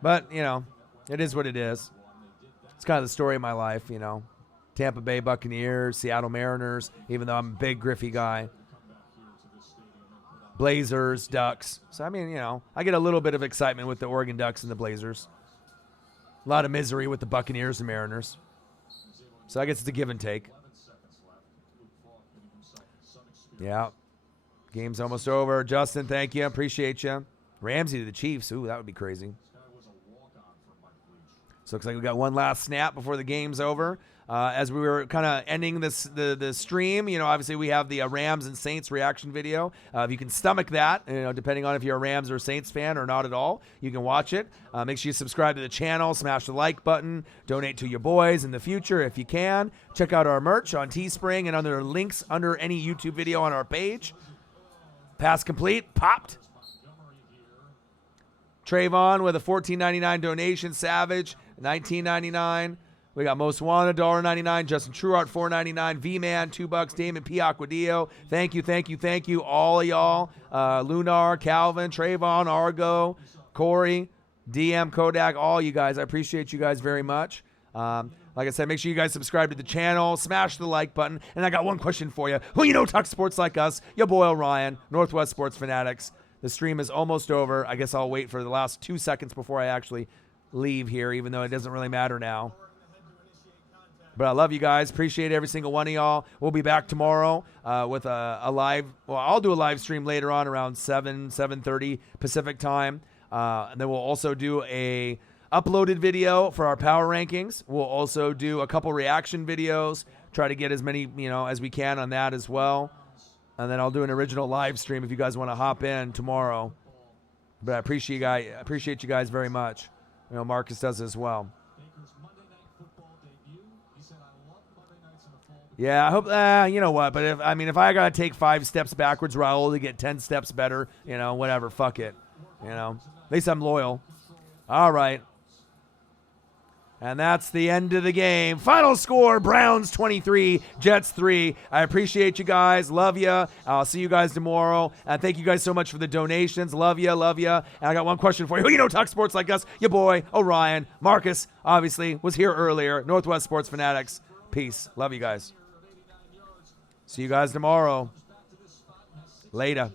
But, it is what it is. It's kind of the story of my life, Tampa Bay Buccaneers, Seattle Mariners, even though I'm a big Griffey guy. Blazers, Ducks. So, I mean, I get a little bit of excitement with the Oregon Ducks and the Blazers. A lot of misery with the Buccaneers and Mariners. So I guess it's a give and take. Yeah. Game's almost over. Justin, thank you. Appreciate you. Ramsey to the Chiefs. Ooh, that would be crazy. So looks like we got one last snap before the game's over. As we were kind of ending the stream, obviously we have the Rams and Saints reaction video. If you can stomach that, depending on if you're a Rams or Saints fan or not at all, you can watch it. Make sure you subscribe to the channel, smash the like button, donate to your boys in the future if you can. Check out our merch on Teespring and other links under any YouTube video on our page. Pass complete, popped. Trayvon with a $14.99 donation. Savage, $19.99. We got Most Wanted, $1.99. Justin Truart, $4.99. V-Man, $2. Damon P. Aquadio. Thank you, all of y'all. Lunar, Calvin, Trayvon, Argo, Corey, DM, Kodak, all you guys. I appreciate you guys very much. Like I said, make sure you guys subscribe to the channel, smash the like button. And I got one question for you. Who talks sports like us? Your boy Orion, Northwest Sports Fanatics. The stream is almost over. I guess I'll wait for the last 2 seconds before I actually leave here, even though it doesn't really matter now. But I love you guys. Appreciate every single one of y'all. We'll be back tomorrow with a live. Well, I'll do a live stream later on around 7:30 Pacific time. And then we'll also do a uploaded video for our power rankings. We'll also do a couple reaction videos. Try to get as many as we can on that as well. And then I'll do an original live stream if you guys want to hop in tomorrow. But I appreciate you guys very much. Marcus does as well. Yeah, I hope. You know what? But if I gotta take 5 steps backwards, Raul, to get 10 steps better, whatever. Fuck it. At least I'm loyal. All right. And that's the end of the game. Final score: Browns 23, Jets 3. I appreciate you guys. Love you. I'll see you guys tomorrow. And thank you guys so much for the donations. Love you. And I got one question for you. Who talk sports like us? Your boy Orion. Marcus obviously was here earlier. Northwest Sports Fanatics. Peace. Love you guys. See you guys tomorrow. Later.